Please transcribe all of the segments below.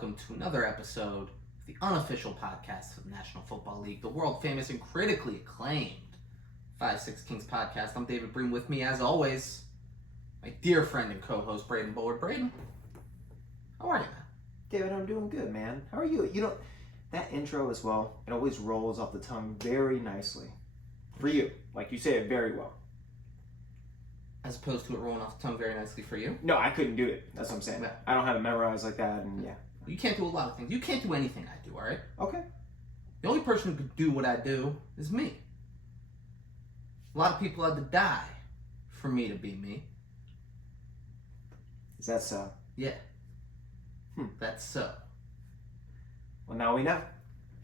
welcome to another episode of the unofficial podcast of the National Football League, the world famous and critically acclaimed 5-6 Kings podcast. I'm David Bream. With me, as always, my dear friend and co-host, Braden Bullard. Braden, how are you, man? David, I'm doing good, man. How are you? You know, that intro as well, it always rolls off the tongue very nicely. For you. Like, you say it very well. As opposed to it rolling off the tongue very nicely for you? No, I couldn't do it. That's what I'm saying. Yeah. I don't have it memorized like that, and yeah. You can't do a lot of things. You can't do anything I do, alright? Okay. The only person who could do what I do is me. A lot of people had to die for me to be me. Is that so? Yeah. That's so. Well, now we know.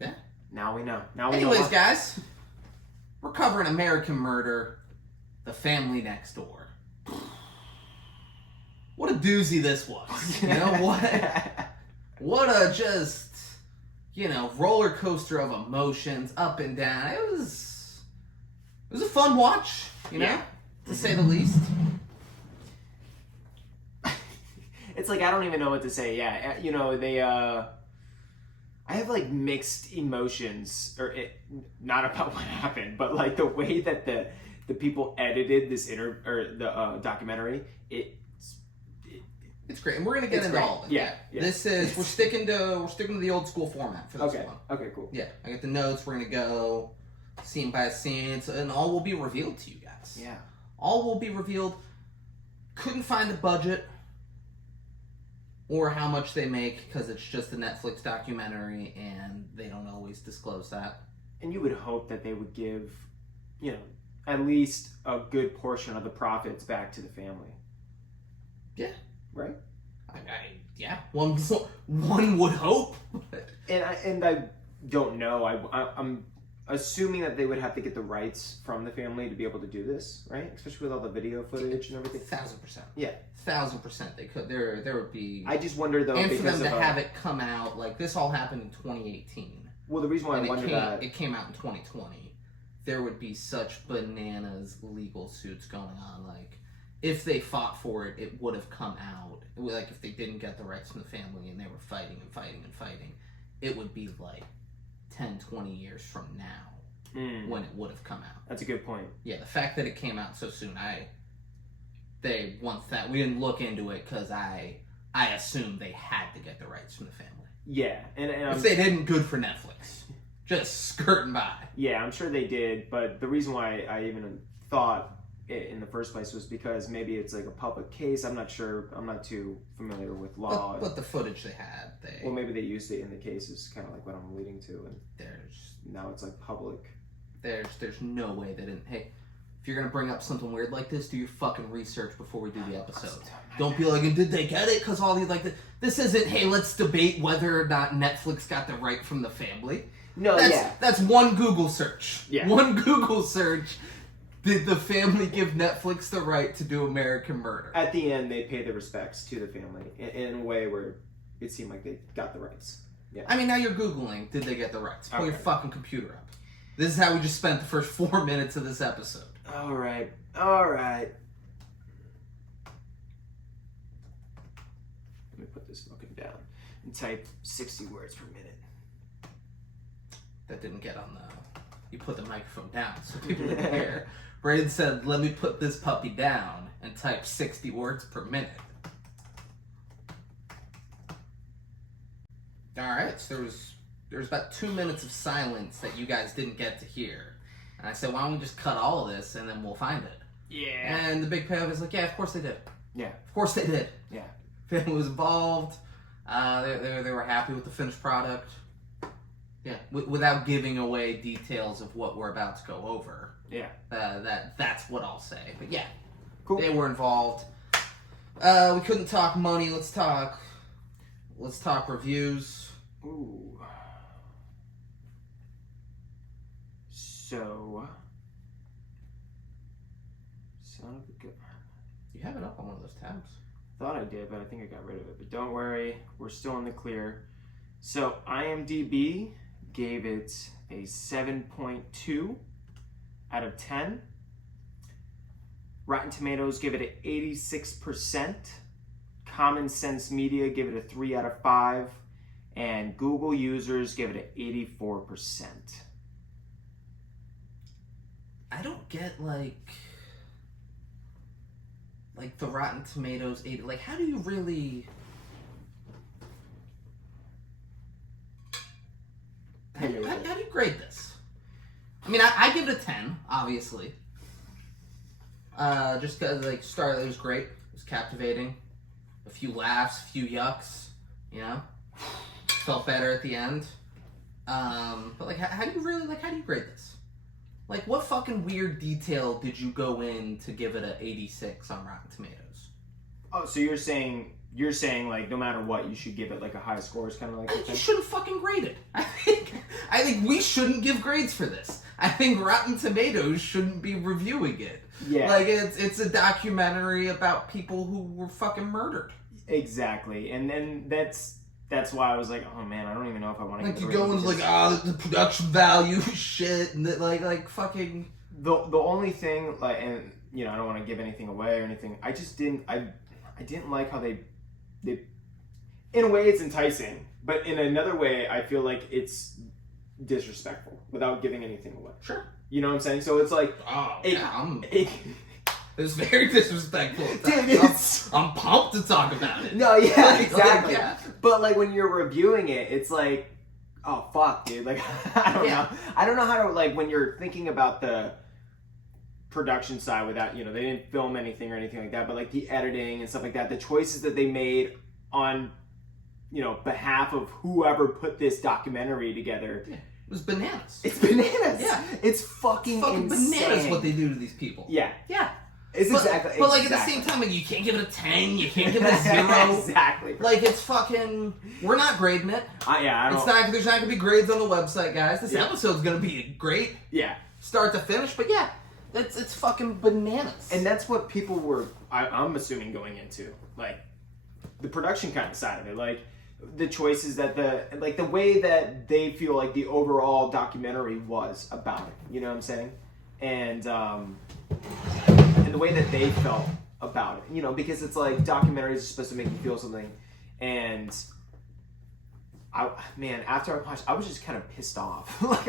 Yeah. Now we know. Now we Anyways, know. guys, we're covering American Murder, The Family Next Door. What a doozy this was. You know what? What a just, roller coaster of emotions, up and down. It was a fun watch, Yeah. to say the least. It's like, I don't even know what to say. Yeah, I have like mixed emotions, not about what happened, but like the way that the people edited this documentary. It's great, and we're gonna get into all of it. Yeah. This is we're sticking to the old school format for this one. Okay, cool. Yeah, I got the notes. We're gonna go scene by scene, and all will be revealed to you guys. Yeah, all will be revealed. Couldn't find the budget or how much they make because it's just a Netflix documentary, and they don't always disclose that. And you would hope that they would give, at least a good portion of the profits back to the family. Yeah. Right? Yeah. One would hope. And I don't know. I'm assuming that they would have to get the rights from the family to be able to do this, right? Especially with all the video footage and everything. 1,000%. Yeah. 1,000% they could. There would be. I just wonder though, and for because them to have it come out like this all happened in 2018. Well, the reason why I wonder that it came out in 2020. There would be such bananas legal suits going on. Like, if they fought for it, it would have come out. Like, if they didn't get the rights from the family and they were fighting and fighting and fighting, it would be like 10, 20 years from now when it would have come out. That's a good point. Yeah, the fact that it came out so soon, we didn't look into it because I assumed they had to get the rights from the family. Yeah, and if they didn't, good for Netflix. Just skirting by. Yeah, I'm sure they did, but the reason why I even thought it in the first place was because maybe it's like a public case. I'm not sure. I'm not too familiar with law. But the footage they had, well, maybe they used it in the case is kind of like what I'm leading to, and now it's like public. There's no way they didn't. Hey, if you're gonna bring up something weird like this, do your fucking research before we do the episode. Don't be like, and did they get it? Because all these this isn't. Hey, let's debate whether or not Netflix got the right from the family. No, that's one Google search. Yeah. One Google search. Did the family give Netflix the right to do American Murder? At the end, they pay the respects to the family in a way where it seemed like they got the rights. Yeah. I mean, now you're Googling, did they get the rights? Pull Okay. your fucking computer up. This is how we just spent the first 4 minutes of this episode. All right. Let me put this fucking down and type 60 words per minute. That didn't get on the... You put the microphone down so people didn't hear. Braden said, let me put this puppy down and type 60 words per minute. Alright, so there was about 2 minutes of silence that you guys didn't get to hear. And I said, why don't we just cut all of this and then we'll find it. Yeah. And the big payoff is like, yeah, of course they did. Yeah. Of course they did. Yeah. Family was involved. They were happy with the finished product. Yeah, without giving away details of what we're about to go over. Yeah. That's what I'll say. But yeah, cool. They were involved. We couldn't talk money. Let's talk reviews. Ooh. So, son of a gun. You have it up on one of those tabs. Thought I did, but I think I got rid of it. But don't worry, we're still in the clear. So IMDb gave it a 7.2 out of 10. Rotten Tomatoes give it an 86%. Common Sense Media give it a 3 out of 5. and Google users give it an 84%. I don't get like the Rotten Tomatoes 80. Like, how do you really? How do you grade this? I mean, I give it a 10, obviously. Just because, like, Starlight was great. It was captivating. A few laughs, a few yucks, you know? Felt better at the end. But, like, how do you grade this? Like, what fucking weird detail did you go in to give it an 86 on Rotten Tomatoes? Oh, so you're saying like no matter what, you should give it like a high score? Is kind of like you shouldn't fucking grade it. I think we shouldn't give grades for this. I think Rotten Tomatoes shouldn't be reviewing it. Yeah, like it's a documentary about people who were fucking murdered. Exactly, and then that's why I was like, oh man, I don't even know if I want to. Like you go into like the production value shit and like fucking. The only thing like, and you know, I don't want to give anything away or anything. I just didn't like how they in a way it's enticing, but in another way I feel like it's disrespectful without giving anything away. Sure. You know what I'm saying? So it's like, it's very disrespectful. Dude, I'm pumped to talk about it. No, yeah, exactly. Yeah. But like when you're reviewing it, it's like, oh fuck, dude. Like I don't know. I don't know how to, like, when you're thinking about the production side without, you know, they didn't film anything or anything like that, but like the editing and stuff like that, the choices that they made on, you know, behalf of whoever put this documentary together. Yeah. It was bananas. It's bananas. Yeah. It's fucking insane. Bananas what they do to these people. Yeah. Yeah. It's exactly. But like at the same time, like you can't give it a 10, you can't give it a 0. Exactly. Like it's fucking. We're not grading it. I don't. It's not. There's not gonna be grades on the website, guys. This episode's gonna be a great. Yeah. Start to finish, but yeah, it's fucking bananas. And that's what people were. I'm assuming going into like the production kind of side of it, like the choices that the way that they feel like the overall documentary was about it. You know what I'm saying? And the way that they felt about it, you know, because it's like documentaries are supposed to make you feel something, and after I watched, I was just kind of pissed off. Like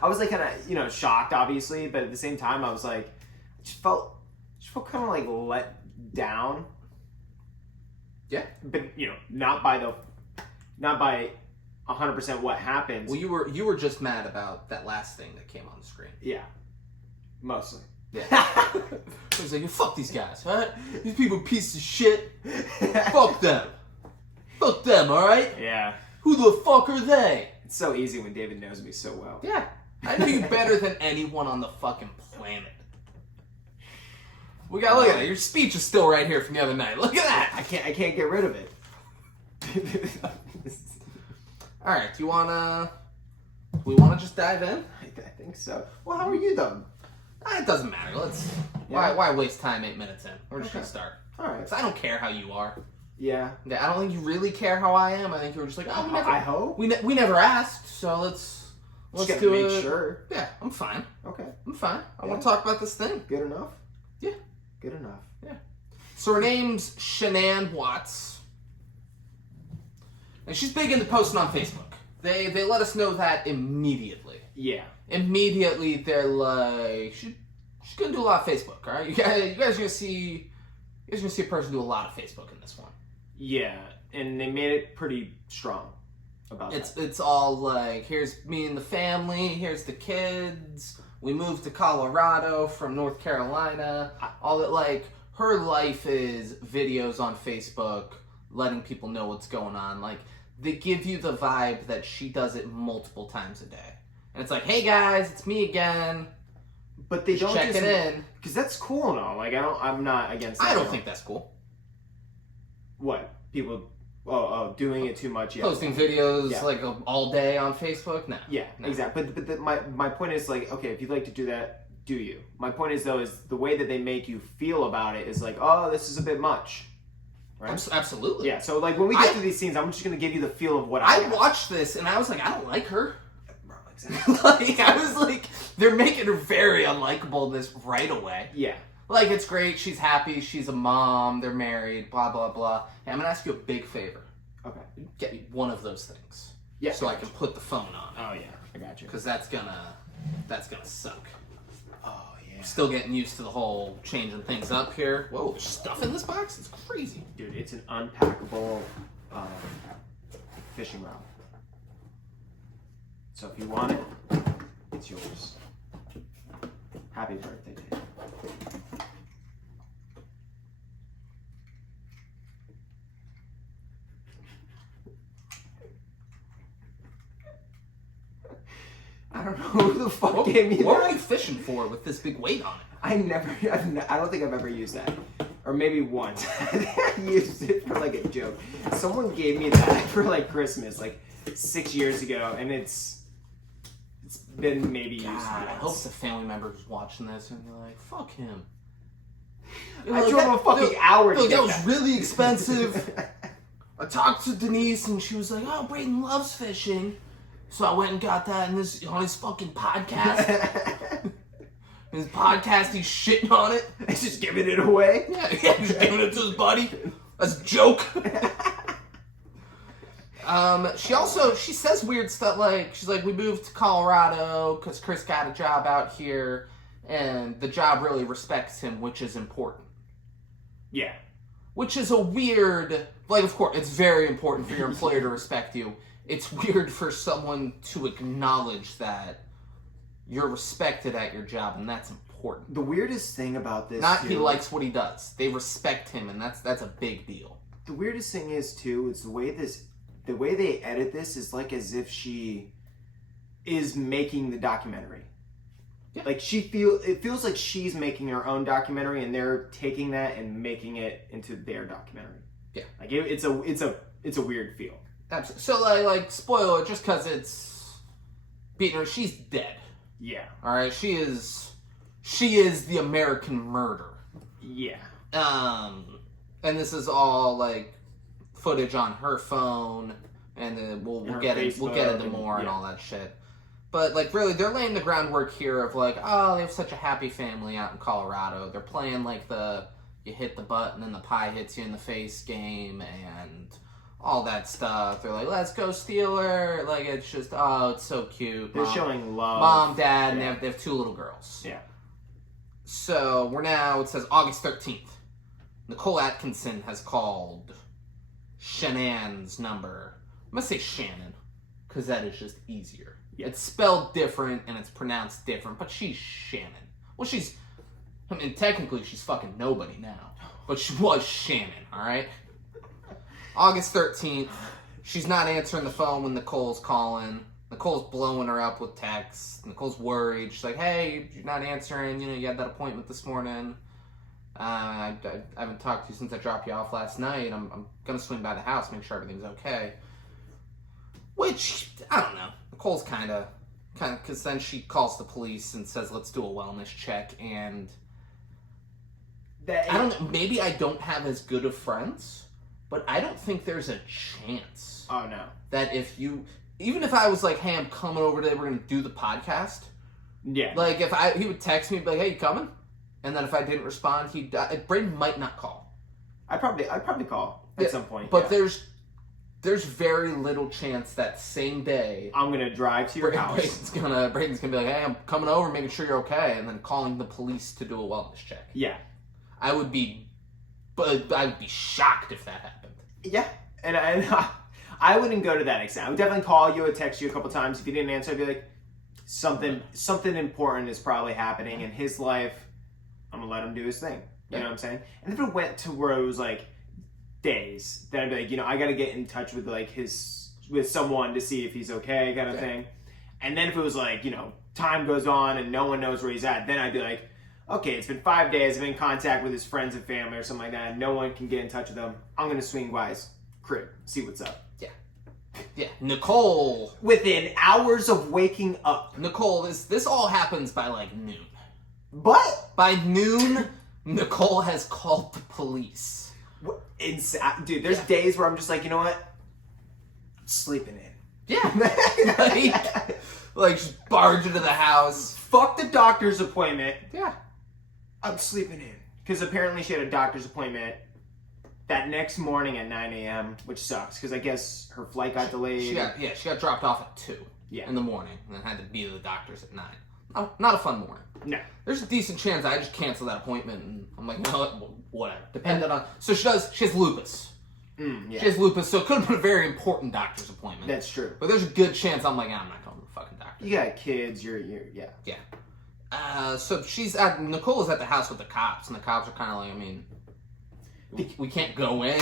I was like kind of, you know, shocked, obviously, but at the same time, I was like, just felt kind of like let down. Yeah, but you know, not by 100% what happened. Well, you were just mad about that last thing that came on the screen. Yeah, mostly. Yeah. I was like, fuck these guys, alright? These people are pieces of shit. Fuck them. Fuck them, alright? Yeah. Who the fuck are they? It's so easy when David knows me so well. Yeah. I know you better than anyone on the fucking planet. We gotta look at it. Your speech is still right here from the other night. Look at that. I can't get rid of it. Alright, do we wanna just dive in? I think so. Well, how are you though? It doesn't matter. Why waste time 8 minutes in? We're just gonna start. Alright. Because I don't care how you are. Yeah. I don't think you really care how I am. I think you were just like, oh, I hope. We never asked, so let's do it. Make sure. Yeah, I'm fine. Okay. I'm fine. I want to talk about this thing. Good enough? Yeah. Good enough. Yeah. So her name's Shanann Watts. And she's big into posting on Facebook. They let us know that immediately. Yeah. Immediately, they're like, she's gonna do a lot of Facebook, all right? You guys are gonna see a person do a lot of Facebook in this one. Yeah, and they made it pretty strong about that. It's It's all like, here's me and the family, here's the kids, we moved to Colorado from North Carolina. All that, like, her life is videos on Facebook, letting people know what's going on. Like, they give you the vibe that she does it multiple times a day. And it's like, hey guys, it's me again. But they don't check it in. Because that's cool and all. Like, I'm not against that. I don't think that's cool. What? People doing it too much? Yeah. Posting videos like all day on Facebook? No. Yeah, no. Exactly. But my point is, like, okay, if you'd like to do that, do you? My point is, though, is the way that they make you feel about it is like, oh, this is a bit much. Right? Absolutely. Yeah, so like when we get to these scenes, I'm just going to give you the feel of what I watched this and I was like, I don't like her. Exactly. Like, I was like, they're making her very unlikable this right away. Yeah. Like, it's great, she's happy, she's a mom, they're married, blah, blah, blah. Hey, I'm going to ask you a big favor. Okay. get me one of those things. Yeah. So I can put the phone on. Oh yeah, I got you. Because that's gonna suck. Oh yeah. Still getting used to the whole changing things up here. Whoa, there's stuff in this box? It's crazy. Dude, it's an unpackable fishing rod. So if you want it, it's yours. Happy birthday, Dave. I don't know who the fuck gave me that. What are you fishing for with this big weight on it? I don't think I've ever used that. Or maybe once. I used it for like a joke. Someone gave me that for like Christmas, like 6 years ago, and it's been maybe used once. I hope the family member who's watching this and they're like, fuck him. I drove a fucking hour to get that was really expensive. I talked to Denise and she was like, oh, Braden loves fishing. So I went and got that on his fucking podcast. His podcast, he's shitting on it. He's just giving it away. Yeah, just giving it to his buddy. That's a joke. She says weird stuff like, she's like, we moved to Colorado because Chris got a job out here and the job really respects him, which is important. Yeah. Which is a weird, like, of course, it's very important for your employer to respect you. It's weird for someone to acknowledge that you're respected at your job, and that's important. The weirdest thing about this, he likes what he does. They respect him, and that's a big deal. The weirdest thing is too, is the way they edit this is like as if she is making the documentary. Yeah. Like it feels like she's making her own documentary, and they're taking that and making it into their documentary. Yeah, like it's a weird feel. Absolutely. So like spoiler, just because it's beating her, she's dead. Yeah. All right. She is the American murder. Yeah. And this is all like footage on her phone, and we'll get into more and all that shit. But like really, they're laying the groundwork here of like, oh, they have such a happy family out in Colorado. They're playing like you hit the button and the pie hits you in the face game and all that stuff. They're like, let's go Steeler. Like, it's just, oh, it's so cute. They're showing love. Mom, dad, and they have 2 little girls. Yeah. So we're now, it says August 13th. Nicole Atkinson has called Shannon's number. I'm going to say Shannon, because that is just easier. Yeah. It's spelled different and it's pronounced different, but she's Shannon. Well, technically she's fucking nobody now, but she was Shannon, alright? August 13th, she's not answering the phone when Nicole's calling. Nicole's blowing her up with texts. Nicole's worried. She's like, hey, you're not answering. You had that appointment this morning. I haven't talked to you since I dropped you off last night. I'm going to swing by the house, make sure everything's okay. Which, I don't know. Nicole's kind of, because then she calls the police and says, let's do a wellness check. And I don't know, maybe I don't have as good of friends. But I don't think there's a chance. Oh, no. That even if I was like, hey, I'm coming over today, we're going to do the podcast. Yeah. Like, he would text me and be like, hey, you coming? And then if I didn't respond, Braden might not call. I'd probably call at some point. But there's very little chance that same day I'm going to drive to your house. Braden's gonna be like, hey, I'm coming over, making sure you're okay, and then calling the police to do a wellness check. Yeah. I would be shocked if that happened. Yeah, and I wouldn't go to that extent. I would definitely call you or text you a couple times. If you didn't answer, I'd be like, something important is probably happening in his life. I'm gonna let him do his thing. You know what I'm saying? And if it went to where it was like days, then I'd be like, I got to get in touch with like with someone to see if he's okay, kind of thing. And then if it was like, time goes on and no one knows where he's at, then I'd be like, okay, it's been 5 days. I've been in contact with his friends and family or something like that. And no one can get in touch with him. I'm going to swing by his crib, see what's up. Yeah. Yeah. Nicole. Within hours of waking up. Nicole, this all happens by like noon. But by noon, Nicole has called the police. Dude, there's days where I'm just like, you know what? Sleeping in. Yeah. like just barge into the house. Fuck the doctor's appointment. Yeah. I'm sleeping in. Because apparently she had a doctor's appointment that next morning at 9 a.m., which sucks because I guess her flight got delayed. She got dropped off at 2 in the morning and then had to be at the doctor's at 9. Oh, not a fun morning. No. There's a decent chance I just cancel that appointment and I'm like, no, whatever. Depending on... So she has lupus. Yeah. She has lupus, so it could have been a very important doctor's appointment. That's true. But there's a good chance I'm like, I'm not going to the fucking doctor. You got kids, yeah. Yeah. So Nicole is at the house with the cops, and the cops are kind of like, I mean... We can't go in.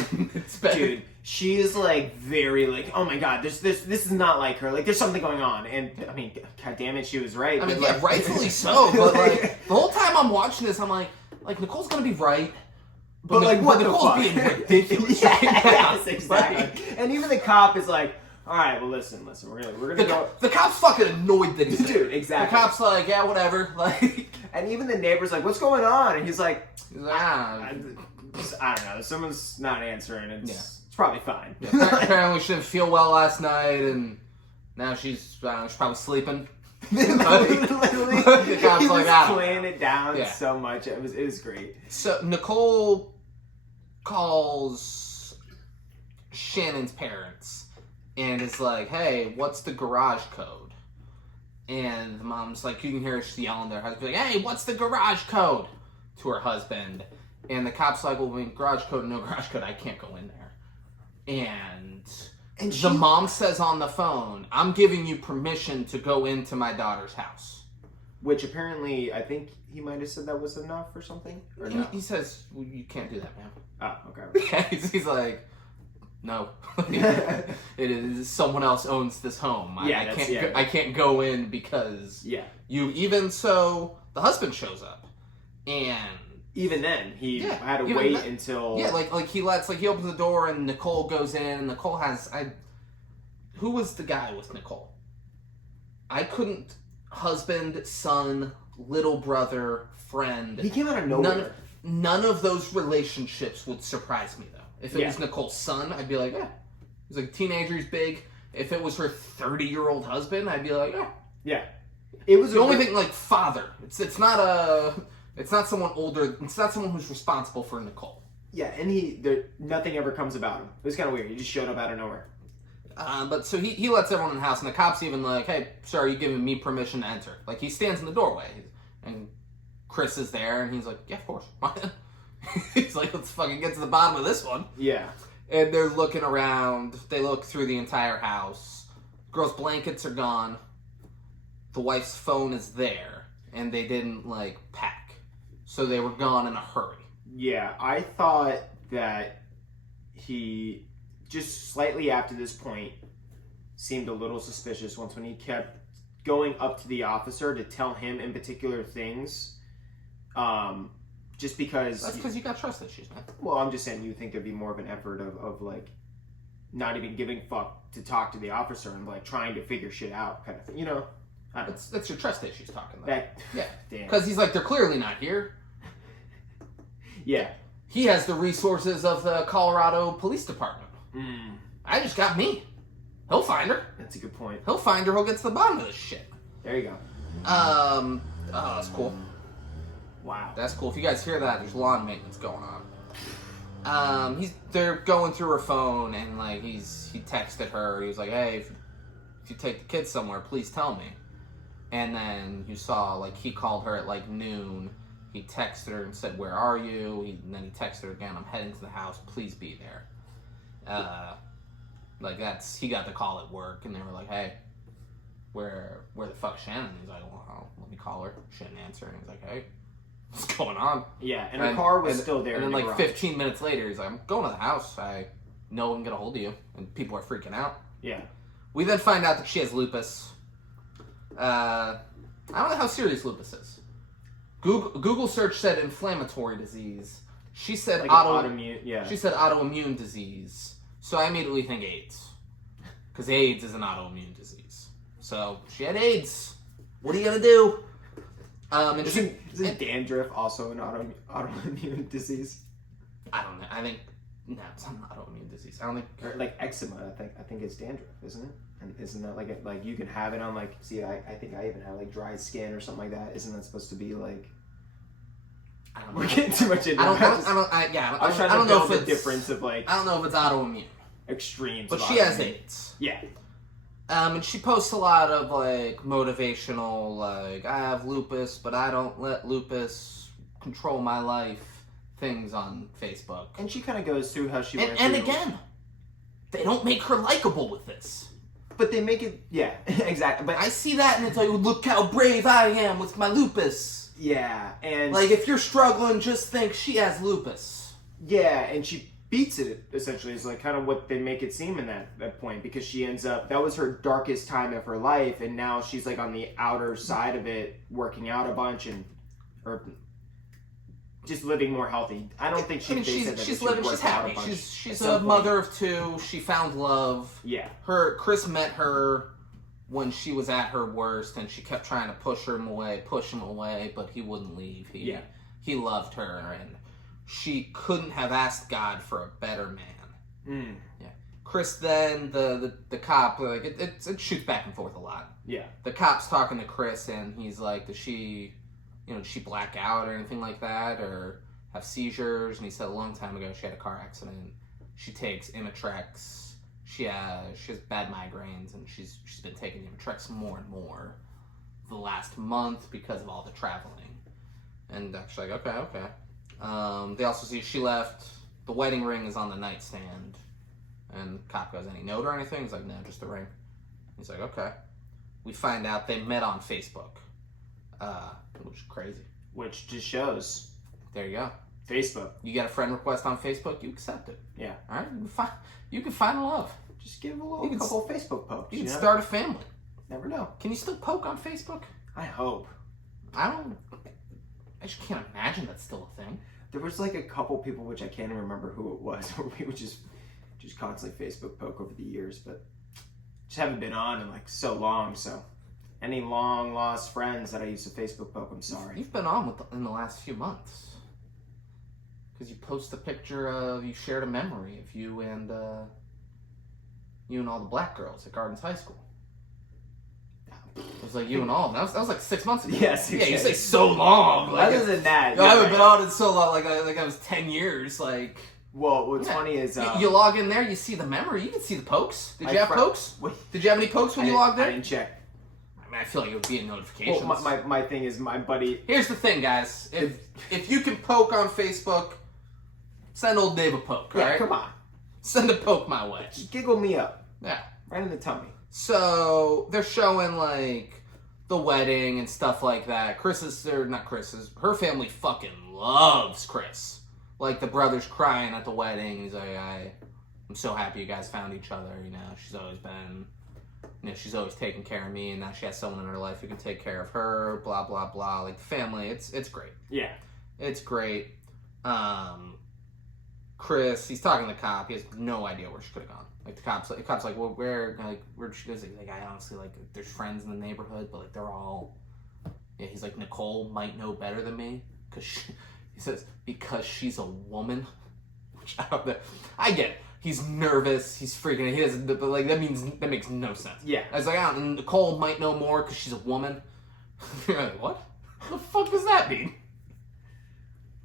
Dude, she is like very like, oh my god, this is not like her. Like there's something going on. And I mean, god damn it, she was right. I mean, like, rightfully so. But like the whole time I'm watching this, I'm like Nicole's gonna be right. But like what Nicole's the fuck? being ridiculous. Yes, exactly. And even the cop is like, all right, well listen, we're gonna go. The cop's fucking annoyed that he's there. Dude, exactly. The cop's like, yeah, whatever. Like, and even the neighbor's like, what's going on? And he's like, I don't know. Someone's not answering. It's probably fine. Yeah, apparently she didn't feel well last night, and now she's probably sleeping. Literally, the cop's he like, was playing it down so much. It was great. So Nicole calls Shannon's parents and is like, "Hey, what's the garage code?" And the mom's like, you can hear her yelling to her husband, like, "Hey, what's the garage code?" to her husband. And the cop's like, well, I mean, garage code, no garage code, I can't go in there. And the mom says on the phone, I'm giving you permission to go into my daughter's house. Which apparently, I think he might have said that was enough or something? Or no? He says, well, you can't do that, ma'am. Oh, okay. He's like, no. It is, someone else owns this home. I can't go in because you, even so, the husband shows up. And even then, he had to wait until... Yeah, like he opens the door and Nicole goes in, and Nicole has... Who was the guy with Nicole? I couldn't... Husband, son, little brother, friend... He came out of nowhere. None of those relationships would surprise me, though. If it was Nicole's son, I'd be like, He's like a teenager, he's big. If it was her 30-year-old husband, I'd be like, Yeah. It was the only thing, like, father. It's not a... It's not someone older. It's not someone who's responsible for Nicole. Yeah, and nothing ever comes about him. It was kind of weird. He just showed up out of nowhere. But so he lets everyone in the house, and the cop's even like, hey, sir, are you giving me permission to enter? Like, he stands in the doorway, and Chris is there, and he's like, yeah, of course. He's like, let's fucking get to the bottom of this one. Yeah. And they're looking around. They look through the entire house. Girl's blankets are gone. The wife's phone is there, and they didn't, like, pack. So they were gone in a hurry. Yeah, I thought that he, just slightly after this point, seemed a little suspicious when he kept going up to the officer to tell him in particular things. Just because... That's because you got trust issues, man. Well, I'm just saying you think there'd be more of an effort of like, not even giving fuck to talk to the officer and, like, trying to figure shit out kind of thing. You know? That's your trust issues talking, though. Yeah. Damn. Because he's like, they're clearly not here. Yeah. He has the resources of the Colorado Police Department. I just got me. He'll find her. That's a good point. He'll find her. He'll get to the bottom of this shit. There you go. Oh, that's cool. Wow. That's cool. If you guys hear that, there's lawn maintenance going on. They're going through her phone, and like he texted her. He was like, "Hey, if you take the kids somewhere, please tell me." And then you saw like he called her at like noon. He texted her and said, "Where are you?" And then he texted her again, "I'm heading to the house. Please be there." He got the call at work, and they were like, "Hey, where the fuck's Shannon?" He's like, "Well, let me call her." She didn't answer, and he's like, "Hey, what's going on?" Yeah, and her car was still there. And then like 15 minutes later, he's like, "I'm going to the house. I know I can get a hold of you," and people are freaking out. Yeah. We then find out that she has lupus. I don't know how serious lupus is. Google search said inflammatory disease. She said like autoimmune. Yeah. She said autoimmune disease. So I immediately think AIDS, because AIDS is an autoimmune disease. So she had AIDS. What are you gonna do? Isn't dandruff also an autoimmune disease? I don't know. I think no, it's not an autoimmune disease. I don't think. Or like eczema. I think it's dandruff, isn't it? And isn't that like you can have it on like? See, I think I even have like dry skin or something like that. Isn't that supposed to be like? I don't We're know. getting too much into it. I was trying don't to know build if the it's difference of like I don't know if it's autoimmune, extremes. but of she has autoimmune. AIDS. Yeah. And she posts a lot of like motivational, like I have lupus, but I don't let lupus control my life things on Facebook. And she kind of goes through how she went And through. again, they don't make her likable with this. But they make it, yeah, exactly. But I see that and it's like, look how brave I am with my lupus. yeah, and Like if you're struggling, just think she has lupus. yeah, and she beats it essentially is like kind of what they make it seem in that point, because she ends up, that was her darkest time of her life, and now she's like on the outer side of it, working out a bunch or just living more healthy. I don't think she's living, she's happy. She's a mother of two. She found love. Yeah. Chris met her when she was at her worst, and she kept trying to push him away, but he wouldn't leave. He loved her, and she couldn't have asked God for a better man. Yeah. Chris then the cop, like it shoots back and forth a lot. Yeah. The cop's talking to Chris, and he's like, did she black out or anything like that, or have seizures? And he said a long time ago she had a car accident. She takes Imitrex. She has bad migraines, and she's been taking Imitrex more and more the last month because of all the traveling. And actually, like, okay. They also see she left. The wedding ring is on the nightstand, and cop goes, any note or anything? He's like, no, just the ring. He's like, okay. We find out they met on Facebook. Which is crazy. Which just shows. There you go. Facebook. You get a friend request on Facebook, you accept it. Yeah. All right. You can find love. Just give a couple Facebook pokes. You can start a family. Never know. Can you still poke on Facebook? I hope. I just can't imagine that's still a thing. There was like a couple people, which I can't even remember who it was, where we would just constantly Facebook poke over the years, but just haven't been on in like so long. So any long lost friends that I used to Facebook poke, I'm sorry. You've been on in the last few months. Because you post a picture of, you shared a memory of you and all the black girls at Gardens High School. It was like you and all. That was like 6 months ago. Yes. Yeah, you say so long. Like, other than that, I haven't been on in so long. Like I was 10 years. Like. Well, what's funny is you log in there, you see the memory, you can see the pokes. Did you have pokes? Wait. Did you have any pokes when you logged in? I didn't check. I mean, I feel like it would be in notifications. Well, my thing is my buddy. Here's the thing, guys. If you can poke on Facebook, send old Dave a poke. Yeah, all right? come on. Send a poke my way. Just giggle me up. Yeah. Right in the tummy. So they're showing like the wedding and stuff like that. Her family fucking loves Chris. Like the brother's crying at the wedding. He's like, I'm so happy you guys found each other. She's always been, she's always taken care of me, and now she has someone in her life who can take care of her. Blah blah blah. Like the family, it's great. Yeah, it's great. Chris, he's talking to the cop. He has no idea where she could have gone. Like the cop's like, well, where'd she go? Like, I honestly, like, there's friends in the neighborhood, but like they're all. Yeah, he's like, Nicole might know better than me because he says because she's a woman. Which I get it. He's nervous. He's freaking. He doesn't. But like that makes no sense. Yeah. I was like, Nicole might know more because she's a woman. You're like, what? What the fuck does that mean?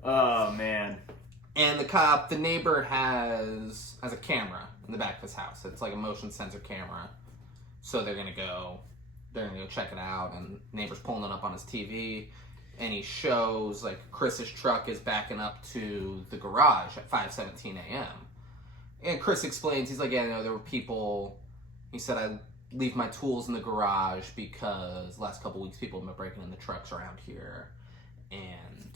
Oh man. And the neighbor has a camera in the back of his house. It's like a motion sensor camera. So they're gonna go check it out, and the neighbor's pulling it up on his TV, and he shows like Chris's truck is backing up to the garage at 5:17 a.m. And Chris explains, he's like, yeah, there were people. He said, I leave my tools in the garage because the last couple weeks people have been breaking in the trucks around here, and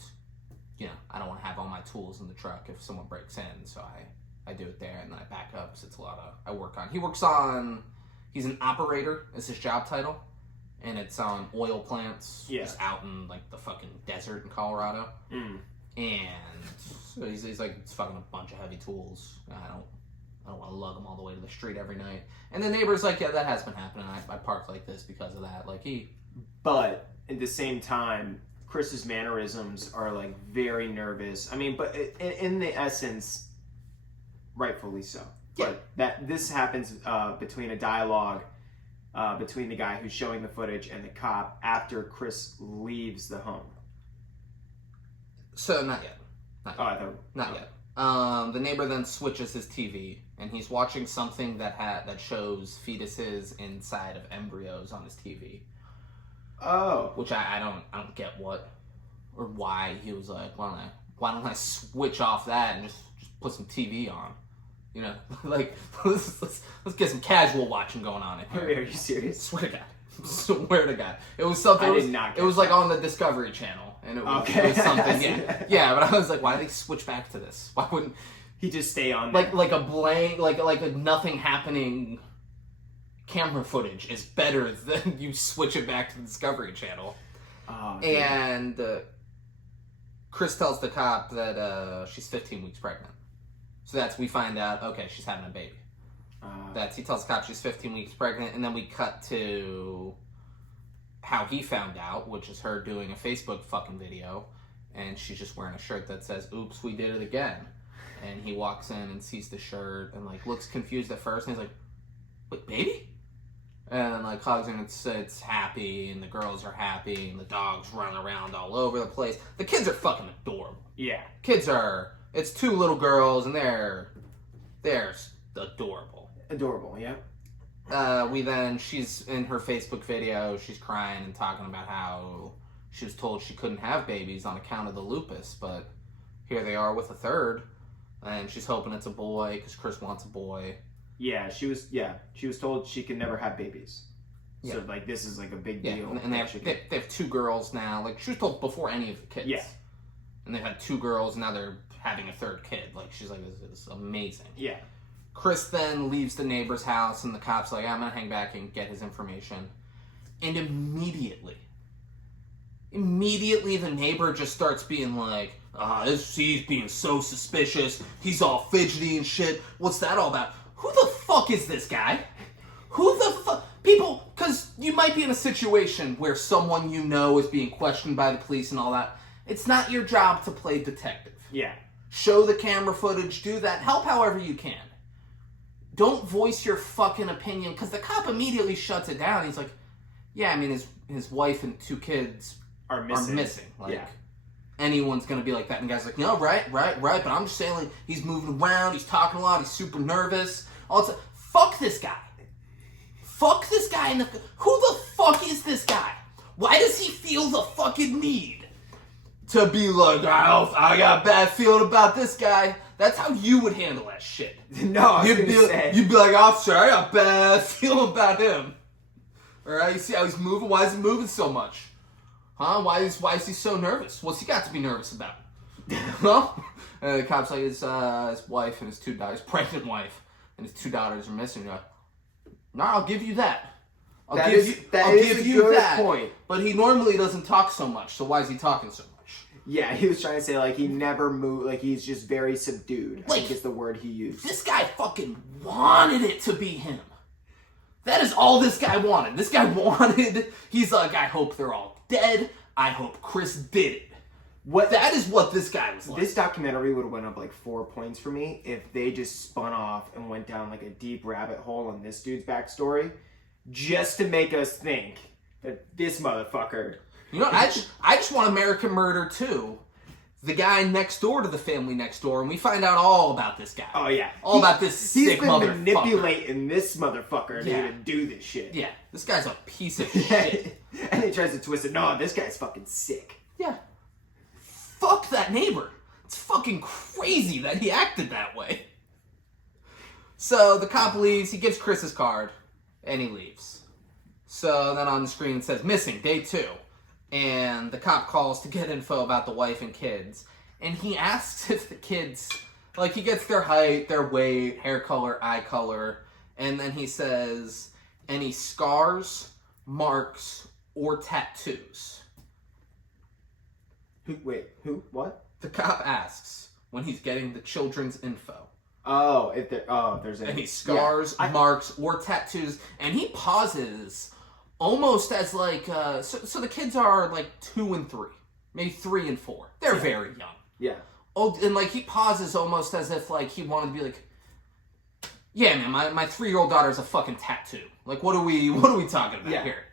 I don't want to have all my tools in the truck if someone breaks in, so I do it there, and then I back up because it's a lot of I work on. He's an operator, is his job title, and it's on oil plants, just out in like the fucking desert in Colorado. And so he's like, it's fucking a bunch of heavy tools. I don't want to lug them all the way to the street every night. And the neighbor's like, yeah, that has been happening. I parked like this because of that. Like But at the same time, Chris's mannerisms are like very nervous. I mean, but in the essence, rightfully so. Yeah. But that this happens between a dialogue between the guy who's showing the footage and the cop after Chris leaves the home. So, not yet. Not yet. The neighbor then switches his TV, and he's watching something that shows fetuses inside of embryos on his TV. Oh. Which I don't get what or why he was like, why don't I switch off that and just put some TV on? You know, like let's get some casual watching going on in here. Are you serious? Swear to God. Swear to God. It was something. It was like on the Discovery Channel, and it was something. Yeah. But I was like, why do they switch back to this? Why wouldn't he just stay on? Like a blank, like a nothing happening camera footage is better than you switch it back to the Discovery Channel. Oh, and Chris tells the cop that she's 15 weeks pregnant. So we find out, okay, she's having a baby. He tells the cop she's 15 weeks pregnant, and then we cut to how he found out, which is her doing a Facebook fucking video, and she's just wearing a shirt that says, "Oops, we did it again." And he walks in and sees the shirt and like looks confused at first, and he's like, "Wait, baby?" And like hugs her, and it's happy, and the girls are happy, and the dogs run around all over the place. The kids are fucking adorable. Yeah, it's two little girls, and they're adorable. Adorable, yeah. She's in her Facebook video, she's crying and talking about how she was told she couldn't have babies on account of the lupus, but here they are with a third, and she's hoping it's a boy because Chris wants a boy. Yeah, she was told she can never have babies. Yeah. So like this is like a big deal. And they have two girls now. Like she was told before any of the kids. Yeah. And they've had two girls, and now they're having a third kid. Like she's like, this is amazing. Yeah. Chris then leaves the neighbor's house, and the cop's like, I'm gonna hang back and get his information. And immediately the neighbor just starts being like, he's being so suspicious. He's all fidgety and shit. What's that all about? Who the fuck is this guy? Who the fuck? People, because you might be in a situation where someone you know is being questioned by the police and all that. It's not your job to play detective. Yeah. Show the camera footage, do that, help however you can. Don't voice your fucking opinion, because the cop immediately shuts it down. He's like, yeah, I mean, his wife and two kids are missing. Like, yeah. Anyone's going to be like that. And the guy's like, no, right, but I'm just saying, like, he's moving around, he's talking a lot, he's super nervous. Fuck this guy. Fuck this guy. Who the fuck is this guy? Why does he feel the fucking need to be like, I got a bad feeling about this guy? That's how you would handle that shit. No, you'd be like, officer, I got a bad feeling about him. All right, you see how he's moving? Why is he moving so much? Huh? Why is he so nervous? What's he got to be nervous about? Huh? And the cop's like, his wife and his two daughters, pregnant wife, and his two daughters are missing. You're like, no, I'll give you that. I'll give you that point. But he normally doesn't talk so much, so why is he talking so much? Yeah, he was trying to say, like, he never moved, like, he's just very subdued. I think is the word he used. This guy fucking wanted it to be him. That is all this guy wanted. This guy wanted, he's like, I hope they're all dead. I hope Chris did it. That is what this guy was like. This documentary would have went up, like, 4 points for me if they just spun off and went down, like, a deep rabbit hole on this dude's backstory just to make us think that this motherfucker... You know, I just want American Murder 2. The guy next door to the family next door, and we find out all about this guy. Oh, yeah. About this sick motherfucker. He's been manipulating this motherfucker to even do this shit. Yeah, this guy's a piece of shit. And he tries to twist it. No, this guy's fucking sick. Yeah. Fuck that neighbor. It's fucking crazy that he acted that way. So the cop leaves, he gives Chris his card, and he leaves. So then on the screen it says, missing, day 2. And the cop calls to get info about the wife and kids. And he asks if the kids, like, he gets their height, their weight, hair color, eye color. And then he says, any scars, marks, or tattoos. Wait, who? What? The cop asks when he's getting the children's info. Oh, there's any scars, marks, or tattoos. And he pauses... Almost as like, so the kids are like 2 and 3, maybe 3 and 4. They're very young. Yeah. Oh, and like he pauses almost as if like he wanted to be like, yeah, man, my 3-year-old daughter's a fucking tattoo. Like, what are we talking about here?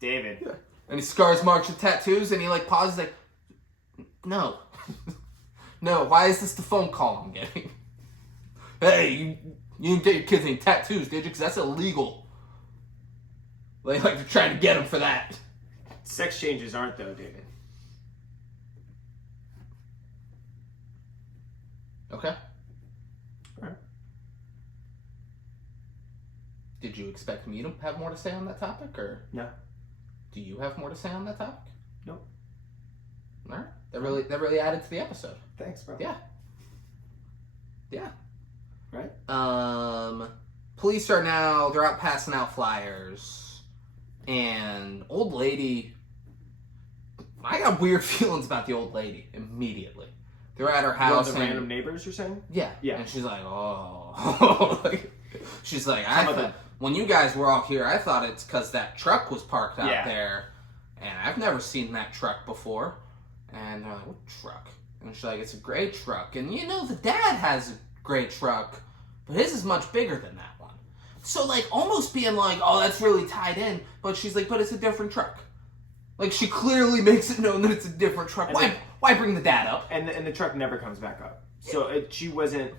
David. Yeah. And he scars, marks, and tattoos, and he like pauses like, No. No, why is this the phone call I'm getting? Hey, you didn't get your kids any tattoos, did you? Because that's illegal. Like they're trying to get them for that. Sex changes aren't, though, David. Okay. Alright. Did you expect me to have more to say on that topic, or No. do you have more to say on that topic? Nope. All right. That really added to the episode. Thanks, bro. Yeah. Yeah. Right? Police are now, they're out passing out flyers, and old lady, I got weird feelings about the old lady immediately. They're at her house. One of the random neighbors, you're saying? Yeah. Yeah. And she's like, oh. She's like, when you guys were all here, I thought it's because that truck was parked out there, and I've never seen that truck before. And they're like, what truck? And she's like, it's a gray truck. And you know, the dad has a gray truck, but his is much bigger than that one. So, like, almost being like, oh, that's really tied in. But she's like, but it's a different truck. Like, she clearly makes it known that it's a different truck. Why bring the dad up? And the truck never comes back up. So she wasn't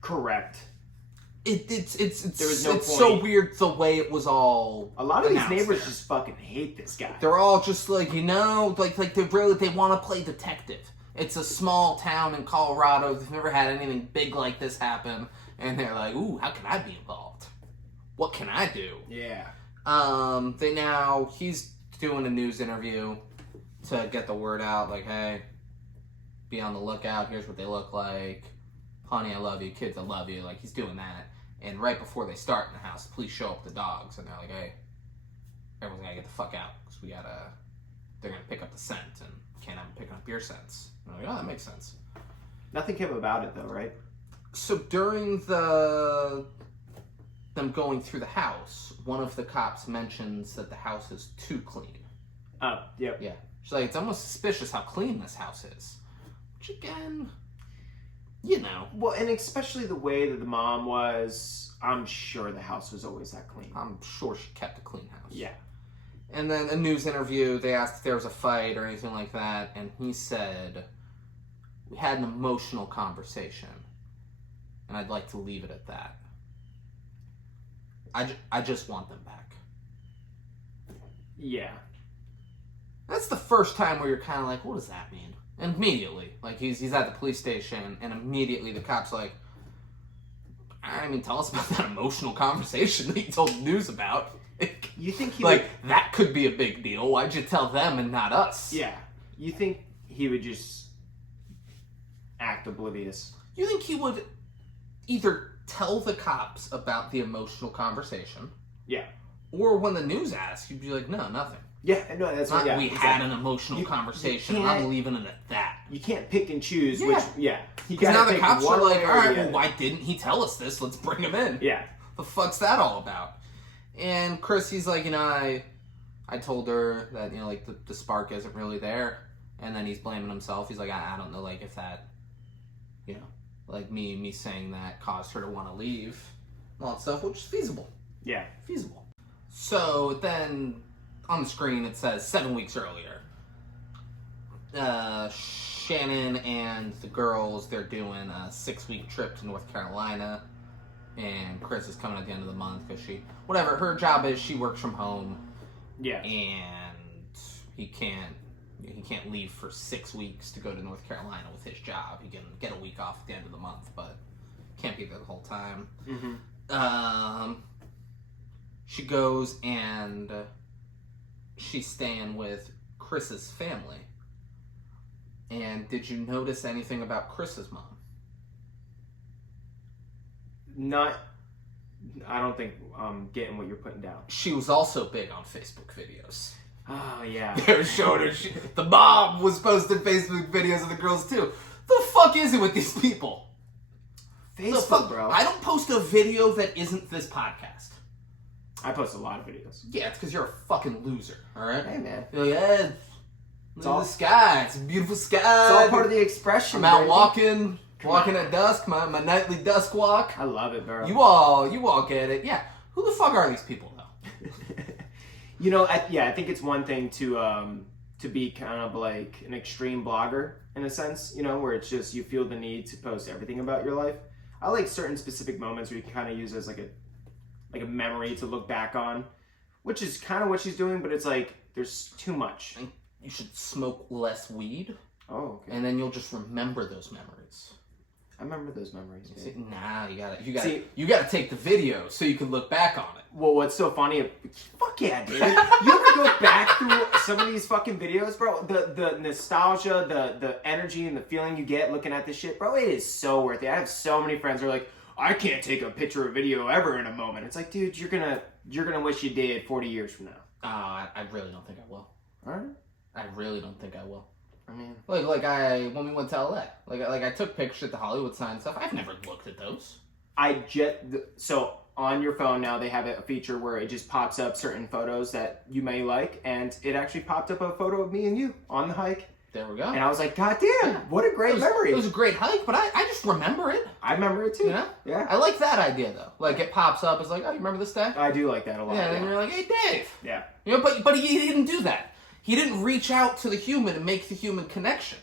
correct. It's there was no point. So weird the way it was all. A lot of these neighbors there. just fucking hate this guy. They're all just like, you know, like they want to play detective. It's a small town in Colorado. They've never had anything big like this happen, and they're like, ooh, how can I be involved? What can I do? Yeah. He's doing a news interview to get the word out, like, hey, be on the lookout. Here's what they look like. Honey, I love you. Kids, I love you. Like, he's doing that. And right before they start in the house, the police show up with the dogs, and they're like, hey, everyone's gotta get the fuck out, because they're gonna pick up the scent, and can't have them picking up your scents. And I'm like, oh, that makes sense. Nothing came about it, though, right? So during them going through the house, one of the cops mentions that the house is too clean. Oh, yep. Yeah. She's like, it's almost suspicious how clean this house is. Which, again, you know. Well, and especially the way that the mom was, I'm sure the house was always that clean. I'm sure she kept a clean house. Yeah. And then a news interview, they asked if there was a fight or anything like that, and he said, we had an emotional conversation, and I'd like to leave it at that. I just want them back. Yeah. That's the first time where you're kind of like, what does that mean? And immediately, like, he's at the police station, and immediately the cop's like, I mean, tell us about that emotional conversation that you told the news about. You think he like, that could be a big deal. Why'd you tell them and not us? Yeah. You think he would just act oblivious? You think he would either tell the cops about the emotional conversation? Yeah. Or when the news asks, you'd be like, no, nothing. Yeah, no, that's not. Yeah, we had an emotional conversation. I'm leaving it at that. You can't pick and choose. Yeah. Which, because now the cops are like, all right, well, why didn't he tell us this? Let's bring him in. Yeah. The fuck's that all about? And Chris, he's like, you know, I told her that, you know, like, the spark isn't really there. And then he's blaming himself. He's like, I don't know, like, if that, you know, like, me saying that caused her to want to leave. And all that stuff, which is feasible. Yeah. Feasible. So then on the screen it says 7 weeks earlier. Shannon and the girls, they're doing a 6-week trip to North Carolina. And Chris is coming at the end of the month because her job is she works from home. Yeah. And he can't leave for 6 weeks to go to North Carolina with his job. He can get a week off at the end of the month, but can't be there the whole time. Mm-hmm. She goes and she's staying with Chris's family. And did you notice anything about Chris's mom? I don't think I'm getting what you're putting down. She was also big on Facebook videos. Oh, yeah. They were showing her, the mom was posting Facebook videos of the girls too. The fuck is it with these people? Facebook, bro. I don't post a video that isn't this podcast. I post a lot of videos. Yeah, it's because you're a fucking loser, alright? Hey, man. You're like, yeah, look at the sky. It's a beautiful sky. It's all part of the expression, I'm out walking at dusk, my nightly dusk walk. I love it, bro. You all get it. Yeah. Who the fuck are these people, though? You know, I think it's one thing to to be kind of like an extreme blogger in a sense, you know, where it's just you feel the need to post everything about your life. I like certain specific moments where you can kind of use as like a memory to look back on, which is kind of what she's doing, but it's like there's too much. You should smoke less weed. Oh, okay. And then you'll just remember those memories. I remember those memories. See, nah, you gotta take the video so you can look back on it. Well, what's so funny? Fuck yeah, dude! You ever go back through some of these fucking videos, bro? The nostalgia, the energy, and the feeling you get looking at this shit, bro. It is so worth it. I have so many friends who are like, I can't take a picture or video ever in a moment. It's like, dude, you're gonna wish you did 40 years from now. I really don't think I will. All right. I really don't think I will. I mean, when we went to LA, I took pictures at the Hollywood sign and stuff. I've never looked at those. So on your phone now they have a feature where it just pops up certain photos that you may like, and it actually popped up a photo of me and you on the hike. There we go. And I was like, God damn, what a great memory. It was a great hike, but I just remember it. I remember it too. You know? Yeah. I like that idea though. Like it pops up, it's like, oh, you remember this day? I do like that a lot. Yeah, and then you're like, hey, Dave. Yeah. You know, but he didn't do that. He didn't reach out to the human and make the human connection.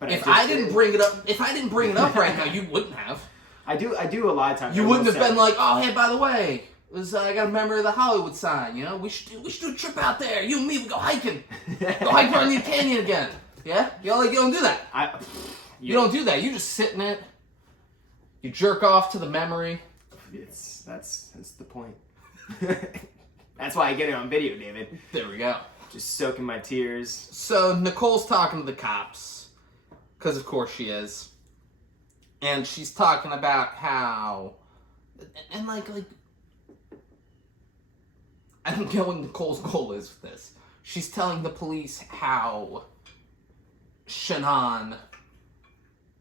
But if I didn't bring it up right now, you wouldn't have. I do a lot of times. You wouldn't have been like, oh, hey, by the way, I got a memory of the Hollywood sign. You know, we should do a trip out there. You and me, we go hiking. Go hike around the canyon again. Yeah, you don't do that. You don't do that. You just sit in it. You jerk off to the memory. That's the point. That's why I get it on video, David. There we go. Just soaking my tears. So Nicole's talking to the cops, because of course she is, and she's talking about how, and like I don't get what Nicole's goal is with this. She's telling the police how Shannon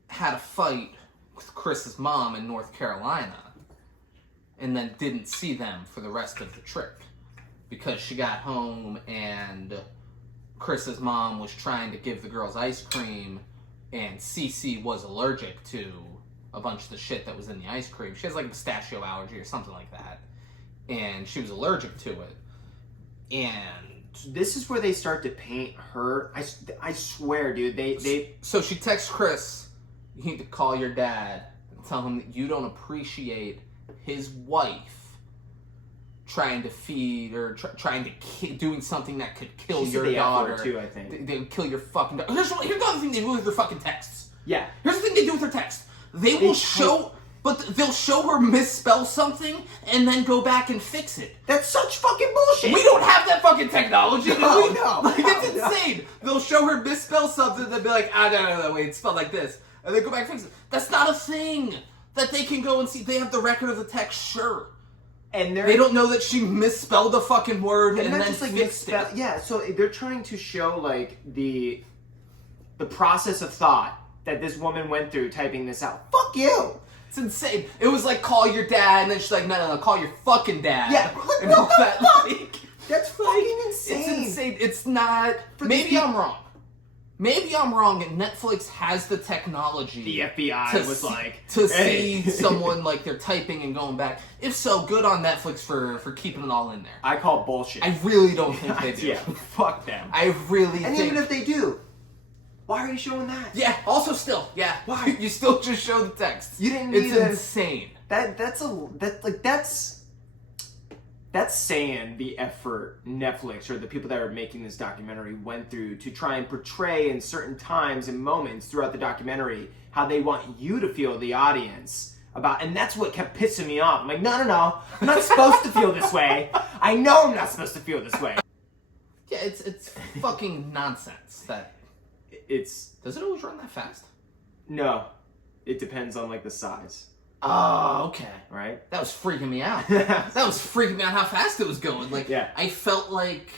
had a fight with Chris's mom in North Carolina, and then didn't see them for the rest of the trip. Because she got home and Chris's mom was trying to give the girls ice cream and Cece was allergic to a bunch of the shit that was in the ice cream. She has like a pistachio allergy or something like that. And she was allergic to it. And this is where they start to paint her. I swear, dude. They. So she texts Chris, you need to call your dad and tell him that you don't appreciate his wife trying to feed or trying to doing something that could kill your daughter. Too, I think. They would kill your fucking daughter. Here's the other thing they do with their fucking texts. Yeah. Here's the thing they do with their texts. They'll show her misspell something and then go back and fix it. That's such fucking bullshit. We don't have that fucking technology. No. It's insane. They'll show her misspell something and they'll be like, no, wait, it's spelled like this. And they go back and fix it. That's not a thing that they can go and see. They have the record of the text, sure. And they don't know that she misspelled a fucking word and then just, like, fixed it. Yeah, so they're trying to show like the process of thought that this woman went through typing this out. Fuck you! It's insane. It was like, call your dad, and then she's like, no, call your fucking dad. Yeah, and all that. Like, that's fucking insane. It's insane. It's not. Maybe I'm wrong. Maybe I'm wrong, and Netflix has the technology. The FBI was like... To see someone, like, they're typing and going back. If so, good on Netflix for keeping it all in there. I call bullshit. I really don't think they do. Yeah, fuck them. I really think... And even if they do, why are you showing that? Yeah, also still, yeah. Why? You still just show the text. You didn't need It's insane. That's saying the effort Netflix or the people that are making this documentary went through to try and portray in certain times and moments throughout the documentary how they want you to feel, the audience, about, and that's what kept pissing me off. I'm like, no, I'm not supposed to feel this way. I know I'm not supposed to feel this way. Yeah, it's fucking nonsense. Does it always run that fast? No, it depends on like the size. Oh, okay. Right? That was freaking me out. That was freaking me out how fast it was going. Like, yeah. I felt like...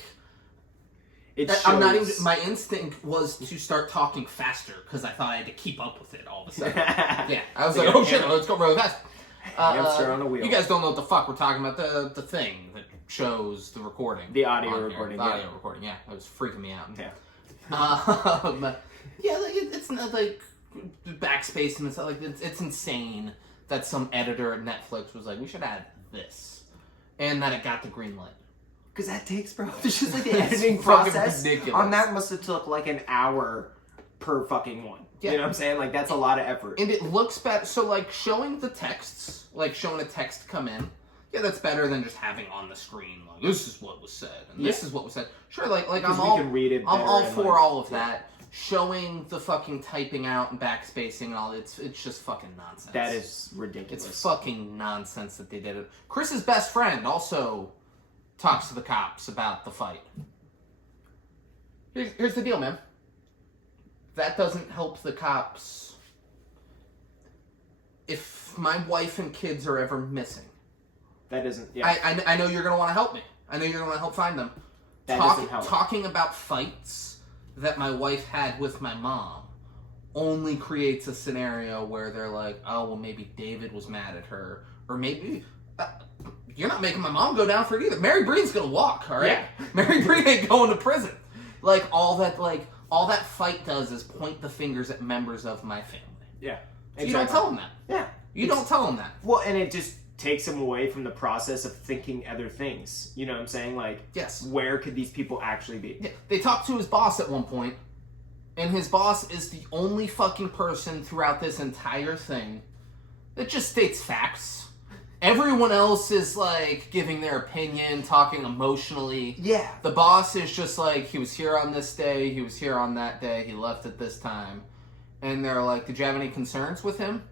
I'm not even... My instinct was to start talking faster, because I thought I had to keep up with it all of a sudden. Yeah. I was like, oh shit, let's go really fast. Hamster on a wheel. You guys don't know what the fuck we're talking about. The thing that shows the recording. The audio recording. The audio recording, yeah. It was freaking me out. Yeah. Yeah, like, it's not like backspace and stuff. Like, it's insane that some editor at Netflix was like, we should add this. And that it got the green light. Because that takes, bro. It's just like the It's editing fucking process ridiculous. on that must have took like an hour per fucking one. Yeah. You know what I'm saying? Like, that's a lot of effort. And it looks better. So, like, showing the texts, like, showing a text come in, yeah, that's better than just having on the screen, like, this is what was said, and this is what was said. Sure, like I'm all, can read it I'm all better for and, like, all of that. Showing the fucking typing out and backspacing and all, it's just fucking nonsense. That is ridiculous. It's fucking nonsense that they did it. Chris's best friend also talks to the cops about the fight. Here's the deal, man. That doesn't help the cops. If my wife and kids are ever missing, That doesn't, yeah. I know you're going to want to help me. I know you're going to want to help find them. That doesn't help. Talking about fights that my wife had with my mom only creates a scenario where they're like, oh, well, maybe David was mad at her. Or maybe... you're not making my mom go down for it either. Mary Breen's going to walk, all right? Yeah. Mary Breen ain't going to prison. All that fight does is point the fingers at members of my family. Yeah. So you don't tell them that. Yeah. You don't tell them that. Well, and it just takes them away from the process of thinking other things. You know what I'm saying? Like, Yes. where could these people actually be? Yeah, they talked to his boss at one point, and his boss is the only fucking person throughout this entire thing that just states facts. Everyone else is, like, giving their opinion, talking emotionally. Yeah. The boss is just like, he was here on this day, he was here on that day, he left at this time. And they're like, did you have any concerns with him?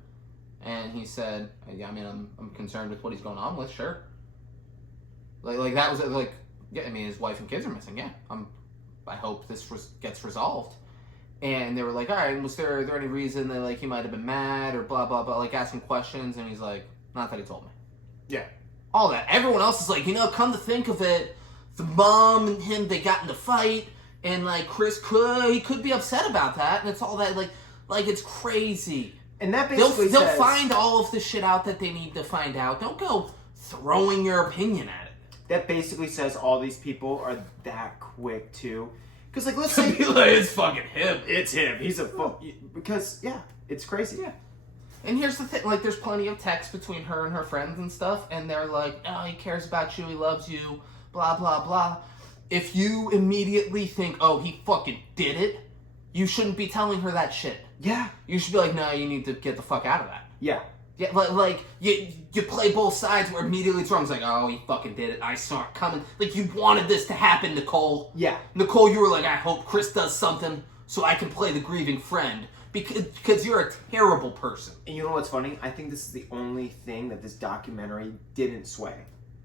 And he said, yeah, I mean, I'm concerned with what he's going on with, sure. Like that was, like, yeah, I mean, his wife and kids are missing, yeah. I hope this gets resolved. And they were like, all right, was there any reason that, like, he might have been mad or blah, blah, blah, like, asking questions? And he's like, not that he told me. Yeah. All that. Everyone else is like, come to think of it, the mom and him, they got in a fight, and, like, Chris could be upset about that, and it's all that, like it's crazy. And that basically They'll says, find all of the shit out that they need to find out. Don't go throwing your opinion at it. that basically says all these people are that quick, too. Because, like, let's say... It's fucking him. It's him. He's a... Because, yeah, it's crazy. Yeah. And here's the thing, like, there's plenty of text between her and her friends and stuff, and they're like, oh, he cares about you, he loves you, blah, blah, blah. If you immediately think, oh, he fucking did it, you shouldn't be telling her that shit. Yeah. You should be like, no, you need to get the fuck out of that. Yeah. Yeah, like you play both sides where immediately it's wrong. It's like, oh, he fucking did it. I saw it coming. Like, you wanted this to happen, Nicole. Yeah. Nicole, you were like, I hope Chris does something so I can play the grieving friend. Because you're a terrible person. And you know what's funny? I think this is the only thing that this documentary didn't sway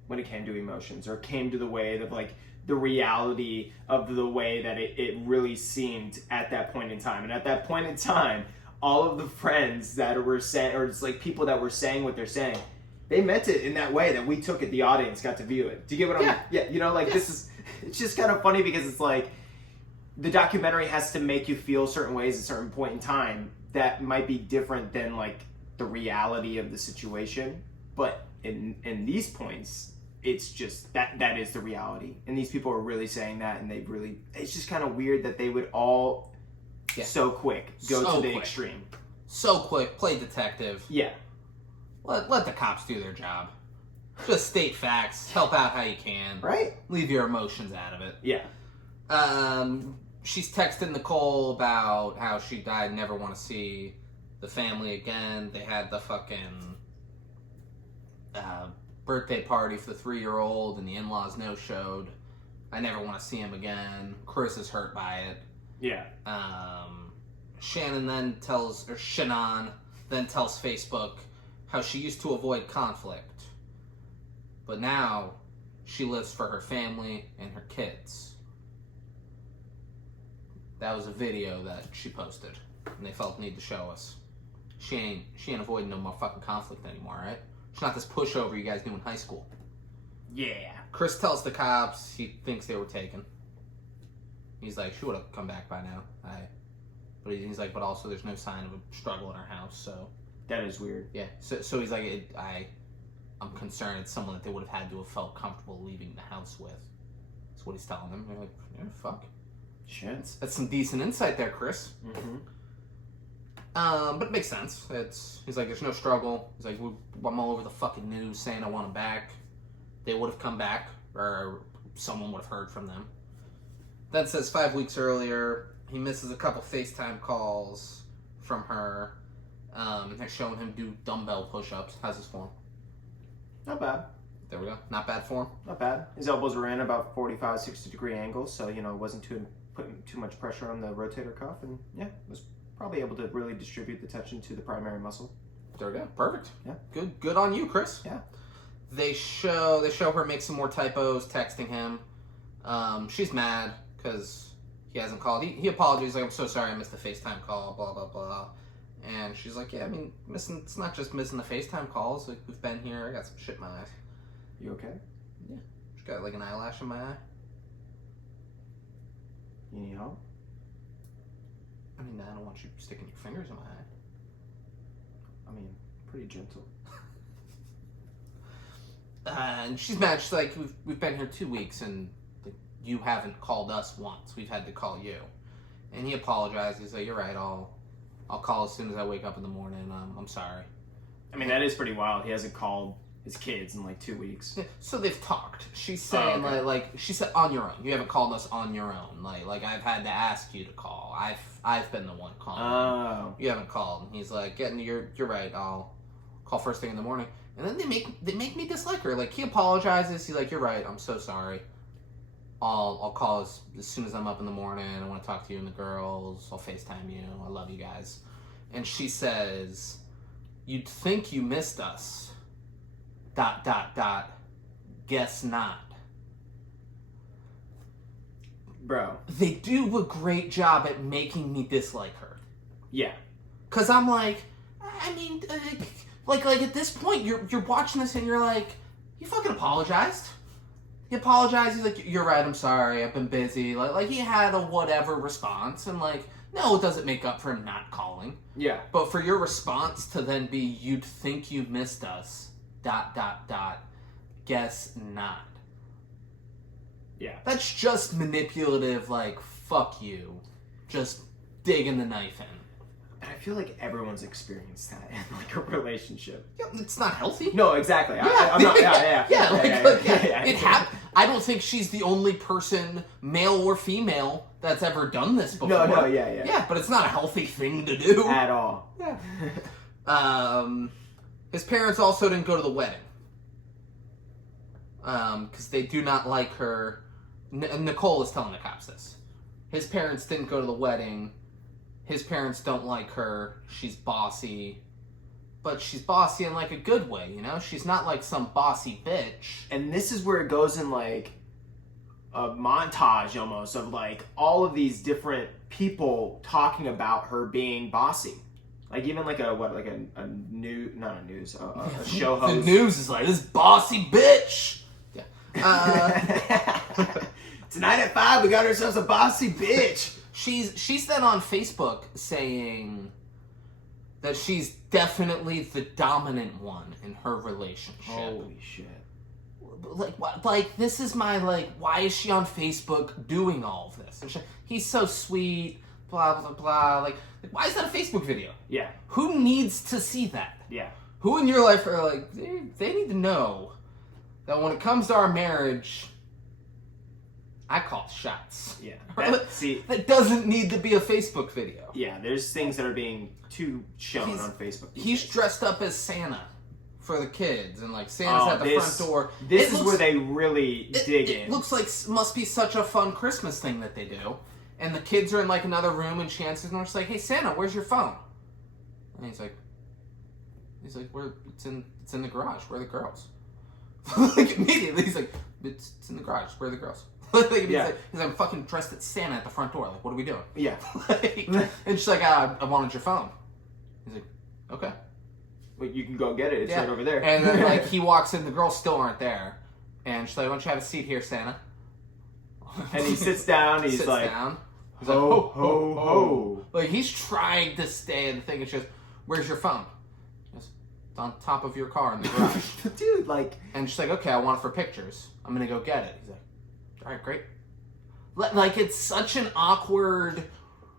when it came to emotions, or came to the way that, like, the reality of the way that it really seemed at that point in time. And at that point in time, all of the friends that were saying, or it's like people that were saying what they're saying, they meant it in that way that we took it, the audience got to view it. Do you get what I'm... Yeah, you know, like, Yes. this is... It's just kind of funny because it's like, the documentary has to make you feel certain ways at a certain point in time that might be different than, like, the reality of the situation. But in these points, it's just that is the reality. And these people are really saying that, and they really... It's just kind of weird that they would all so quick go So to the quick. extreme. So quick, play detective. Yeah. Let the cops do their job. Just state facts. Help out how you can. Right? Leave your emotions out of it. Yeah. She's texting Nicole about how she died, never want to see the family again. They had the fucking birthday party for the 3-year-old, and the in-laws no-showed. I never want to see him again. Chris is hurt by it. Yeah. Shannon then tells Facebook how she used to avoid conflict, but now she lives for her family and her kids. That was a video that she posted, and they felt the need to show us. She ain't avoiding no more fucking conflict anymore, right? She's not this pushover you guys knew in high school. Yeah. Chris tells the cops he thinks they were taken. He's like, she would have come back by now. But he's like, but also there's no sign of a struggle in our house, so... That is weird. Yeah, so he's like, I'm concerned it's someone that they would have had to have felt comfortable leaving the house with. That's what he's telling them. They're like, yeah, fuck. Shit. That's some decent insight there, Chris. Mm-hmm. But it makes sense. He's like, there's no struggle. He's like, I'm all over the fucking news saying I want him back. They would have come back, or someone would have heard from them. Then says 5 weeks earlier, he misses a couple FaceTime calls from her. They're showing him do dumbbell push-ups. How's his form? Not bad. There we go. Not bad form. Not bad. His elbows were in about 45, 60 degree angles, so, it wasn't putting too much pressure on the rotator cuff, and was probably able to really distribute the tension to the primary muscle. There we go. Perfect. Yeah. Good on you, Chris. Yeah. They show her make some more typos, texting him. She's mad because he hasn't called. He apologizes, like, I'm so sorry I missed the FaceTime call, blah, blah, blah. And she's like, yeah, I mean, it's not just missing the FaceTime calls. Like, we've been here. I got some shit in my eye. You okay? Yeah. She's got, like, an eyelash in my eye. You need help? I mean, I don't want you sticking your fingers in my eye. I mean, pretty gentle. And she's mad. She's like, we've been here 2 weeks, and you haven't called us once. We've had to call you. And he apologized. He's like, you're right. I'll call as soon as I wake up in the morning. I'm sorry. I mean, that is pretty wild. He hasn't called his kids in like 2 weeks. So they've talked. She's saying like she said, on your own. You haven't called us on your own. Like I've had to ask you to call. I've been the one calling. Oh. You haven't called. And he's like, you're right. I'll call first thing in the morning. And then they make me dislike her. Like, he apologizes. He's like, you're right. I'm so sorry. I'll call as soon as I'm up in the morning. I want to talk to you and the girls. I'll FaceTime you. I love you guys. And she says, you'd think you missed us. ... Guess not. Bro. They do a great job at making me dislike her. Yeah. Because I'm like, I mean, like at this point, you're watching this and you're like, you fucking apologized. He apologized. He's like, you're right. I'm sorry. I've been busy. Like he had a whatever response, and like, no, it doesn't make up for him not calling. Yeah. But for your response to then be, you'd think you missed us. ... Guess not. Yeah. That's just manipulative. Like, fuck you. Just digging the knife in. And I feel like everyone's experienced that in like a relationship. Yeah, it's not healthy. No, exactly. Yeah. I'm not. Yeah. It happened. I don't think she's the only person, male or female, that's ever done this before. No, yeah. Yeah, but it's not a healthy thing to do. At all. Yeah. His parents also didn't go to the wedding. Because they do not like her. Nicole is telling the cops this. His parents didn't go to the wedding. His parents don't like her. She's bossy. But she's bossy in like a good way, you know? She's not like some bossy bitch. And this is where it goes in like a montage almost of like all of these different people talking about her being bossy. Like even like a show host. The news is like, this bossy bitch. Yeah. Tonight at 5, we got ourselves a bossy bitch. She's then on Facebook saying that she's definitely the dominant one in her relationship. Holy shit. Like this is my, like, why is she on Facebook doing all of this? And he's so sweet, blah, blah, blah. Like, why is that a Facebook video? Yeah. Who needs to see that? Yeah. Who in your life are like, they need to know that when it comes to our marriage, I call shots. Yeah. That doesn't need to be a Facebook video. Yeah, there's things that are being too shown on Facebook. He's dressed up as Santa for the kids, and like Santa's at the front door. This is where they really dig in. It looks like must be such a fun Christmas thing that they do. And the kids are in like another room, and she answers, and they're just like, "Hey Santa, where's your phone?" And he's like, "Where? It's in the garage. Where are the girls?" Like immediately, he's like, "It's in the garage. Where are the girls?" He's like, I'm fucking dressed as Santa at the front door. Like, what are we doing? Yeah. And she's like, I wanted your phone. He's like, okay. Well, you can go get it. It's right over there. And then, like, he walks in. The girls still aren't there. And she's like, why don't you have a seat here, Santa? And he sits down. He's like, He's ho, like, ho, ho. Like, he's trying to stay in the thing. It's just, where's your phone? It's on top of your car in the garage. Dude, like. And she's like, okay, I want it for pictures. I'm going to go get it. He's like, all right, great. Like, it's such an awkward...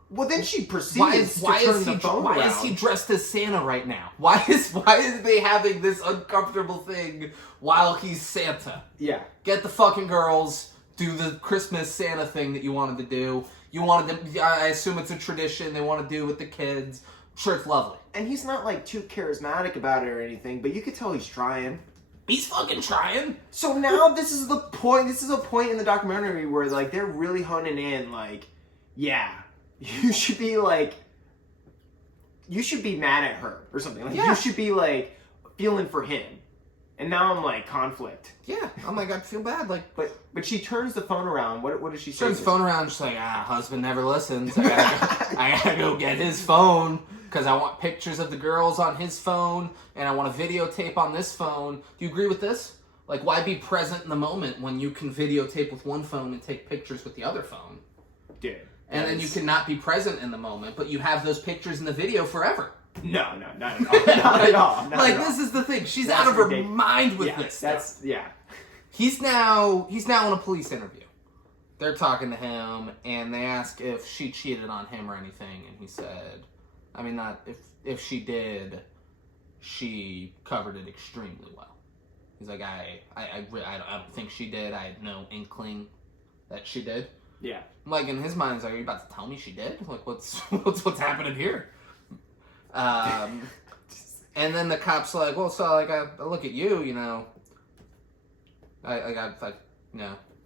Well, then she proceeds to turn the phone around. Why is he dressed as Santa right now? Why is they having this uncomfortable thing while he's Santa? Yeah. Get the fucking girls, do the Christmas Santa thing that you wanted to do. You wanted to, I assume it's a tradition they want to do with the kids. I'm sure, it's lovely. And he's not like too charismatic about it or anything, but you could tell he's trying. He's fucking trying. So now this is the point. This is a point in the documentary where like they're really honing in. Like, yeah, you should be like, you should be mad at her or something. Like, you should be like feeling for him. And now I'm like conflict. Yeah, I'm like, I feel bad. Like, but she turns the phone around. What does she say? Turns the phone around. She's like, husband never listens. I gotta go get his phone because I want pictures of the girls on his phone and I want a videotape on this phone. Do you agree with this? Like, why be present in the moment when you can videotape with one phone and take pictures with the other phone? Dude. And then you cannot be present in the moment, but you have those pictures in the video forever. No, not at all. Not at all. This is the thing. She's out of her mind with this stuff. He's now in a police interview. They're talking to him, and they ask if she cheated on him or anything, and he said, I mean, not if she did, she covered it extremely well. He's like, I don't think she did. I had no inkling that she did. Yeah. Like, in his mind, he's like, are you about to tell me she did? Like, what's happening here? And then the cop's like, well, so like I look at you, you know, I've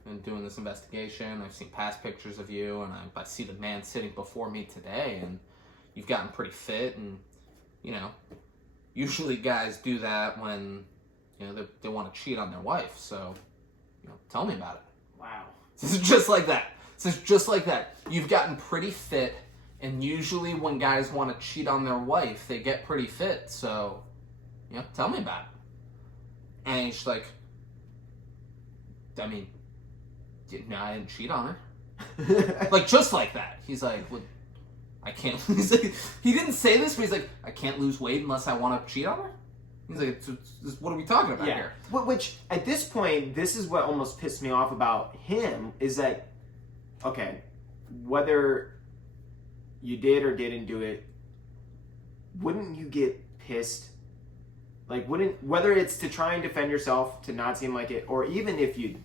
been doing this investigation. I've seen past pictures of you, and I see the man sitting before me today, and you've gotten pretty fit, and you know, usually guys do that when you know they want to cheat on their wife. So, you know, tell me about it. Wow. This is just like that. This is just like that. You've gotten pretty fit. And usually when guys want to cheat on their wife, they get pretty fit. So, you know, tell me about it. And he's like, I mean, no, I didn't cheat on her. Like, just like that. He's like, well, I can't. He's like, he didn't say this, but he's like, I can't lose weight unless I want to cheat on her. He's like, what are we talking about here? Which, at this point, this is what almost pissed me off about him, is that, okay, whether you did or didn't do it, wouldn't you get pissed? Like, whether it's to try and defend yourself, to not seem like it, or even if you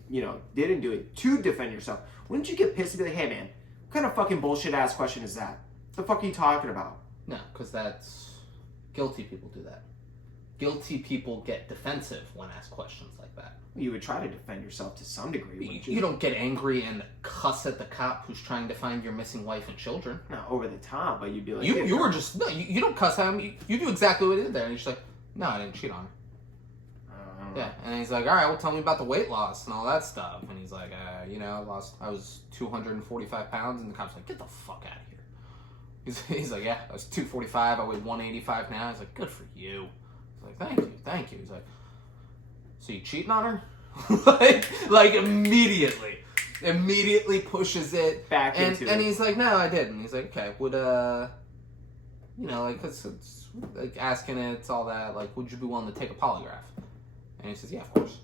didn't do it to defend yourself, wouldn't you get pissed and be like, hey man, what kind of fucking bullshit ass question is that? What the fuck are you talking about? No, because that's, guilty people do that. Guilty people get defensive when asked questions like that. You would try to defend yourself to some degree, wouldn't you? You don't get angry and cuss at the cop who's trying to find your missing wife and children. Not over the top, but you'd be like... You were just... No, you don't cuss at him. You do exactly what he did there. And he's just like, no, I didn't cheat on her. Yeah, and he's like, all right, well, tell me about the weight loss and all that stuff. And he's like, I was 245 pounds. And the cop's like, get the fuck out of here. He's like, yeah, I was 245. I weigh 185 now. He's like, good for you. He's like, thank you. He's like, so you cheating on her? like immediately pushes it back into it. And he's like, no, I didn't. He's like, okay, would like it's like asking it's all that, like, would you be willing to take a polygraph? And he says, yeah, of course.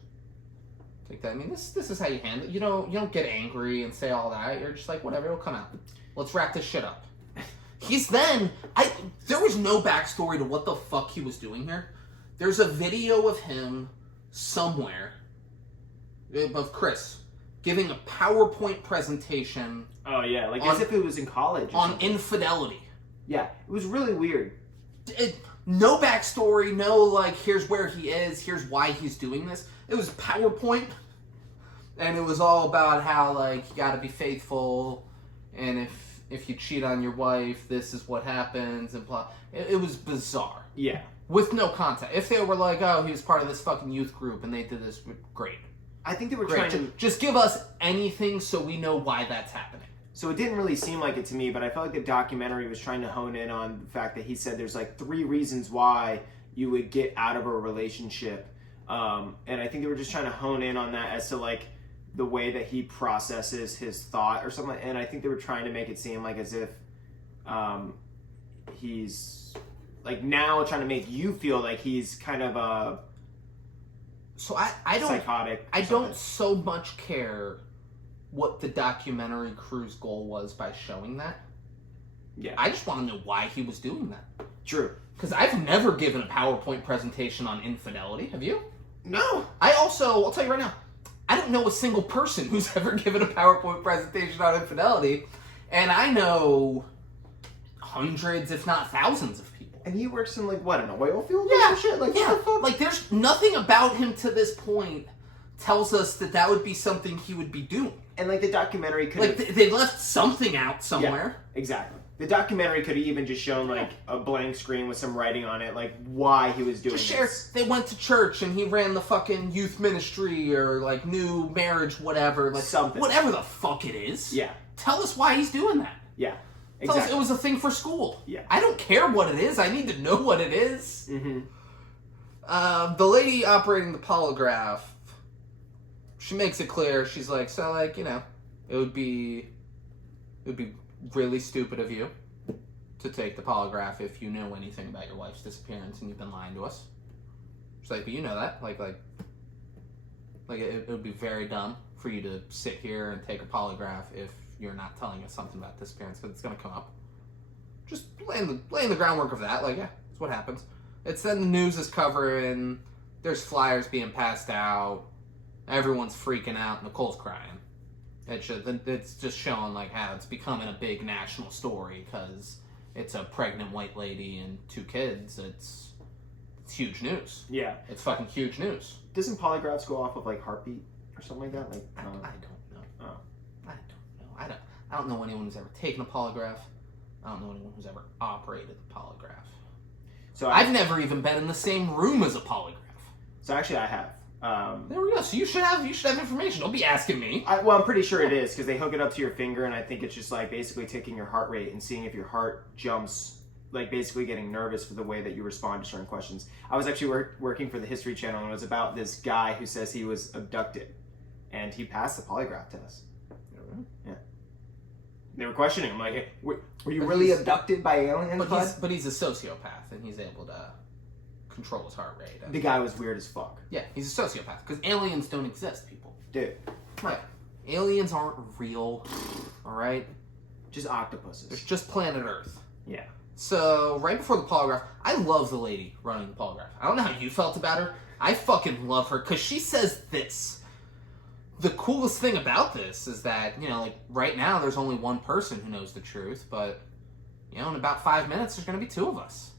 Take that. I mean, this is how you handle it. You don't get angry and say all that. You're just like, whatever, it'll come out. Let's wrap this shit up. There was no backstory to what the fuck he was doing here. There's a video of him somewhere, of Chris, giving a PowerPoint presentation. Oh yeah, like as if it was in college. On infidelity. Yeah, it was really weird. No backstory, no like, here's where he is, here's why he's doing this. It was PowerPoint, and it was all about how, like, you gotta be faithful, and if you cheat on your wife, this is what happens, and blah. It was bizarre. Yeah. With no context. If they were like, oh, he was part of this fucking youth group and they did this, great. I think they were trying to... Just give us anything so we know why that's happening. So it didn't really seem like it to me, but I felt like the documentary was trying to hone in on the fact that he said there's like 3 reasons why you would get out of a relationship. And I think they were just trying to hone in on that as to like the way that he processes his thought or something. And I think they were trying to make it seem like as if he's... like now trying to make you feel like he's kind of a psychotic. I don't so much care what the documentary crew's goal was by showing that. Yeah. I just want to know why he was doing that. True. Because I've never given a PowerPoint presentation on infidelity. Have you? No. I'll tell you right now, I I don't know a single person who's ever given a PowerPoint presentation on infidelity, and I know hundreds, if not thousands, of people. And he works in, like, what, an oil field? Yeah, or some shit? Like, yeah. what the fuck? Like, there's nothing about him to this point tells us that would be something he would be doing. And, like, the documentary could like they left something out somewhere. Yeah, exactly. The documentary could have even just shown, like, a blank screen with some writing on it, like, why he was doing this. They went to church and he ran the fucking youth ministry or, like, new marriage, whatever. Like, something. Whatever the fuck it is. Yeah. Tell us why he's doing that. Yeah. Tell Exactly. us it was a thing for school. Yeah. I don't care what it is. I need to know what it is. Mm-hmm. The lady operating the polygraph, she makes it clear. She's like, so, like, you know, it would be really stupid of you to take the polygraph if you know anything about your wife's disappearance and you've been lying to us. She's like, but you know that. Like it would be very dumb for you to sit here and take a polygraph if you're not telling us something about disappearance, because it's going to come up. Just laying the groundwork of that. Like, yeah, that's what happens. It's then the news is covering, there's flyers being passed out, everyone's freaking out, Nicole's crying. It's just showing, like, how it's becoming a big national story because it's a pregnant white lady and 2 kids. It's huge news. Yeah. It's fucking huge news. Doesn't polygraphs go off of, like, heartbeat or something like that? Like, I don't know. Oh. I don't know anyone who's ever taken a polygraph. I don't know anyone who's ever operated the polygraph. So I've never even been in the same room as a polygraph. So actually, I have. There we go. So you should have information. Don't be asking me. Well, I'm pretty sure it is, because they hook it up to your finger, and I think it's just, like, basically taking your heart rate and seeing if your heart jumps, like, basically getting nervous for the way that you respond to certain questions. I was actually working for the History Channel, and it was about this guy who says he was abducted, and he passed the polygraph test. Yeah. They were questioning him, like, hey, were you really abducted by aliens, But he's a sociopath, and he's able to control his heart rate. The guy was weird as fuck. Yeah, he's a sociopath, because aliens don't exist, people. Dude. Right. Aliens aren't real, alright? Just octopuses. It's just planet Earth. Yeah. So, right before the polygraph, I love the lady running the polygraph. I don't know how you felt about her. I fucking love her, because she says this. The coolest thing about this is that, you know, like, right now there's only one person who knows the truth, but, you know, in about 5 minutes there's gonna be 2 of us.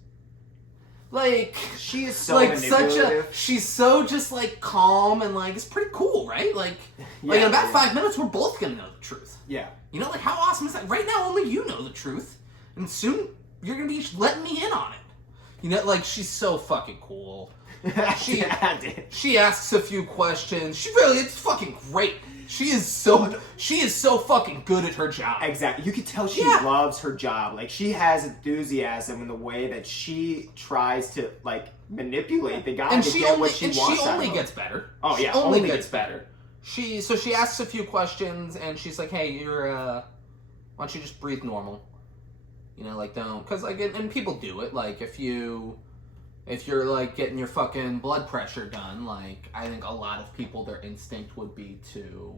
Like, she is so like manipulative. She's so just, like, calm and, like, it's pretty cool, right? Like in about 5 minutes we're both gonna know the truth. Yeah. You know, like, how awesome is that? Right now only you know the truth, and soon you're gonna be letting me in on it. You know, like, she's so fucking cool. She asks a few questions. It's fucking great. She is so fucking good at her job. Exactly. You can tell she loves her job. Like, she has enthusiasm in the way that she tries to, like, manipulate the guy to get what she wants out of him. She only gets better. Oh, yeah. She only gets better. She asks a few questions, and she's like, hey, why don't you just breathe normal? You know, like, don't, because, like, and people do it. Like, if you're, like, getting your fucking blood pressure done, like, I think a lot of people, their instinct would be to,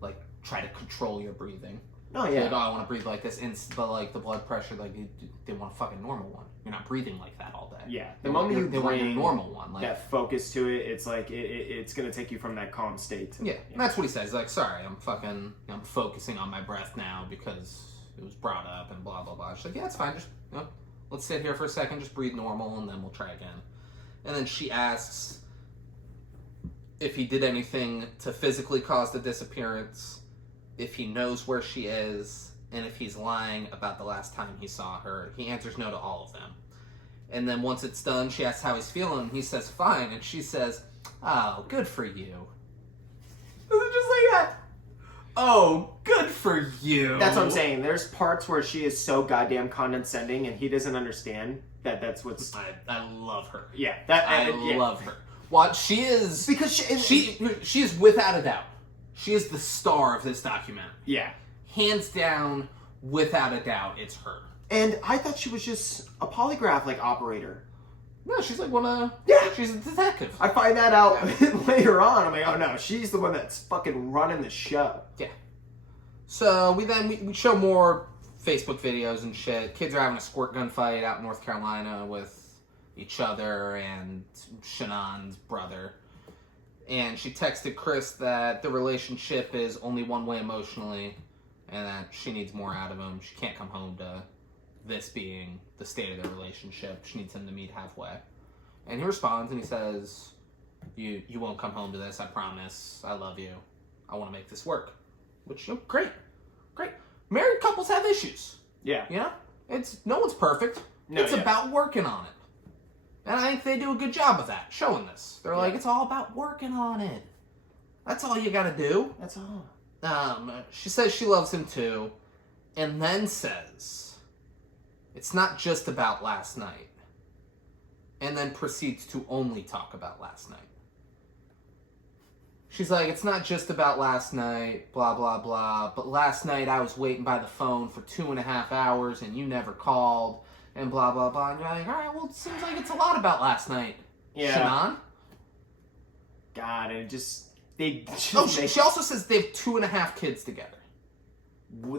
like, try to control your breathing. Oh, yeah. Like, I want to breathe like this, but, like, the blood pressure, like, they want a fucking normal one. You're not breathing like that all day. Yeah. The moment you want a bring normal one, like, that focus to it, it's like, it's going to take you from that calm state. Yeah, that's what he says. Like, sorry, I'm focusing on my breath now because it was brought up and blah, blah, blah. She's like, yeah, it's fine. Just, you know, let's sit here for a second, just breathe normal, and then we'll try again. And then she asks if he did anything to physically cause the disappearance, if he knows where she is, and if he's lying about the last time he saw her. He answers no to all of them. And then once it's done, she asks how he's feeling. He says, fine. And she says, oh, good for you. Is it just like that? Oh, good for you. That's what I'm saying. There's parts where she is so goddamn condescending, and he doesn't understand that that's what's... I love her. Yeah. I love her. What she is... Because she is without a doubt. She is the star of this documentary. Yeah. Hands down, without a doubt, it's her. And I thought she was just a polygraph, like, operator. No, she's like one of... Yeah. She's a detective. I find that out later on. I'm like, oh no, she's the one that's fucking running the show. Yeah. So we show more Facebook videos and shit. Kids are having a squirt gun fight out in North Carolina with each other and Shannon's brother. And she texted Chris that the relationship is only one way emotionally, and that she needs more out of him. She can't come home to this being the state of their relationship. She needs him to meet halfway. And he responds and he says, you won't come home to this, I promise. I love you. I want to make this work. Which, great. Married couples have issues. Yeah. You know? No one's perfect. No, it's about working on it. And I think they do a good job of that, showing this. They're like, it's all about working on it. That's all you gotta do. That's all. She says she loves him too, and then says, it's not just about last night. And then proceeds to only talk about last night. She's like, it's not just about last night, blah, blah, blah, but last night I was waiting by the phone for 2.5 hours and you never called, and blah, blah, blah. And you're like, all right, well, it seems like it's a lot about last night, Shannon. God, it just... she also says they have 2.5 kids together.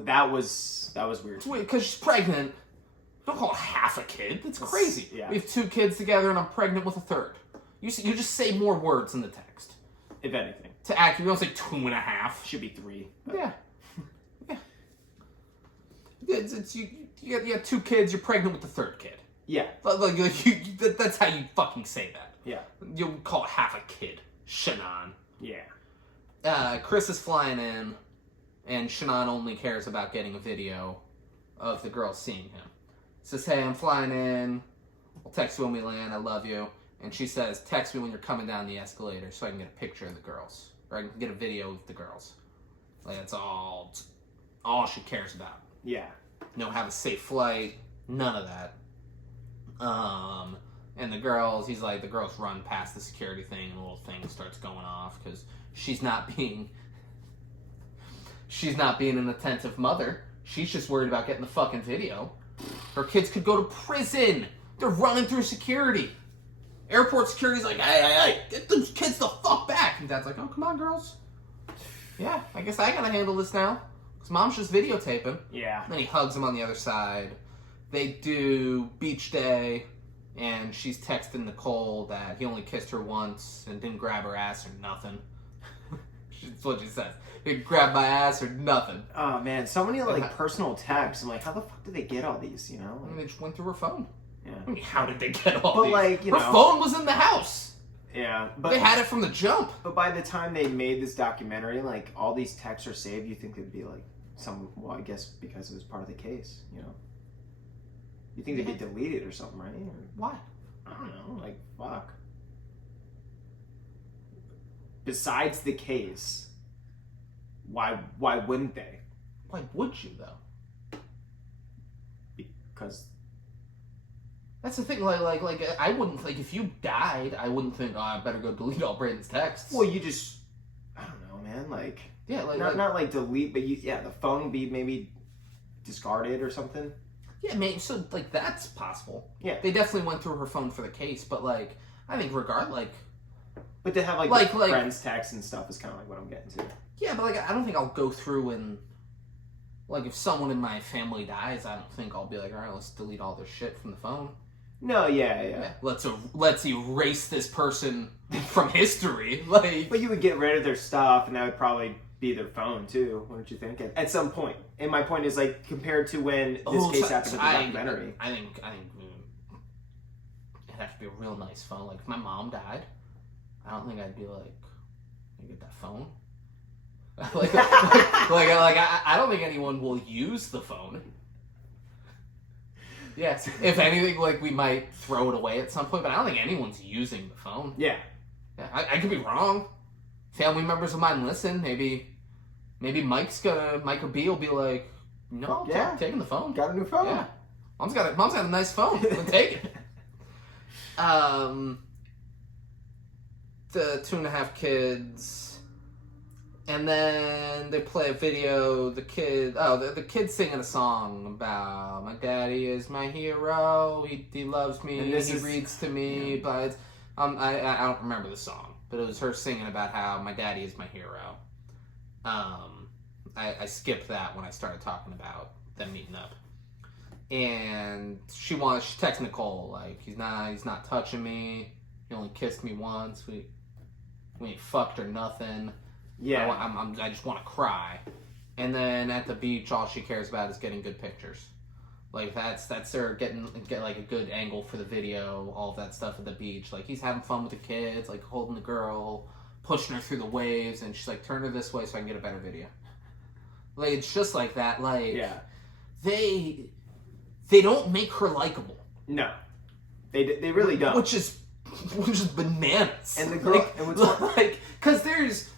That was weird. It's weird, because she's pregnant. Don't call it half a kid. That's crazy. Yeah. We have 2 kids together and I'm pregnant with a third. You just say more words in the text. If anything. To accurate, you don't say 2.5. Should be 3. But... Yeah. You got 2 kids, you're pregnant with the third kid. Yeah. That's how you fucking say that. Yeah. You call it half a kid. Shannon. Yeah. Chris is flying in, and Shannon only cares about getting a video of the girls seeing him. Says, hey, I'm flying in. I'll text you when we land. I love you. And she says, text me when you're coming down the escalator so I can get a picture of the girls. Or I can get a video of the girls. Like, that's all she cares about. Yeah. Have a safe flight. None of that. And the girls, he's like, the girls run past the security thing and a little thing starts going off because she's not being an attentive mother. She's just worried about getting the fucking video. Her kids could go to prison. They're running through security. Airport security's like, hey, get those kids the fuck back. And Dad's like, oh, come on, girls. Yeah, I guess I gotta handle this now. Because Mom's just videotaping. Yeah. And then he hugs him on the other side. They do beach day, and she's texting Nicole that he only kissed her once and didn't grab her ass or nothing. That's what she says. He didn't grab my ass or nothing. Oh, man. So many, personal texts. I'm like, how the fuck did they get all these, you know? I mean, they just went through her phone. Yeah. I mean, how did they get all these? Her phone was in the house. Yeah. But they had it from the jump. But by the time they made this documentary, all these texts are saved, you think they'd be, I guess because it was part of the case, you know? You think they'd be deleted or something, right? Or, why? I don't know. Fuck. Besides the case, why wouldn't they? Why would you, though? Because... That's the thing, I wouldn't, if you died, I wouldn't think, I better go delete all Brandon's texts. Well, you just, I don't know, man, yeah, not delete, but the phone be maybe discarded or something. Yeah, maybe, so, that's possible. Yeah. They definitely went through her phone for the case, but, I think But to have, friends text and stuff is kind of what I'm getting to. Yeah, but, I don't think I'll go through and, if someone in my family dies, I don't think I'll be like, all right, let's delete all their shit from the phone. No, yeah. Let's erase this person from history. But you would get rid of their stuff, and that would probably be their phone too. Wouldn't you think? At some point. And my point is, compared to when this case happened in the documentary. I think it'd have to be a real nice phone. If my mom died, I don't think I'd be like, "You get that phone." I don't think anyone will use the phone. Yes. If anything, we might throw it away at some point, but I don't think anyone's using the phone. Yeah. I could be wrong. Family members of mine listen. Maybe Mike or B will be like, no, I'm taking the phone. Got a new phone. Yeah. Mom's got a nice phone. We'll take it. The 2.5 kids. And then they play a video, the kid's singing a song about, my daddy is my hero, he loves me, he reads to me, but I don't remember the song, but it was her singing about how my daddy is my hero. I skipped that when I started talking about them meeting up. And she texts Nicole, he's not touching me, he only kissed me once, we we ain't fucked or nothing. Yeah. I just want to cry. And then at the beach, all she cares about is getting good pictures. Like, that's her get like a good angle for the video, all of that stuff at the beach. Like, he's having fun with the kids, like holding the girl, pushing her through the waves, and she's like, turn her this way so I can get a better video. Like, it's just like that. Like, yeah. They don't make her likable. No. They really don't. Which is bananas. And the girl, because there's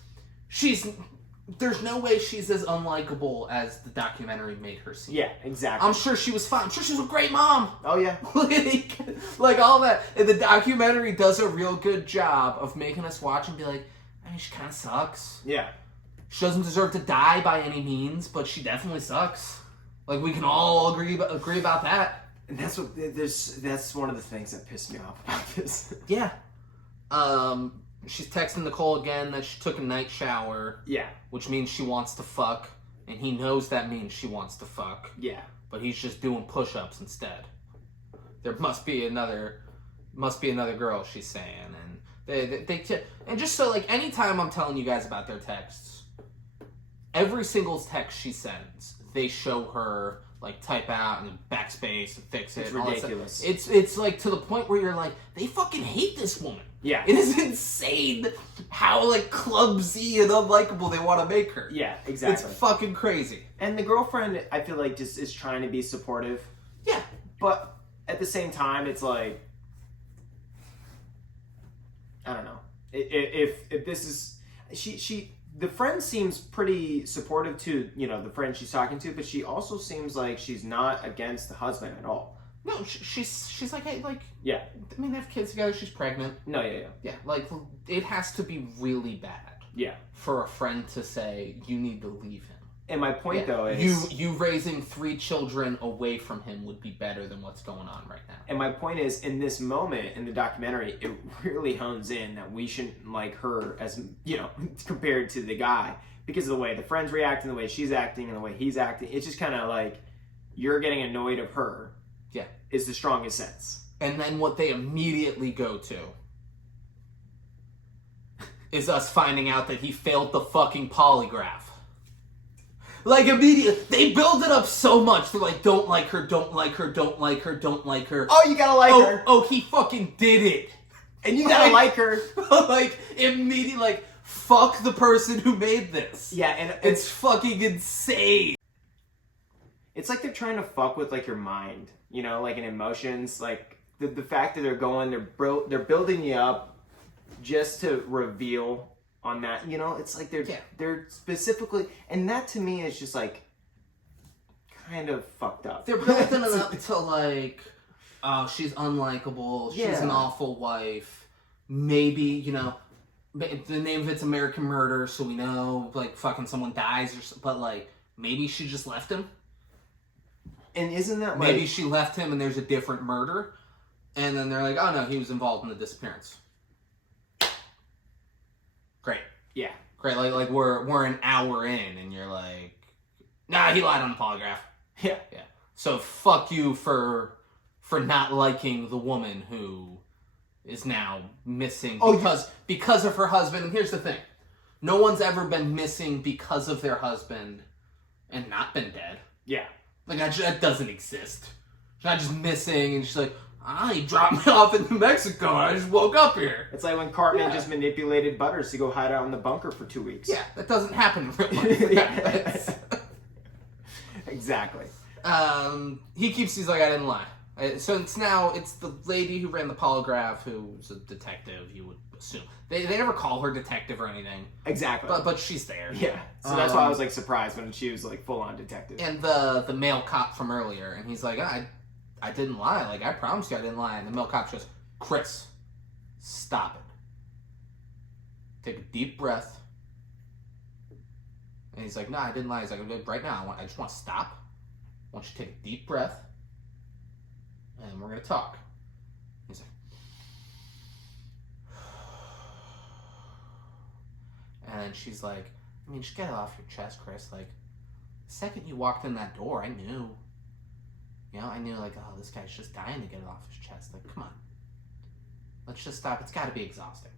no way she's as unlikable as the documentary made her seem. Yeah, exactly. I'm sure she was fine. I'm sure she was a great mom. Oh yeah. like all that. And the documentary does a real good job of making us watch and be like, I mean, she kind of sucks. Yeah. She doesn't deserve to die by any means, but she definitely sucks. Like, we can all agree about that. And that's one of the things that pissed me off about this. Yeah. She's texting Nicole again that she took a night shower. Yeah. Which means she wants to fuck. And he knows that means she wants to fuck. Yeah. But he's just doing push-ups instead. There must be another girl, she's saying. And and just so, like, anytime I'm telling you guys about their texts, every single text she sends, they show her, like, type out and backspace and fix it. It's ridiculous. It's like to the point where you're like, they fucking hate this woman. Yeah. It is insane how, like, clumsy and unlikable they want to make her. Yeah, exactly. It's fucking crazy. And the girlfriend, I feel like, just is trying to be supportive. Yeah. But at the same time, it's like, I don't know. If this is... The friend seems pretty supportive to, the friend she's talking to, but she also seems like she's not against the husband at all. No, she's like, hey, like... Yeah. I mean, they have kids together, she's pregnant. No, yeah. Yeah, like, it has to be really bad. Yeah. For a friend to say, you need to leave him. And my point, though, is... You raising 3 children away from him would be better than what's going on right now. And my point is, in this moment, in the documentary, it really hones in that we shouldn't like her as, compared to the guy. Because of the way the friend's reacting, the way she's acting, and the way he's acting. It's just kind of like, you're getting annoyed of her. Yeah. Is the strongest sense. And then what they immediately go to is us finding out that he failed the fucking polygraph. Like, immediately, they build it up so much. They're like, don't like her, don't like her, don't like her, don't like her. Oh, you gotta like her. Oh, he fucking did it. And you gotta like her. Like, immediately, like, fuck the person who made this. Yeah, and it's fucking insane. It's like they're trying to fuck with, like, your mind, like, in emotions. Like, the fact that they're building you up just to reveal on that, it's like they're specifically, and that to me is just like kind of fucked up. They're building it up to like, oh, she's unlikable, she's an awful wife, maybe, the name of it's American Murder, so we know, like, fucking someone dies, but, like, maybe she just left him. And isn't that maybe she left him and there's a different murder, and then they're like, oh no, he was involved in the disappearance. Great. Yeah. Great. Like we're an hour in and you're like, nah, he lied on the polygraph. Yeah. Yeah. So fuck you for not liking the woman who is now missing because of her husband. And here's the thing. No one's ever been missing because of their husband and not been dead. Yeah. Like, that doesn't exist. She's not just missing and she's like, he dropped me off in New Mexico and I just woke up here. It's like when Cartman just manipulated Butters to go hide out in the bunker for 2 weeks. Yeah, that doesn't happen in real life. Exactly. He's like, I didn't lie. So it's the lady who ran the polygraph who's a detective, you would assume. They never call her detective or anything. Exactly. But she's there. Yeah. So that's why I was like surprised when she was like full on detective. And the male cop from earlier, and he's like, I didn't lie. Like, I promised you I didn't lie. And the male cop goes, Chris, stop it. Take a deep breath. And he's like, no, I didn't lie. He's like, right now, I just want to stop. I want you to take a deep breath. And we're going to talk. He's like, and then she's like, I mean, just get it off your chest, Chris. Like, the second you walked in that door, I knew. I knew, like, oh, this guy's just dying to get it off his chest. Like, come on. Let's just stop. It's got to be exhausting.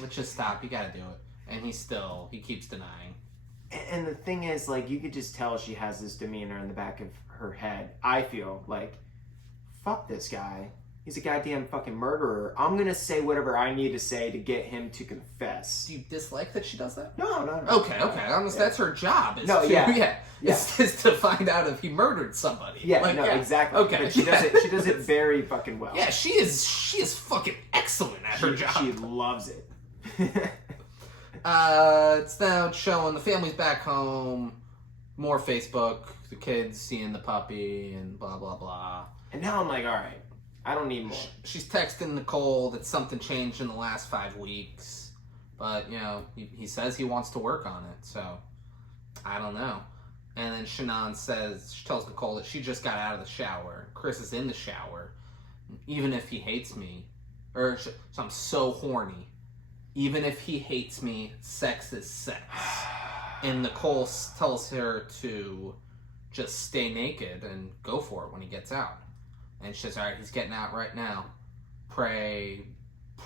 let's just stop. You gotta do it. And he keeps denying. And the thing is, like, you could just tell she has this demeanor in the back of her head. I feel like, fuck this guy. He's a goddamn fucking murderer. I'm gonna say whatever I need to say to get him to confess. Do you dislike that she does that? No. Okay. That's her job. No, yeah. Is to find out if he murdered somebody. Yeah, like, exactly. Okay. But she does it very fucking well. Yeah, she is fucking excellent at her job. She loves it. It's now showing the family's back home, more Facebook, the kids seeing the puppy, and blah, blah, blah. And now I'm like, all right, I don't need more. She's texting Nicole that something changed in the last 5 weeks. But, he says he wants to work on it, so I don't know. And then Shannon she tells Nicole that she just got out of the shower. Chris is in the shower. Even if he hates me, so I'm so horny. Even if he hates me, sex is sex. And Nicole tells her to just stay naked and go for it when he gets out. And she says, all right, he's getting out right now. Pray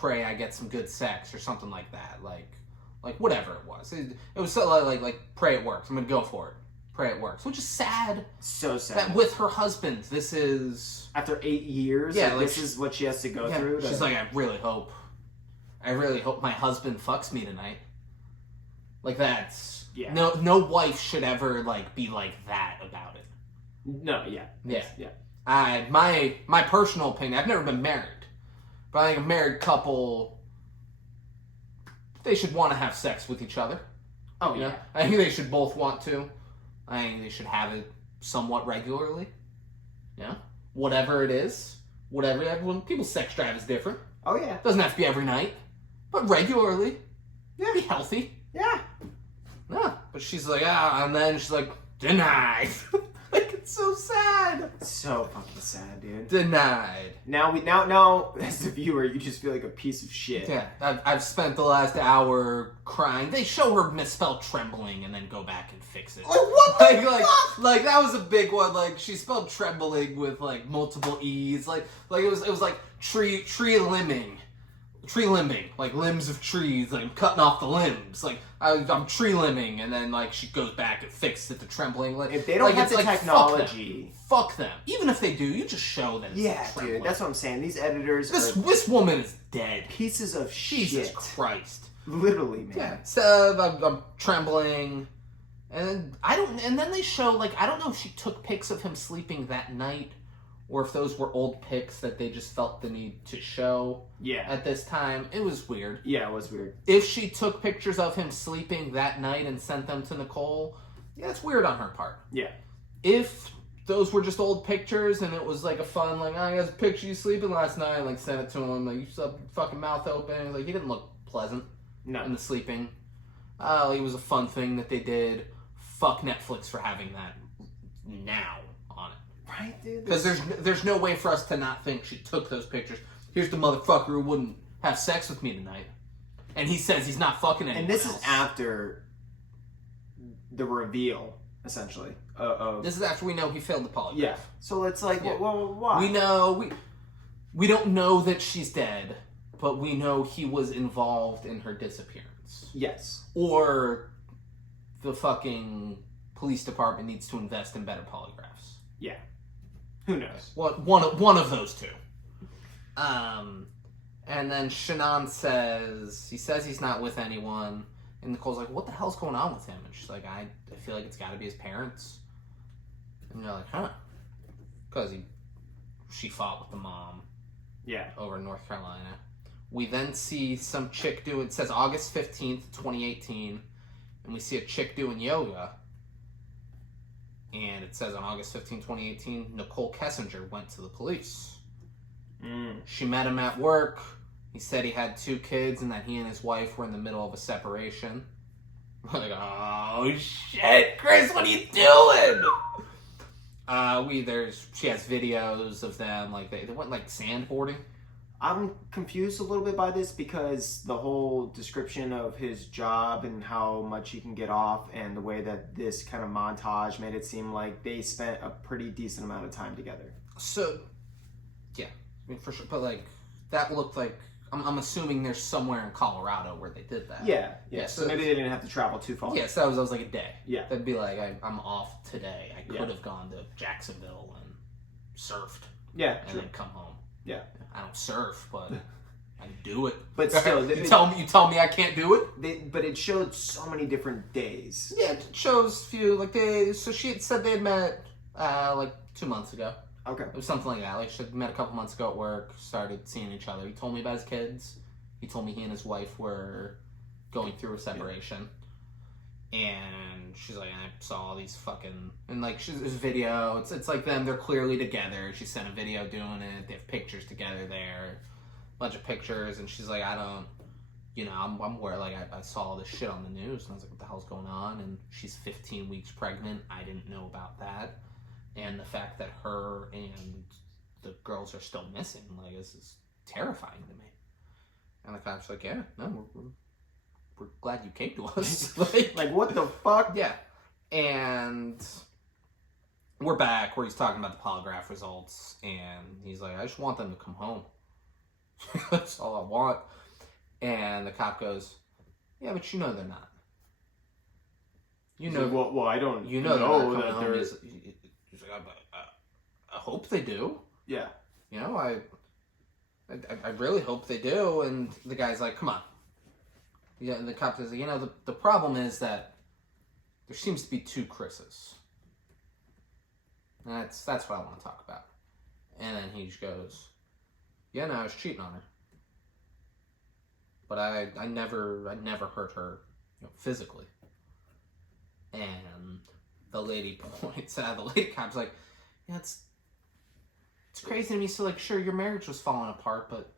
I get some good sex or something like that. Like whatever it was. It was so like pray it works. I'm going to go for it. Pray it works. Which is sad. So sad. That with her husband, this is... After 8 years, this is what she has to go through. She's like, I really hope my husband fucks me tonight. Like that's... Yeah. No wife should ever be like that about it. No, yeah. My personal opinion, I've never been married. But I think a married couple, they should want to have sex with each other. Oh, yeah. I think they should both want to. I think they should have it somewhat regularly. Yeah. Whatever it is. People's sex drive is different. Oh, yeah. Doesn't have to be every night. But regularly. Yeah. Be healthy. Yeah. Yeah. But she's like, and then she's like, denied. It's so sad. So fucking sad, dude. Denied. Now, as the viewer, you just feel like a piece of shit. Yeah, I've spent the last hour crying. They show her misspell trembling and then go back and fix it. Oh, what the fuck? Like that was a big one. Like she spelled trembling with multiple e's. Like it was like tree limbing. Tree limbing, like limbs of trees, like cutting off the limbs. Like I'm tree limbing, and then she goes back and fixes it to trembling. Like if they don't have the technology, fuck them. Even if they do, you just show that. It's trembling. Dude, that's what I'm saying. These editors, this woman is dead. Pieces of Jesus shit. Christ, literally, man. Yeah. So I'm trembling, and then they show I don't know if she took pics of him sleeping that night. Or if those were old pics that they just felt the need to show at this time. It was weird. Yeah, it was weird. If she took pictures of him sleeping that night and sent them to Nicole, it's weird on her part. Yeah. If those were just old pictures and it was a fun, I got a picture of you sleeping last night, sent it to him, you saw fucking mouth open. He didn't look pleasant in the sleeping. It was a fun thing that they did. Fuck Netflix for having that now. Right, dude. Because there's no way for us to not think she took those pictures. Here's the motherfucker who wouldn't have sex with me tonight, and he says he's not fucking anyone And this else. is after the reveal, essentially. This is after we know he failed the polygraph. Yeah. So it's well, why? We don't know that she's dead, but we know he was involved in her disappearance. Yes. Or the fucking police department needs to invest in better polygraphs. Yeah. Who knows? One of those two. And then Shannon says he's not with anyone, and Nicole's like, what the hell's going on with him? And she's like, I feel like it's got to be his parents. And they're like, huh? Because she fought with the mom. Yeah. Over in North Carolina. We then see some chick it says August 15th, 2018, and we see a chick doing yoga. And it says on August 15, 2018, Nicole Kessinger went to the police. She met him at work. He said he had 2 kids and that he and his wife were in the middle of a separation. Like, oh shit, Chris, what are you doing? She has videos of them, they went sandboarding. I'm confused a little bit by this because the whole description of his job and how much he can get off and the way that this kind of montage made it seem like they spent a pretty decent amount of time together. So, yeah, for sure. But that looked like I'm assuming there's somewhere in Colorado where they did that. Yeah. Yeah, So maybe they didn't have to travel too far. Yeah, so that was like a day. Yeah. That'd be like, I'm off today. I Yeah. could have gone to Jacksonville and surfed. Yeah, And true. then come home. Yeah. I don't surf, but I do it. But still, you tell me I can't do it? But it showed so many different days. Yeah, it shows few, like, days. So she had said they had met, like, 2 months ago. Okay. It was something like that. Like, she had met a couple months ago at work, started seeing each other. He told me about his kids. He told me he and his wife were going through a separation. And she's like, I saw all these fucking... And, like, there's video. It's like them. They're clearly together. She sent a video doing it. They have pictures together there. A bunch of pictures. And she's like, I don't... You know, I'm aware, like, I saw all this shit on the news. And I was like, what the hell's going on? And she's 15 weeks pregnant. I didn't know about that. And the fact that her and the girls are still missing, like, this is terrifying to me. And the cop's like, yeah, no, we're glad you came to us. Like, what the fuck? Yeah. And we're back where he's talking about the polygraph results. And he's like, I just want them to come home. That's all I want. And the cop goes, yeah, but you know they're not. You know, well, I don't. You know that they're. He's like, I hope they do. Yeah. You know, I really hope they do. And the guy's like, come on. Yeah, and the cop says, you know, the problem is that there seems to be two Chris's. And that's what I want to talk about. And then he just goes, yeah, no, I was cheating on her. But I never hurt her, you know, physically. And the lady points out, the lady cop's like, yeah, it's crazy to me. So, like, sure, your marriage was falling apart, but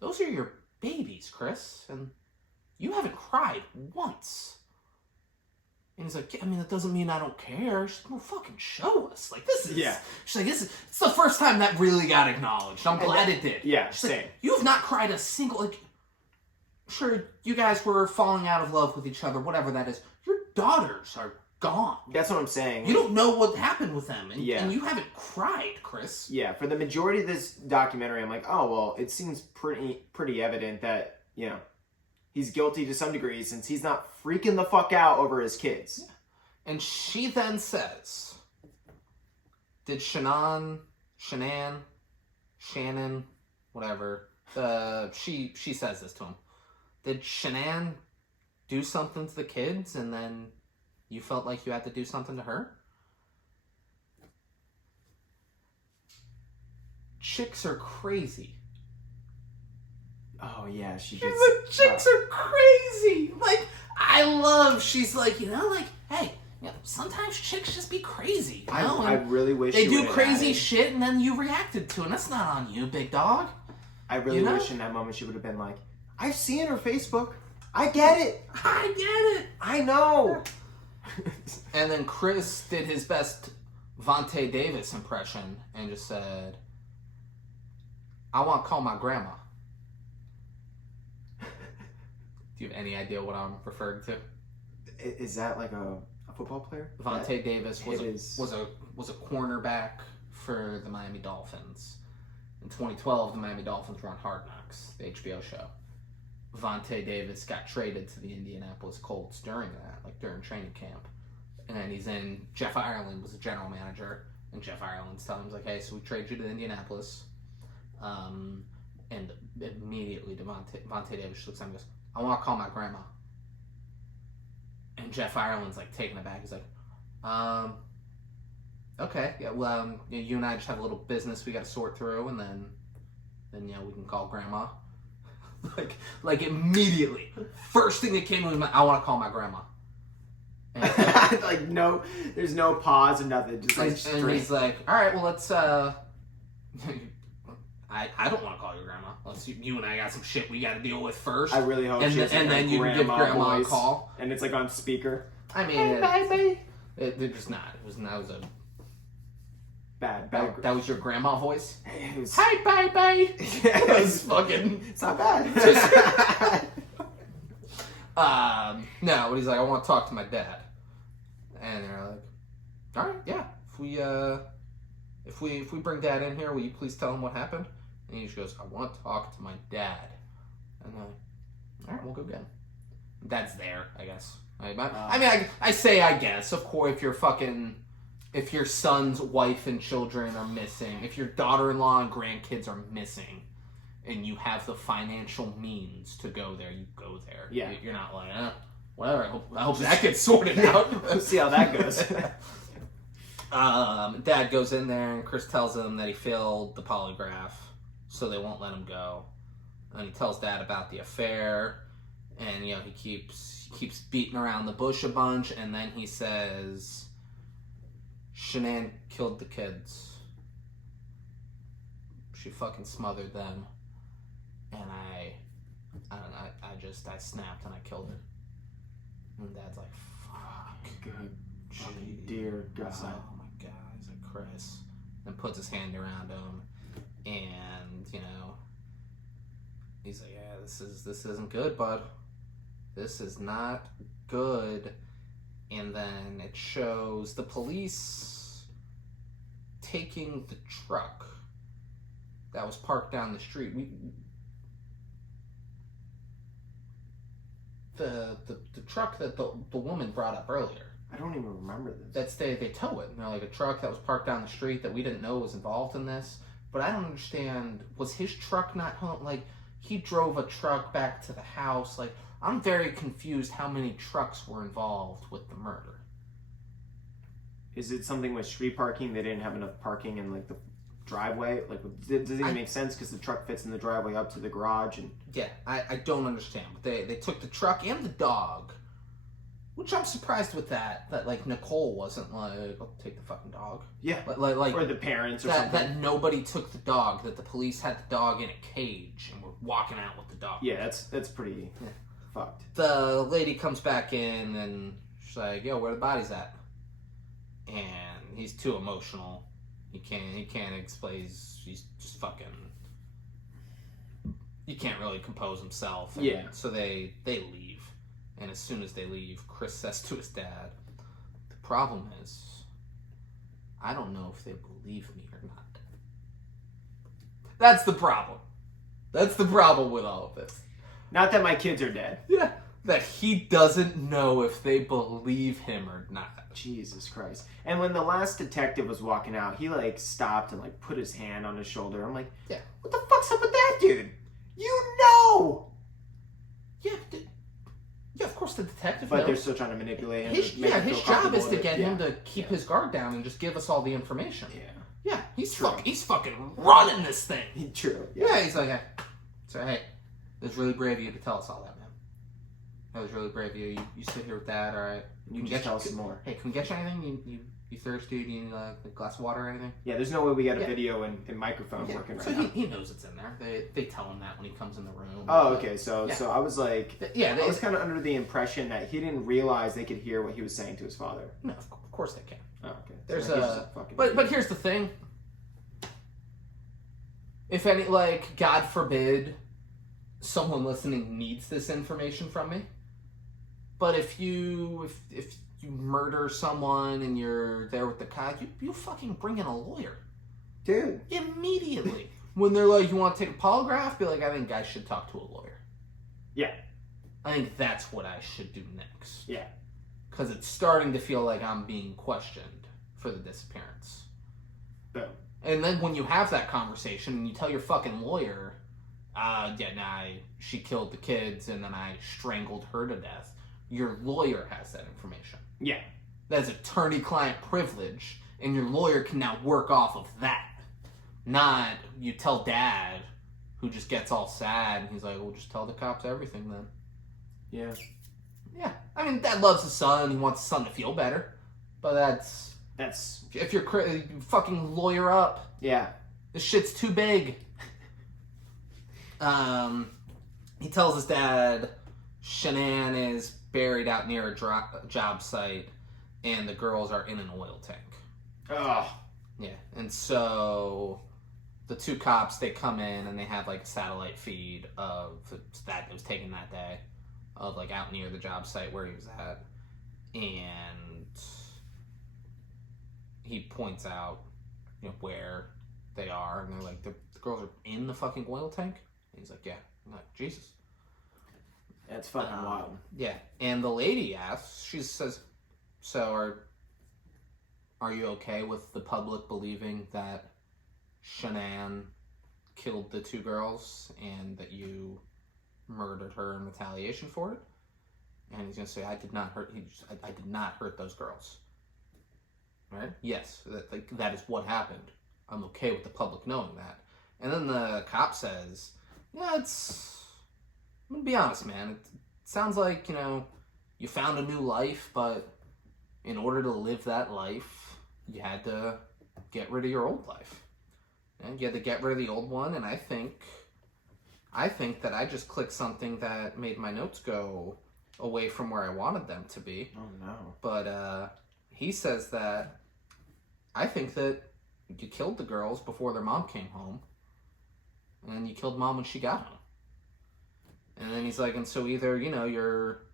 those are your babies, Chris. And you haven't cried once. And he's like, yeah, I mean, that doesn't mean I don't care. She's like, well, fucking show us. Like, this is... Yeah. She's like, it's the first time that really got acknowledged. I'm glad it did. Yeah, She's same. like, you have not cried a single... Like, sure, you guys were falling out of love with each other, whatever that is. Your daughters are gone. That's what I'm saying. You don't know what happened with them. And, Yeah. and you haven't cried, Chris. Yeah, for the majority of this documentary, I'm like, oh, well, it seems pretty evident that, you know, he's guilty to some degree since he's not freaking the fuck out over his kids. Yeah. And she then says, did Shannon, whatever, she says this to him. Did Shannon do something to the kids and then you felt like you had to do something to her? Chicks are crazy. Oh, yeah, She's like, chicks are crazy. Like, she's like, you know, like, hey, you know, sometimes chicks just be crazy. You know? I really wish they you do would've crazy added- shit and then you reacted to it. And that's not on you, big dog. I really You know? wish in that moment she would have been like, I've seen her Facebook. I get it. I get it. I know. And then Chris did his best Vontae Davis impression and just said, I want to call my grandma. Do you have any idea what I'm referring to? Is that like a football player? Vontae Davis was is- a cornerback for the Miami Dolphins. In 2012, the Miami Dolphins were on Hard Knocks, the HBO show. Vontae Davis got traded to the Indianapolis Colts during training camp. And he's in, Jeff Ireland was the general manager, and Jeff Ireland's telling him, he's like, hey, so we trade you to Indianapolis. And immediately Vontae Davis looks at him and goes, I want to call my grandma. And Jeff Ireland's like taken aback. He's like, okay, yeah, well, you and I just have a little business we got to sort through, and then yeah, we can call grandma. like immediately, first thing that came to my mind, I want to call my grandma. And, like no, there's no pause or nothing. Just like and straight. he's like, all right, well, let's. I don't want to call your grandma. You and I got some shit we got to deal with first. I really hope. And she has, then like, you can give grandma voice, a call. and it's like on speaker. I mean, they're just not. That was a Bad. that was your grandma voice. It was, Hi, bye. Yeah, That was fucking. it's not bad. No, but he's like, I want to talk to my dad, and they're like, all right, yeah. If we bring dad in here, will you please tell him what happened? And he just goes, I want to talk to my dad. And they're like, all right, we'll go get him. Dad's there, I guess. I say I guess. Of course, if your son's wife and children are missing, if your daughter-in-law and grandkids are missing, and you have the financial means to go there, you go there. Yeah. You're not like, well, I hope that gets sorted out. We'll see how that goes. Dad goes in there, and Chris tells him that he failed the polygraph, so they won't let him go. And he tells Dad about the affair, and he keeps beating around the bush a bunch, and then he says, Shanann killed the kids. She fucking smothered them, and I don't know, I snapped and I killed her. And Dad's like, fuck. Good. Dear God. Oh my God. He's like, Chris. And puts his hand around him. And, he's like, yeah, this isn't good, bud. This is not good. And then it shows the police taking the truck that was parked down the street. The truck that the woman brought up earlier. I don't even remember this. They tow it. Like a truck that was parked down the street that we didn't know was involved in this. But I don't understand. Was his truck not home? Like, he drove a truck back to the house. Like, I'm very confused how many trucks were involved with the murder. Is it something with street parking? They didn't have enough parking in, like, the driveway? Like, does it even make sense because the truck fits in the driveway up to the garage? And yeah, I don't understand. But they took the truck and the dog, which I'm surprised with that like, Nicole wasn't like, I'll take the fucking dog. Yeah. Like or the parents or something. something. That nobody took the dog, that the police had the dog in a cage and were walking out with the dog. Yeah, that's pretty fucked. The lady comes back in and she's like, yo, where the body's at? And he's too emotional. He can't explain. He's just fucking. He can't really compose himself. And yeah. So they leave, and as soon as they leave, Chris says to his dad, "The problem is, I don't know if they believe me or not." That's the problem. That's the problem with all of this. Not that my kids are dead. Yeah. That he doesn't know if they believe him or not. Jesus Christ. And when the last detective was walking out, he, like, stopped and, like, put his hand on his shoulder. I'm like, yeah, what the fuck's up with that dude? You know! Yeah, of course the detective But knows. They're still trying to manipulate him. His job is to get him to keep his guard down and just give us all the information. Yeah, he's fucking running this thing. True. Yeah, he's like, hey. So, hey, it was really brave of you to tell us all that, man. That was really brave of you. You sit here with that, all right? You can tell us some more. Hey, can we get you anything? You thirsty? Do you need a glass of water or anything? Yeah, there's no way we got a video and microphone working right now. So he knows it's in there. They tell him that when he comes in the room. Oh, okay. So I was like, I was kind of under the impression that he didn't realize they could hear what he was saying to his father. No, of course they can. Oh, okay. There's but but here's the thing. If any, like, God forbid, someone listening needs this information from me. But if you murder someone and you're there with the cops, you fucking bring in a lawyer. Dude. Immediately. When they're like, you want to take a polygraph? Be like, I think guys should talk to a lawyer. Yeah. I think that's what I should do next. Yeah. Because it's starting to feel like I'm being questioned for the disappearance. Boom. And then when you have that conversation and you tell your fucking lawyer, she killed the kids and then I strangled her to death. Your lawyer has that information. Yeah. That's attorney-client privilege, and your lawyer can now work off of that. Not you tell Dad, who just gets all sad, and he's like, well, just tell the cops everything then. Yeah. Yeah. I mean, Dad loves his son. He wants his son to feel better. But that's... If you're fucking lawyer up. Yeah. This shit's too big. He tells his dad Shanann is buried out near a job site and the girls are in an oil tank. Oh. Yeah. And so the two cops, they come in and they have like a satellite feed of that was taken that day of like out near the job site where he was at. And he points out, where they are, and they're like, the girls are in the fucking oil tank? And he's like, yeah. I'm like, Jesus. That's fucking wild. Yeah, and the lady asks, she says, so are you okay with the public believing that Shanann killed the 2 girls and that you murdered her in retaliation for it? And he's gonna say, I did not hurt those girls. Right? Yes, that is what happened. I'm okay with the public knowing that. And then the cop says, yeah, I'm gonna be honest, man. It sounds like, you found a new life, but in order to live that life, you had to get rid of your old life. And you had to get rid of the old one, and I think that I just clicked something that made my notes go away from where I wanted them to be. Oh, no. But he says that I think that you killed the girls before their mom came home, and you killed mom when she got home. And then he's like, and so either, you're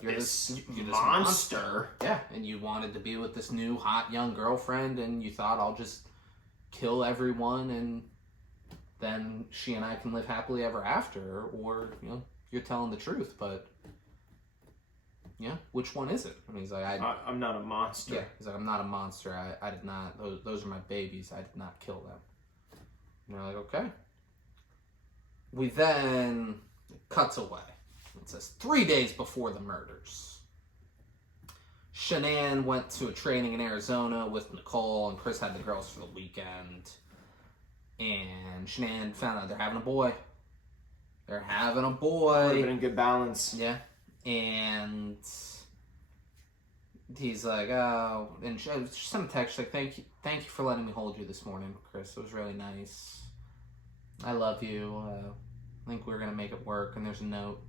this monster. Yeah, and you wanted to be with this new hot young girlfriend, and you thought, I'll just kill everyone, and then she and I can live happily ever after, or, you're telling the truth, but, which one is it? And he's like, I'm not a monster. Yeah, he's like, I'm not a monster. I did not, those are my babies. I did not kill them. And you're like, okay. We then, cuts away. It says 3 days before the murders. Shanann went to a training in Arizona with Nicole, and Chris had the girls for the weekend. And Shanann found out they're having a boy. They're having a boy. Would have been in good balance. Yeah. And he's like, oh, and she sent a text like, thank you for letting me hold you this morning, Chris. It was really nice. I love you. I think we're gonna make it work. And there's a note.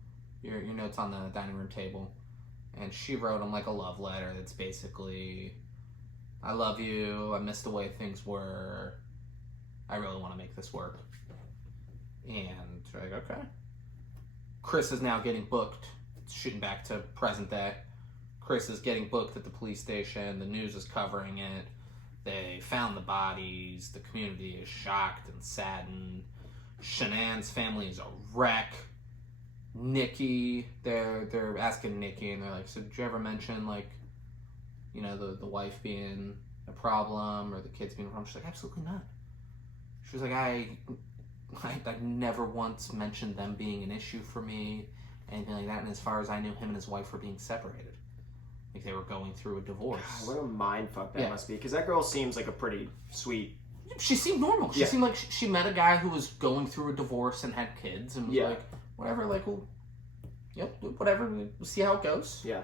Your note's on the dining room table. And she wrote him like a love letter that's basically, I love you. I miss the way things were. I really want to make this work. And like, okay. Chris is now getting booked. Shooting back to present day. Chris is getting booked at the police station. The news is covering it. They found the bodies. The community is shocked and saddened. Shanann's family is a wreck. Nikki, they're asking Nikki, and they're like, so did you ever mention, like, the wife being a problem or the kids being a problem? She's like, absolutely not. She was like, I never once mentioned them being an issue for me, anything like that. And as far as I knew, him and his wife were being separated. Like, they were going through a divorce. God, what a mindfuck that must be. Because that girl seems like a pretty sweet... She seemed normal. She seemed like she met a guy who was going through a divorce and had kids, and was like, whatever, like, well, whatever, we'll see how it goes. Yeah.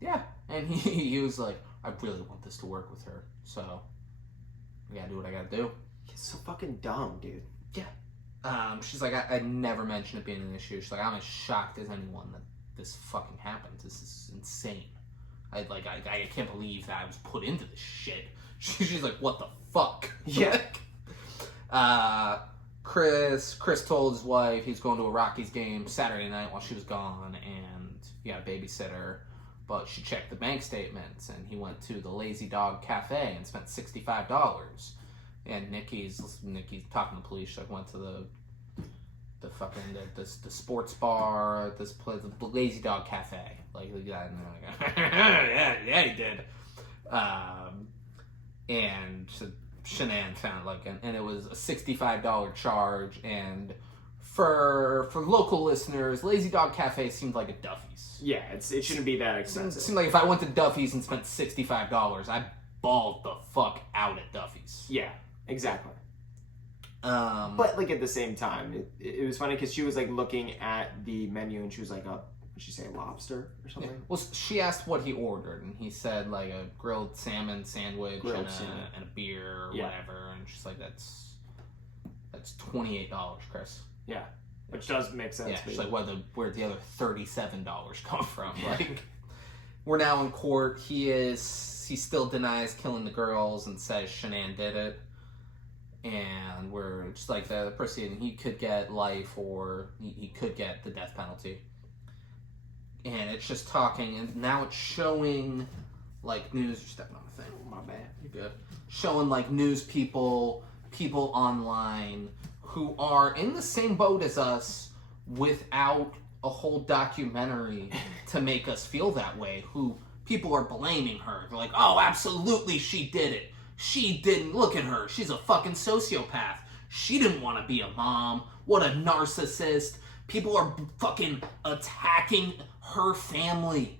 Yeah. And he was like, I really want this to work with her, so I gotta do what I gotta do. It's so fucking dumb, dude. Yeah. She's like, I never mentioned it being an issue. She's like, I'm as shocked as anyone that this fucking happened. This is insane. I can't believe that I was put into this shit. She's like, what the fuck? Yeah. Chris told his wife he's going to a Rockies game Saturday night while she was gone, and he got a babysitter, but she checked the bank statements, and he went to the Lazy Dog Cafe and spent $65. And Nikki's talking to the police. She went to the fucking the sports bar, this place, the Lazy Dog Cafe, like that, and they're like, yeah, he did. And Shanann found and it was a $65 charge. And for local listeners, Lazy Dog Cafe seemed like a Duffy's. Yeah, it shouldn't be that expensive. It seemed like if I went to Duffy's and spent $65, I balled the fuck out at Duffy's. Yeah, exactly. But like at the same time, it was funny because she was like looking at the menu and she was like, "Did she say lobster or something?" Yeah. Well, she asked what he ordered, and he said like a grilled salmon sandwich and a beer or whatever. And she's like, "That's $28, Chris." Yeah, which does make sense. Yeah, she's like, "Where'd the other $37 come from?" Like, we're now in court. He still denies killing the girls and says Shanann did it. And we're just like the proceeding. He could get life, or he could get the death penalty. And it's just talking, and now it's showing like news. You're stepping on the thing. Oh, my bad. You're good. Showing like news people online who are in the same boat as us without a whole documentary to make us feel that way. Who people are blaming her. They're like, oh, absolutely, she did it. She didn't. Look at her. She's a fucking sociopath. She didn't want to be a mom. What a narcissist. People are fucking attacking her family.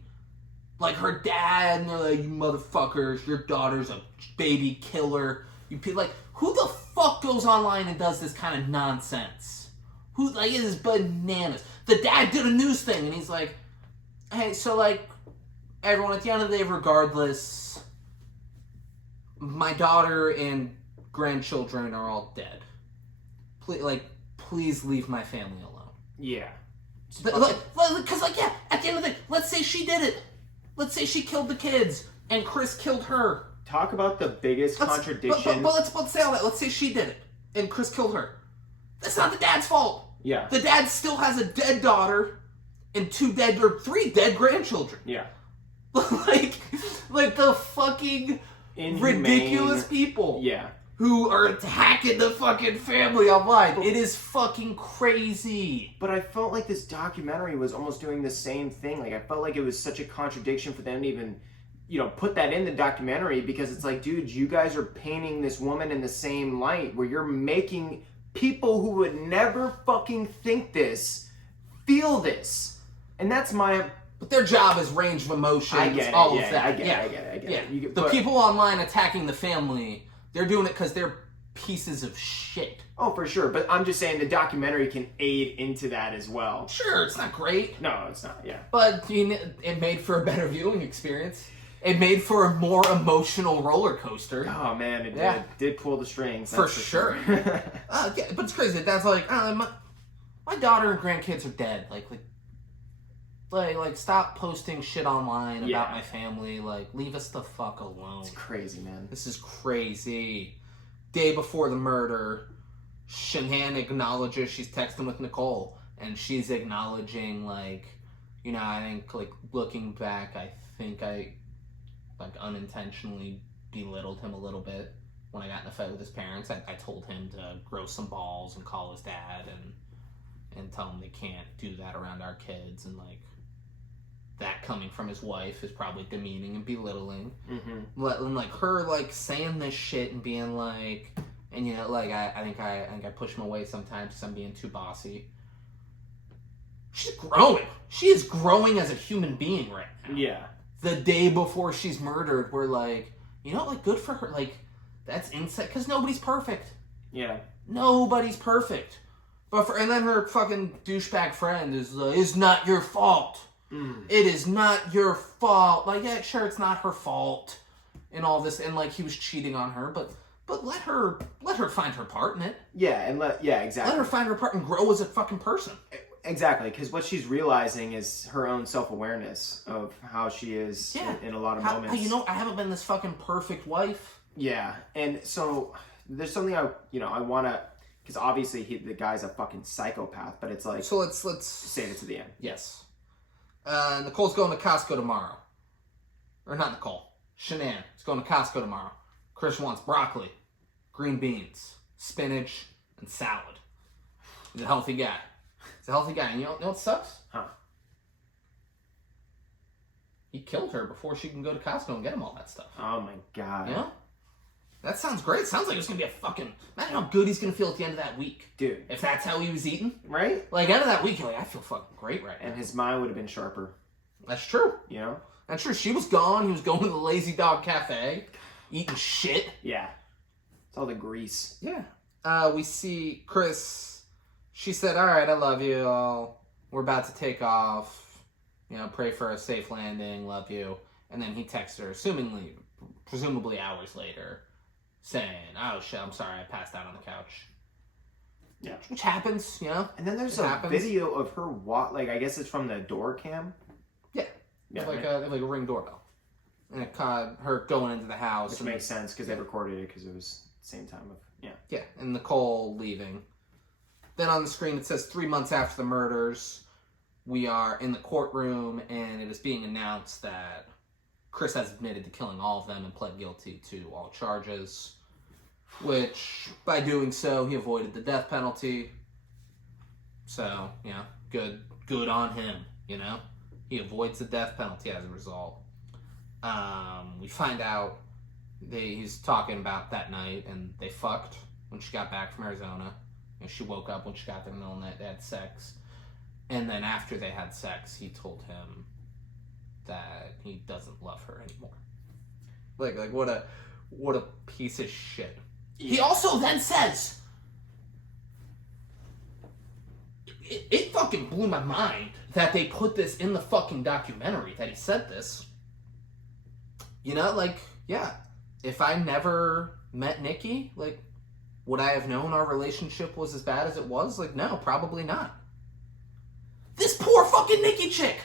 Like her dad, and they're like, you motherfuckers, your daughter's a baby killer. Like, who the fuck goes online and does this kind of nonsense? Who, like, it is bananas. The dad did a news thing, and he's like, hey, so, like, everyone, at the end of the day, regardless, my daughter and grandchildren are all dead. Please leave my family alone. Yeah. Because, like, yeah, at the end of the day, let's say she did it. Let's say she killed the kids, and Chris killed her. Talk about the biggest contradiction. But let's say all that. Let's say she did it, and Chris killed her. That's not the dad's fault. Yeah. The dad still has a dead daughter, and 3 dead grandchildren. Yeah. like the fucking Inhumane, ridiculous people. Yeah. Who are attacking the fucking family online. It is fucking crazy. But I felt like this documentary was almost doing the same thing. Like, I felt like it was such a contradiction for them to even, put that in the documentary, because it's like, dude, you guys are painting this woman in the same light where you're making people who would never fucking think this feel this. And that's my... But their job is range of emotions, I get it. all yeah, of that. I get it. The people online attacking the family... They're doing it because they're pieces of shit. Oh, for sure. But I'm just saying the documentary can aid into that as well. Sure, it's not great. No, it's not, yeah. But it made for a better viewing experience. It made for a more emotional roller coaster. Oh, man, it did pull the strings. For sure. Yeah, but it's crazy. That's like, my daughter and grandkids are dead. Like, stop posting shit online about my family. Like, leave us the fuck alone. It's crazy, man. This is crazy. Day before the murder, Shanann acknowledges she's texting with Nicole, and she's acknowledging, like, I think, like, looking back, I think I, like, unintentionally belittled him a little bit when I got in a fight with his parents. I told him to grow some balls and call his dad and tell him they can't do that around our kids, and, like, that coming from his wife is probably demeaning and belittling. Mm-hmm. And like her like saying this shit and being like, and like I think I push him away sometimes because I'm being too bossy. She's growing. She is growing as a human being right now. Yeah. The day before she's murdered, we're like, like good for her. Like that's insight because nobody's perfect. Yeah. Nobody's perfect. And then her fucking douchebag friend is like, it's not your fault. It is not your fault. Like, yeah, sure, it's not her fault, and all this, and like he was cheating on her, but let her find her part in it. Yeah, exactly. Let her find her part and grow as a fucking person. Exactly, because what she's realizing is her own self-awareness of how she is in a lot of moments. I haven't been this fucking perfect wife. Yeah, and so there's something I want to, because obviously the guy's a fucking psychopath, but it's like, so let's save it to the end. Yes. Nicole's going to Costco tomorrow. Or not Nicole. Shanann is going to Costco tomorrow. Chris wants broccoli, green beans, spinach, and salad. He's a healthy guy. And you know what sucks? Huh. He killed her before she can go to Costco and get him all that stuff. Oh my god. That sounds great. Sounds like it's going to be a fucking... Imagine how good he's going to feel at the end of that week. Dude. If that's how he was eating. Right? Like, end of that week, you're like, I feel fucking great right now. And his mind would have been sharper. That's true. That's true. She was gone. He was going to the Lazy Dog Cafe. Eating shit. Yeah. It's all the grease. Yeah. We see Chris. She said, all right, I love you. We're about to take off. Pray for a safe landing. Love you. And then he texts her, presumably hours later, saying, oh shit, I'm sorry, I passed out on the couch. Yeah. Which happens, And then there's a video of her I guess it's from the door cam. Yeah. They have like a Ring doorbell. And it caught her going into the house. Which makes sense because they recorded it because it was the same time of, Yeah, and Nicole leaving. Then on the screen it says 3 months after the murders, we are in the courtroom and it is being announced that Chris has admitted to killing all of them and pled guilty to all charges, which, by doing so, he avoided the death penalty. So, good good on him, you know? He avoids the death penalty as a result. We find out he's talking about that night, and they fucked when she got back from Arizona. And she woke up when she got there in the middle of the night. They had sex. And then after they had sex, he told him that he doesn't love her anymore. Like what a piece of shit. Yeah. He also then says, it fucking blew my mind that they put this in the fucking documentary, that he said this. You know, like, yeah, if I never met Nikki, like, would I have known our relationship was as bad as it was? Like, no, probably not. This poor fucking Nikki chick.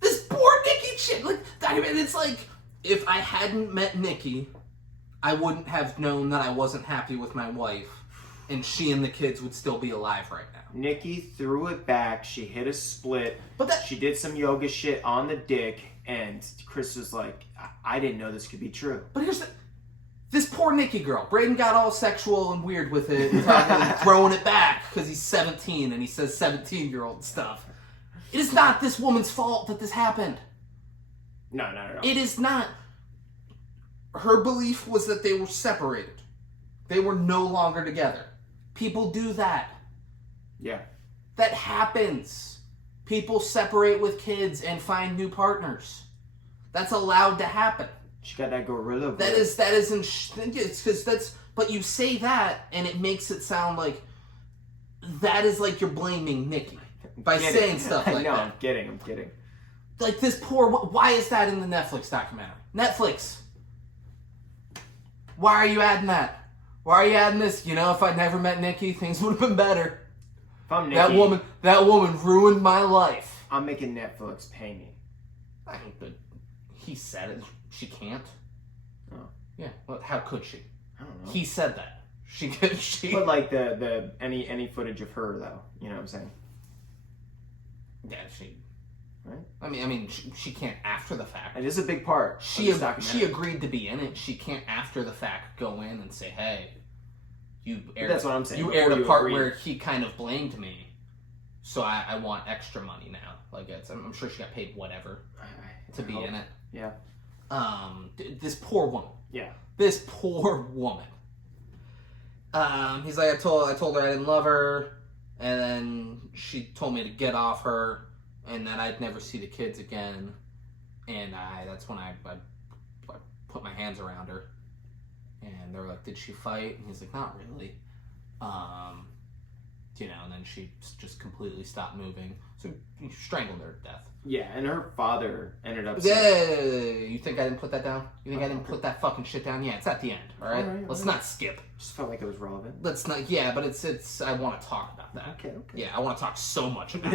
This poor Nikki chick. Like, I mean, it's like, if I hadn't met Nikki, I wouldn't have known that I wasn't happy with my wife, and she and the kids would still be alive right now. Nikki threw it back. She hit a split. But she did some yoga shit on the dick, and Chris was like, I didn't know this could be true. But here's this poor Nikki girl. Braden got all sexual and weird with it, and throwing it back because he's 17 and he says 17-year-old stuff. It is not this woman's fault that this happened. No. It is not. Her belief was that they were separated. They were no longer together. People do that. Yeah. That happens. People separate with kids and find new partners. That's allowed to happen. She got that gorilla voice. That isn't. It's because that's. But you say that, and it makes it sound like that is like you're blaming Nikki by saying stuff like that. I'm kidding. Like this poor. Why is that in the Netflix documentary? Netflix. Why are you adding that? Why are you adding this? You know, if I'd never met Nikki, things would have been better. If I'm Nikki, that woman ruined my life. I'm making Netflix pay me. I mean, but he said it. She can't. Oh. Yeah. Well, how could she? I don't know. He said that. She. But like the any footage of her though, you know what I'm saying? Yeah, she. Right. I mean, she can't after the fact. It is a big part. She agreed to be in it. She can't after the fact go in and say, "Hey, you aired." That's what I'm saying. You aired a part where he kind of blamed me, so I want extra money now. Like I'm sure she got paid whatever to be in it. Yeah. This poor woman. Yeah. This poor woman. He's like, I told her I didn't love her, and then she told me to get off her, and that I'd never see the kids again, and that's when I put my hands around her, and they were like, did she fight? And he's like, not really. You know, and then she just completely stopped moving, so he strangled her to death. Yeah, and her father ended up saying... You think I didn't put that down? You think I didn't put that fucking shit down? Yeah, it's at the end, alright? Let's not skip. Just felt like it was relevant. Let's not... Yeah, but it's... I want to talk about that. Okay. Yeah, I want to talk so much about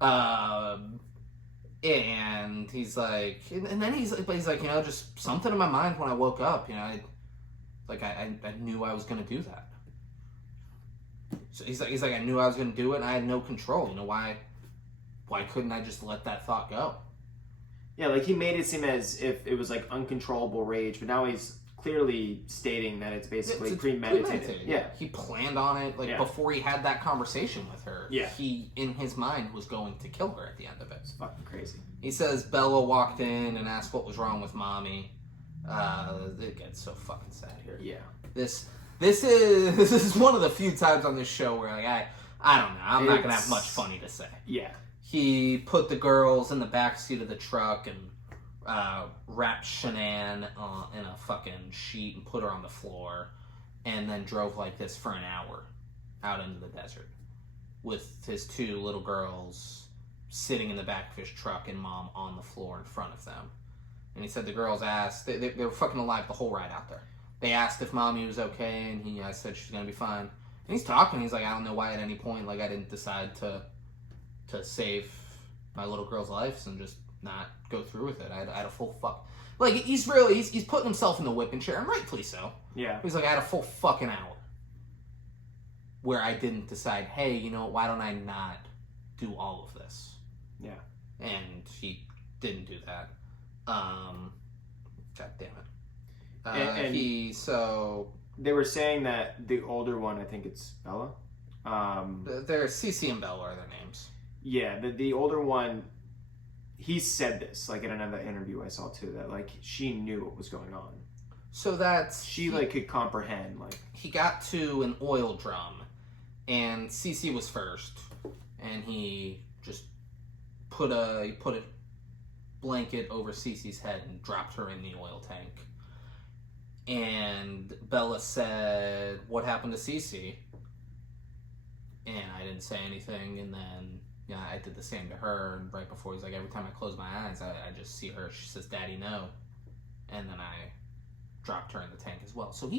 that. And he's like... And then he's like, you know, just something in my mind when I woke up, you know, I knew I was going to do that. So he's like, I knew I was going to do it, and I had no control. You know, why couldn't I just let that thought go? Yeah, like he made it seem as if it was like uncontrollable rage, but now he's clearly stating that it's basically premeditated. Yeah. He planned on it, before he had that conversation with her. Yeah. He, in his mind, was going to kill her at the end of it. It's fucking crazy. He says Bella walked in and asked what was wrong with Mommy. It gets so fucking sad here. Yeah. This is one of the few times on this show where I don't know. I'm not gonna have much funny to say. Yeah. He put the girls in the backseat of the truck and wrapped Shanann in a fucking sheet and put her on the floor, and then drove like this for an hour out into the desert with his two little girls sitting in the back of his truck and Mom on the floor in front of them. And he said the girls asked, they were fucking alive the whole ride out there. They asked if Mommy was okay, and I said she's gonna be fine. And he's talking. He's like, I don't know why at any point, I didn't decide to save my little girl's life and just not go through with it. I had a full fuck. He's putting himself in the whipping chair, and rightfully so. Yeah. He's like, I had a full fucking hour where I didn't decide, hey, you know, why don't I not do all of this? Yeah. And he didn't do that. God damn it. And they were saying that the older one, I think it's Bella, They're Cece and Bella are their names. Yeah, the older one, he said this, like, in another interview I saw, too, that, like, she knew what was going on. So that's... She, like, could comprehend, like... He got to an oil drum, and Cece was first, and he just put a blanket over Cece's head and dropped her in the oil tank. And Bella said, "What happened to Cece?" And I didn't say anything, and then I did the same to her, and right before he's like, every time I close my eyes, I just see her. She says, "Daddy, no." And then I dropped her in the tank as well. So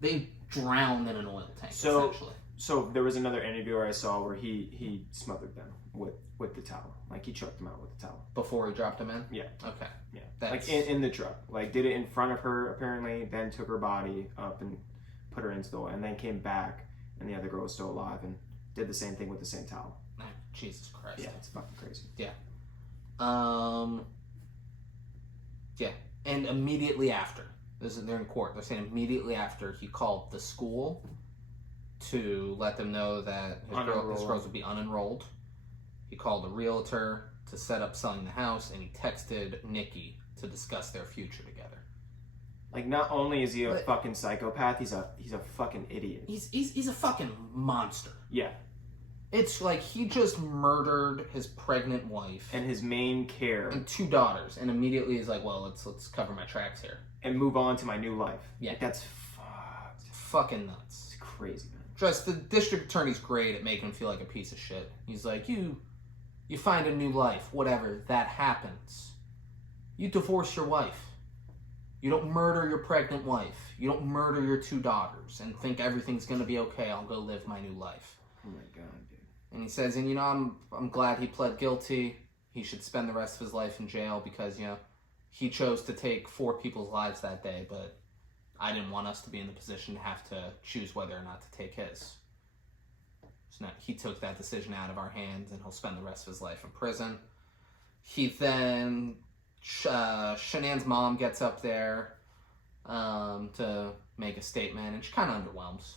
they drowned in an oil tank, essentially. So there was another interviewer I saw where he smothered them with the towel. Like, he choked them out with the towel. Before he dropped them in? Yeah. Okay. Yeah. That's... Like, in the truck. Like, did it in front of her, apparently, then took her body up and put her into the oil, and then came back, and the other girl was still alive, and did the same thing with the same towel. Jesus Christ. Yeah, it's fucking crazy. Yeah. Yeah. And immediately after, they're in court, they're saying immediately after he called the school to let them know that his girls would be unenrolled. He called a realtor to set up selling the house, and he texted Nikki to discuss their future together. Like, not only is he a fucking psychopath, he's a fucking idiot. He's a fucking monster. Yeah. It's like he just murdered his pregnant wife and his main care and 2 daughters, and immediately he's like, "Well, let's cover my tracks here and move on to my new life." Yeah, like, that's fucked. Fucking nuts. It's crazy, man. Just the district attorney's great at making him feel like a piece of shit. He's like, you find a new life, whatever, that happens. You divorce your wife. You don't murder your pregnant wife. You don't murder your 2 daughters and think everything's gonna be okay. I'll go live my new life. Oh my god, dude. And he says, and I'm glad he pled guilty. He should spend the rest of his life in jail because, he chose to take 4 people's lives that day, but I didn't want us to be in the position to have to choose whether or not to take his. So he took that decision out of our hands, and he'll spend the rest of his life in prison. He then, Shanann's mom gets up there to make a statement, and she kind of underwhelms.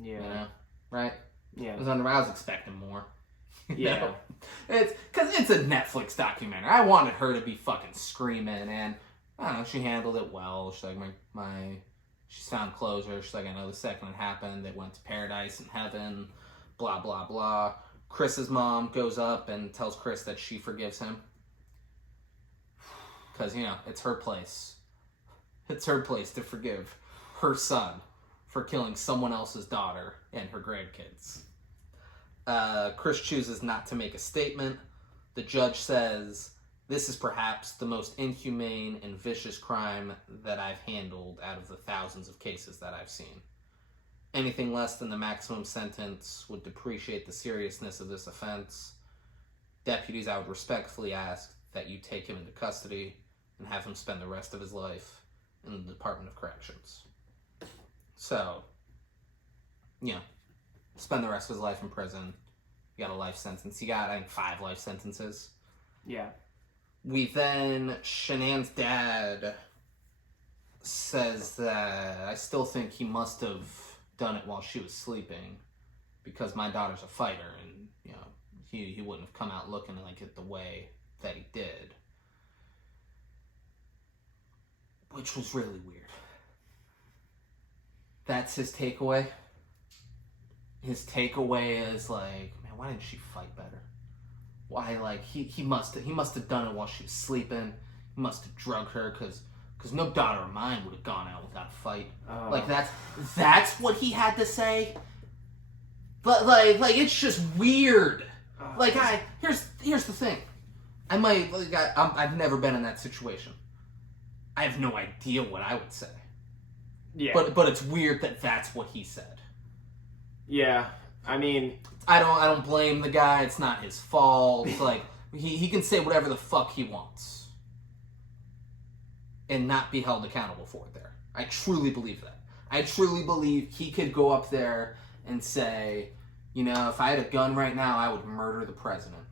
Yeah. Right? Yeah. I was expecting more. Yeah. It's because it's a Netflix documentary. I wanted her to be fucking screaming, and I don't know, she handled it well. She's like, she's found closure. She's like, I know the second it happened, they went to paradise and heaven, blah, blah, blah. Chris's mom goes up and tells Chris that she forgives him. Because, it's her place. It's her place to forgive her son for killing someone else's daughter and her grandkids. Chris chooses not to make a statement. The judge says, "This is perhaps the most inhumane and vicious crime that I've handled out of the thousands of cases that I've seen. Anything less than the maximum sentence would depreciate the seriousness of this offense. Deputies, I would respectfully ask that you take him into custody and have him spend the rest of his life in the Department of Corrections." So, spend the rest of his life in prison. He got a life sentence. He got, I think, 5 life sentences. Yeah. Shanann's dad says that I still think he must have done it while she was sleeping because my daughter's a fighter, and, he wouldn't have come out looking like it the way that he did. Which was really weird. That's his takeaway. His takeaway is like, man, why didn't she fight better? Why, he must have done it while she was sleeping. He must have drugged her because no daughter of mine would have gone out without a fight. That's what he had to say. But it's just weird. Here's the thing. I've never been in that situation. I have no idea what I would say. Yeah. But it's weird that that's what he said. Yeah. I mean, I don't blame the guy. It's not his fault. It's like he can say whatever the fuck he wants and not be held accountable for it there. I truly believe that. I truly believe he could go up there and say, if I had a gun right now, I would murder the president.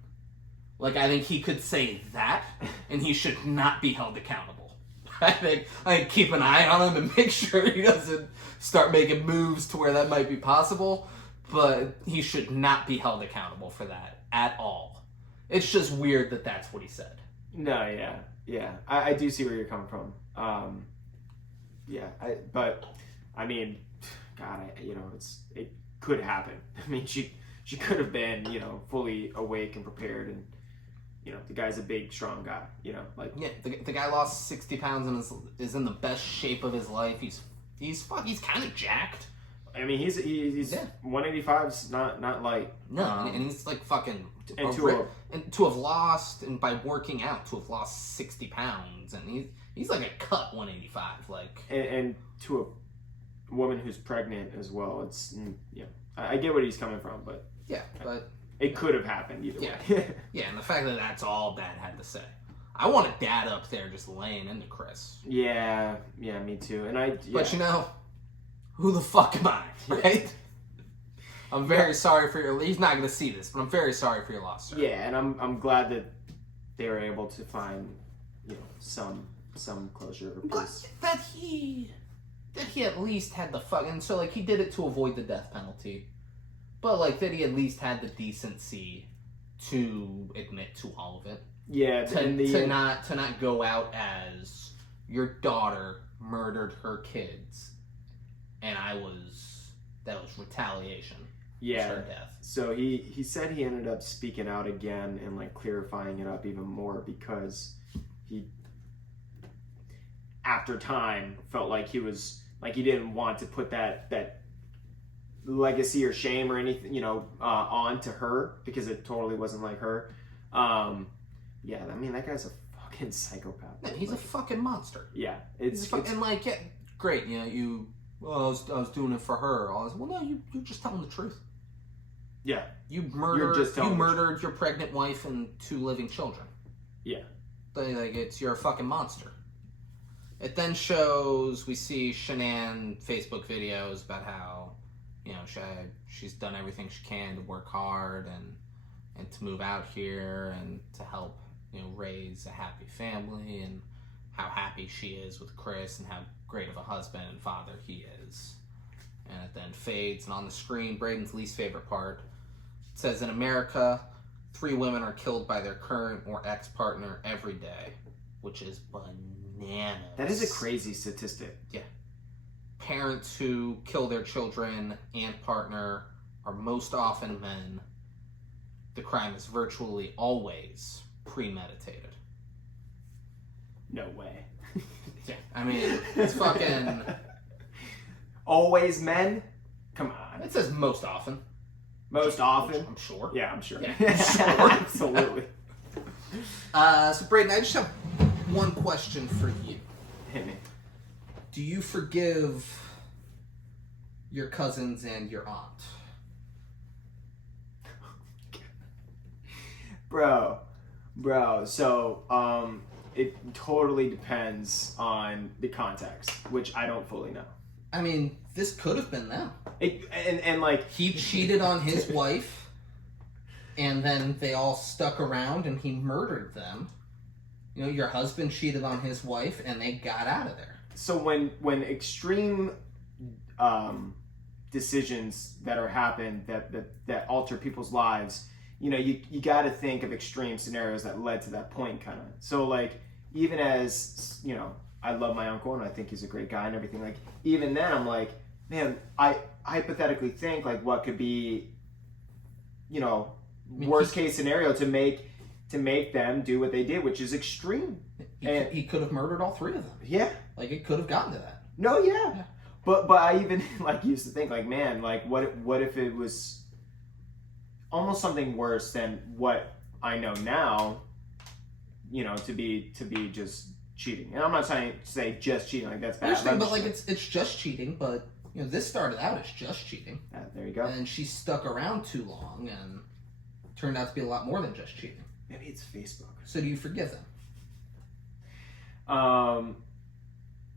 I think he could say that, and he should not be held accountable. I think keep an eye on him and make sure he doesn't start making moves to where that might be possible. but he should not be held accountable for that at all. It's just weird that that's what he said. No, yeah. I do see where you're coming from. But I mean, God, it could happen. I mean, she could have been, fully awake and prepared, and the guy's a big, strong guy. The guy lost 60 pounds and is in the best shape of his life. He's kind of jacked. I mean, he's 185's not light. No, and he's like fucking. And to have lost, and by working out, to have lost 60 pounds, and he's like a cut 185, like. And to a woman who's pregnant as well, it's I get where he's coming from, but but it could have happened either way. Yeah, and the fact that that's all Dad had to say. I want a dad up there just laying into Chris. Yeah, me too. And But who the fuck am I, right? I'm very sorry for your. He's not going to see this, but I'm very sorry for your loss, sir. Yeah, and I'm glad that they were able to find, some closure or peace. That he at least had the fucking. So like he did it to avoid the death penalty, but like that he at least had the decency to admit to all of it. Yeah, to not go out as your daughter murdered her kids, and that was retaliation. Yeah. For her death. So he said he ended up speaking out again and like clarifying it up even more because he, after time, felt like he didn't want to put that legacy or shame or anything, on to her because it totally wasn't like her. Yeah, I mean that guy's a fucking psychopath. Yeah, he's a fucking monster. Yeah, great. I was doing it for her. Well, no, you're just telling the truth. Yeah, you murdered your pregnant wife and 2 living children. Yeah, you're a fucking monster. It then shows we see Shanann Facebook videos about how she's done everything she can to work hard and to move out here and to help raise a happy family, and how happy she is with Chris and how great of a husband and father he is. And it then fades, and on the screen, Braden's least favorite part, it says, in America, 3 women are killed by their current or ex-partner every day, which is bananas. That is a crazy statistic. Yeah. Parents who kill their children and partner are most often men. The crime is virtually always premeditated. No way. Yeah, I mean, it's fucking... Always men? Come on. It says most often. Most often? I'm sure. Yeah, I'm sure. Yeah, I'm sure. Absolutely. So, Braden, I just have one question for you. Hit me. Do you forgive your cousins and your aunt? Bro, so, it totally depends on the context, which I don't fully know. I mean, this could have been them. He cheated on his wife, and then they all stuck around, and he murdered them. Your husband cheated on his wife, and they got out of there. So when extreme decisions that are happened that alter people's lives, you got to think of extreme scenarios that led to that point, kind of. So like, even as I love my uncle and I think he's a great guy and everything, like even then I'm like, man, I hypothetically think like what could be worst case scenario to make them do what they did, which is extreme. He could have murdered all 3 of them. Yeah, like it could have gotten to that. No, yeah. But I even like used to think like, man, like what if it was almost something worse than what I know now, to be just cheating. And I'm not trying to say just cheating, like that's bad. But like it's just cheating, but this started out as just cheating. There you go. And she stuck around too long and turned out to be a lot more than just cheating. Maybe it's Facebook. So do you forgive them?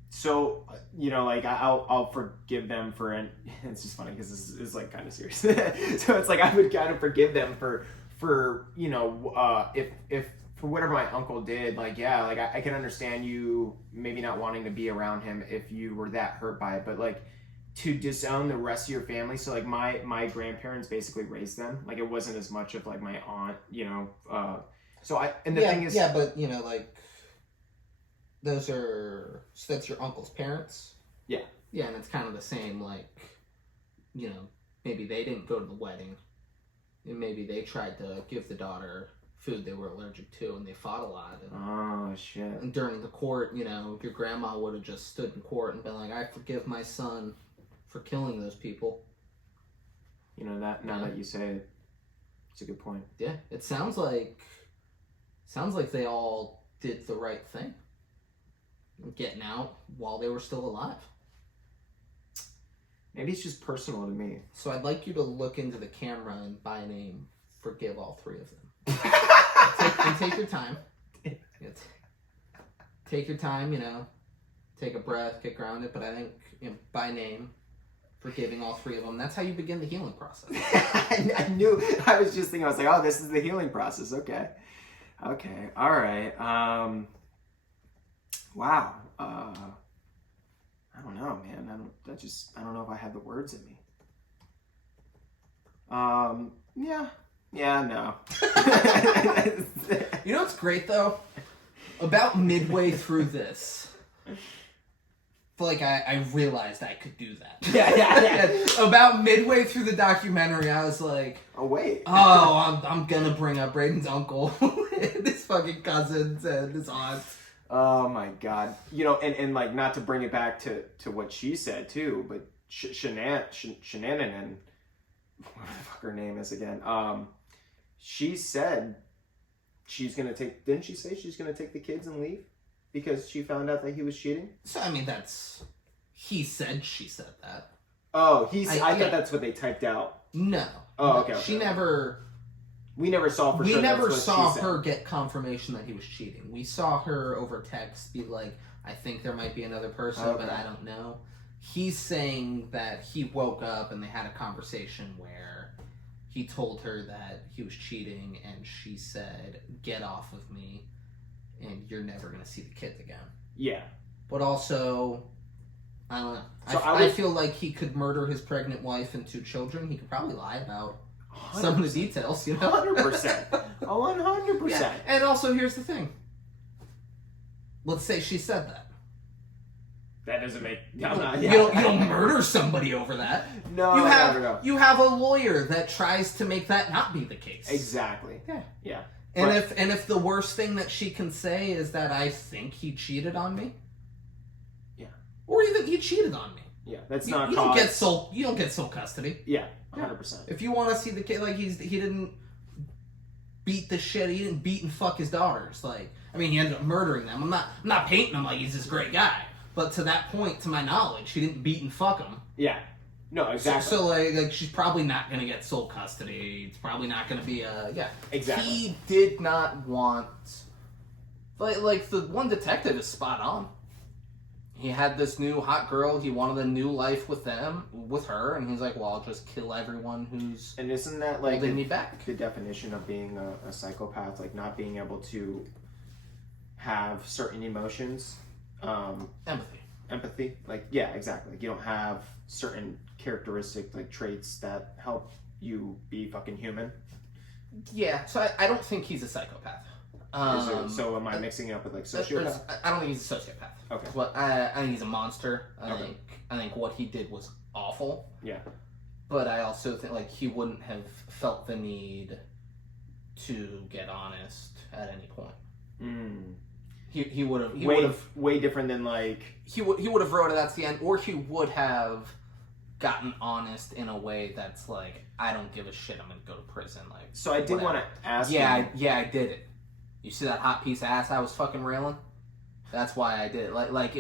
So like I'll forgive them for, and it's just funny because this is like kind of serious. So it's like I would kind of forgive them for if for whatever my uncle did, like I can understand you maybe not wanting to be around him if you were that hurt by it, but like to disown the rest of your family. So like my grandparents basically raised them. Like it wasn't as much of like my aunt, you know. Thing is, yeah, but you know, like those are that's your uncle's parents. Yeah. Yeah, and it's kind of the same. Like, you know, maybe they didn't go to the wedding, and maybe they tried to give the daughter food they were allergic to, and they fought a lot. And, oh shit! And during the court, you know, your grandma would have just stood in court and been like, "I forgive my son for killing those people." You know that now that you say it, it's a good point. Yeah, it sounds like they all did the right thing, getting out while they were still alive. Maybe it's just personal to me. So I'd like you to look into the camera and by name forgive all three of them. Take your time. Take your time, you know. Take a breath, get grounded. But I think, you know, by name, forgiving all three of them. That's how you begin the healing process. I knew. I was just thinking. I was like, oh, this is the healing process. Okay. All right. Wow. I don't know, man. I don't know if I have the words in me. Yeah, no. You know what's great though? About midway through this, like I realized I could do that. Yeah. About midway through the documentary, I was like, oh wait. I'm gonna bring up Brayden's uncle, and his fucking cousins, and his aunts. Oh my god. You know, and like not to bring it back to what she said too, but Shannon, what the fuck her name is again? She said she's gonna take. Didn't she say she's gonna take the kids and leave because she found out that he was cheating? So I mean, he said she said that. Oh, I thought that's what they typed out. No. Oh, okay. She never. We never saw for sure. We never saw her get confirmation that he was cheating. We saw her over text be like, I think there might be another person, but I don't know. He's saying that he woke up and they had a conversation where he told her that he was cheating and she said, get off of me and you're never going to see the kids again. Yeah. But also, I don't know. So I feel like he could murder his pregnant wife and 2 children. He could probably lie about 100%. Some of the details, you know? 100%. 100%. Yeah. And also, here's the thing. Let's say she said that. That doesn't make... You don't murder somebody over that. No, you have a lawyer that tries to make that not be the case. Exactly. Yeah. And if the worst thing that she can say is that I think he cheated on me. Yeah. Or even he cheated on me. Yeah, that's not you don't get sole custody. Yeah, 100%. If you want to see the kid, like he didn't beat the shit. He didn't beat and fuck his daughters. Like, I mean, he ended up murdering them. I'm not painting him like he's this great guy. But to that point, to my knowledge, he didn't beat and fuck him. Yeah. No, exactly. So like she's probably not gonna get sole custody. It's probably not gonna be Exactly. He did not want like the one detective is spot on. He had this new hot girl. He wanted a new life with her, and he's like, "Well, I'll just kill everyone who's." And isn't that like holding me back? The definition of being a psychopath, like not being able to have certain emotions, empathy. Like, yeah, exactly. Like you don't have certain characteristic like traits that help you be fucking human. Yeah. So I don't think he's a psychopath. So am I mixing it up with like sociopath? I don't think he's a sociopath. Okay. But I think he's a monster. I think what he did was awful. Yeah. But I also think like he wouldn't have felt the need to get honest at any point. He would have way different than like he would have wrote it that's the end, or he would have gotten honest in a way that's like, I don't give a shit, I'm gonna go to prison. Like, so I did want to ask you. I did it. You see that hot piece of ass I was fucking railing? That's why I did it. Like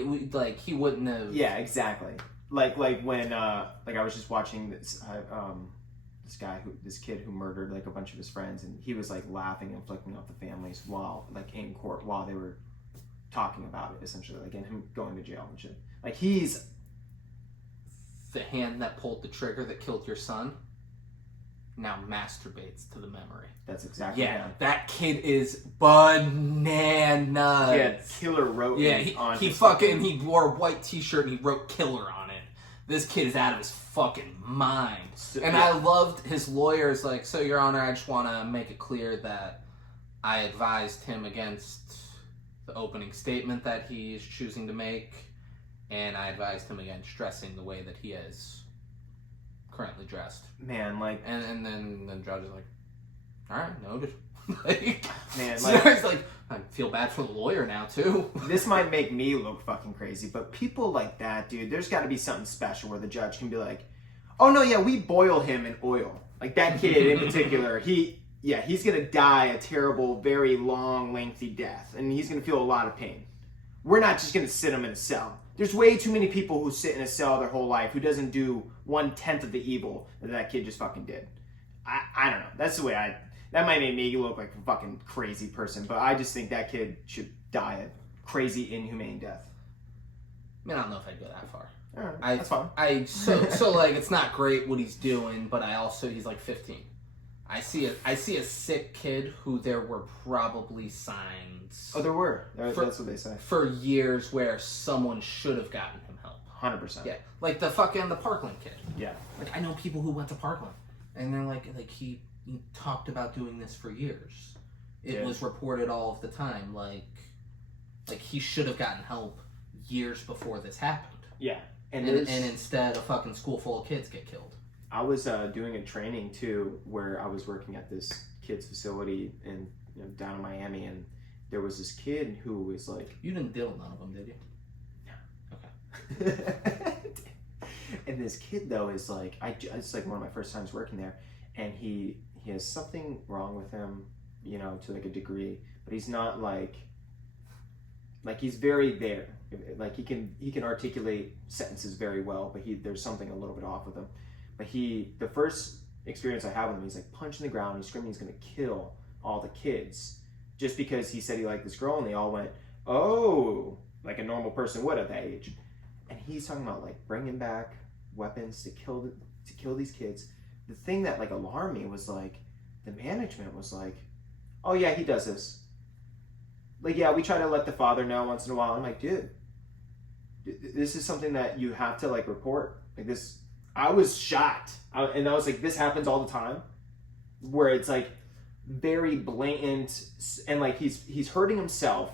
he wouldn't have. Yeah, exactly. Like when I was just watching this kid who murdered like a bunch of his friends, and he was like laughing and flicking off the families while like in court while they were talking about it, essentially, like, and him going to jail and shit. Like he's the hand that pulled the trigger that killed your son. Now masturbates to the memory. That's exactly that kid is bananas. Yeah, killer wrote he wore a white t-shirt and he wrote killer on it. this kid is out of his fucking mind. And yeah. I loved his lawyers, like, so, Your Honor, I just want to make it clear that I advised him against the opening statement that he is choosing to make, and I advised him against dressing the way that he is currently dressed. Man, like... And then the judge is like, all right, noted. Like, man, so like... he's like, I feel bad for the lawyer now, too. This might make me look fucking crazy, but people like that, dude, there's got to be something special where the judge can be like, oh, no, yeah, we boil him in oil. Like, that kid in particular, he's going to die a terrible, very long, lengthy death, and he's going to feel a lot of pain. We're not just going to sit him in a cell. There's way too many people who sit in a cell their whole life who doesn't do 1/10 of the evil that kid just fucking did. I don't know. That's the way that might make me look like a fucking crazy person, but I just think that kid should die a crazy, inhumane death. I mean, I don't know if I'd go that far. All right, that's fine. So like, it's not great what he's doing, but he's like 15. I see a sick kid who there were probably signs. Oh, there were. That's what they say. For years where someone should have gotten him help. 100%. Yeah, like the Parkland kid. Yeah. Like, I know people who went to Parkland, and they're like he talked about doing this for years. It was reported all of the time. Like he should have gotten help years before this happened. Yeah. And instead, a fucking school full of kids get killed. I was doing a training too, where I was working at this kid's facility in down in Miami, and there was this kid who was like, you didn't deal with none of them, did you? No. Okay. And this kid though is like, it's like one of my first times working there, and he has something wrong with him, to like a degree, but he's not like he's very there. Like he can articulate sentences very well, but there's something a little bit off with him. But the first experience I had with him, he's like punching the ground, he's screaming he's gonna kill all the kids just because he said he liked this girl, and they all went, oh, like a normal person would at that age. And he's talking about like bringing back weapons to kill these kids. The thing that like alarmed me was like the management was like, oh yeah, he does this. Like, yeah, we try to let the father know once in a while. I'm like, dude, this is something that you have to like report. Like this, I was shocked, and I was like, this happens all the time, where it's like very blatant, and like he's hurting himself,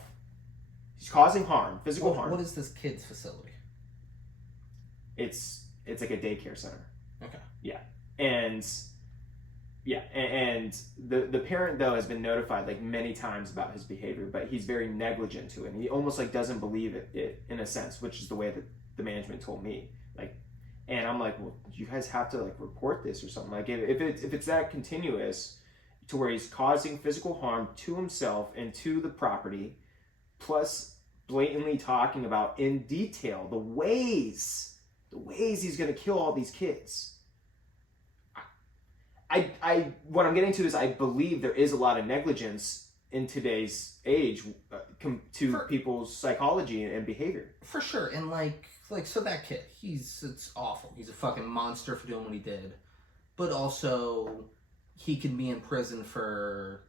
he's causing harm, physical harm. What is this kid's facility? It's like a daycare center. Okay. Yeah, and the parent though has been notified like many times about his behavior, but he's very negligent to it, and he almost like doesn't believe it in a sense, which is the way that the management told me. Like, and I'm like, well, you guys have to like report this or something. Like if it's that continuous to where he's causing physical harm to himself and to the property, plus blatantly talking about in detail the ways he's going to kill all these kids. What I'm getting to is I believe there is a lot of negligence in today's age to people's psychology and behavior. For sure. And like so that kid, it's awful. He's a fucking monster for doing what he did. But also he can be in prison for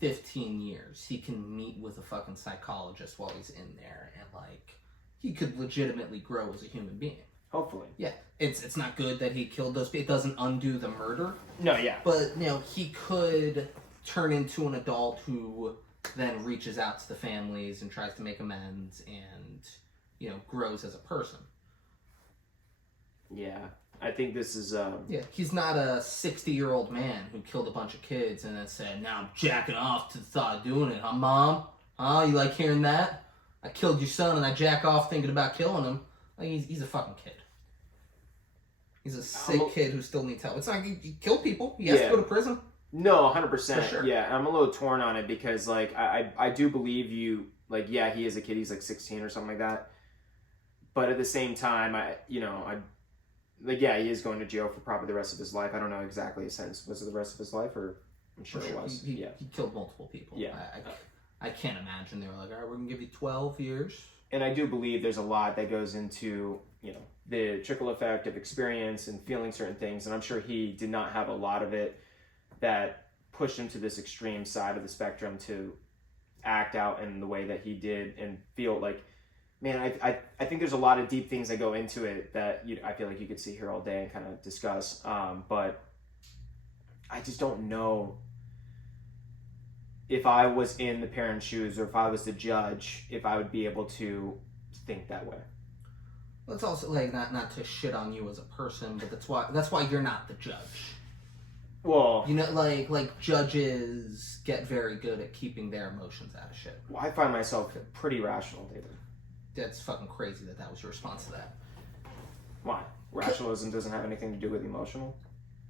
15 years. He can meet with a fucking psychologist while he's in there, and like he could legitimately grow as a human being. Hopefully. Yeah. It's not good that he killed those people. It doesn't undo the murder. No, yeah. But, he could turn into an adult who then reaches out to the families and tries to make amends and, grows as a person. Yeah. I think this is... Yeah, he's not a 60-year-old man who killed a bunch of kids and then said, now I'm jacking off to the thought of doing it, huh, Mom? Huh? You like hearing that? I killed your son and I jack off thinking about killing him. Like, he's a fucking kid. He's a sick kid who still needs help. It's not he killed people. He has to go to prison. No, 100%. For sure. Yeah, I'm a little torn on it because, like, I do believe you. Like, yeah, he is a kid. He's like 16 or something like that. But at the same time, he is going to jail for probably the rest of his life. I don't know exactly his sentence. Was it the rest of his life, or I'm sure it was. He killed multiple people. Yeah. I can't imagine they were like, all right, we're gonna give you 12 years. And I do believe there's a lot that goes into, the trickle effect of experience and feeling certain things. And I'm sure he did not have a lot of it that pushed him to this extreme side of the spectrum to act out in the way that he did and feel like Man, I think there's a lot of deep things that go into it that I feel like you could sit here all day and kind of discuss. But I just don't know if I was in the parent's shoes or if I was the judge, if I would be able to think that way. Well, it's also like not to shit on you as a person, but that's why you're not the judge. Well, you know, like judges get very good at keeping their emotions out of shit. Well, I find myself pretty rational, David. That's fucking crazy that was your response to that. Why? Rationalism doesn't have anything to do with emotional?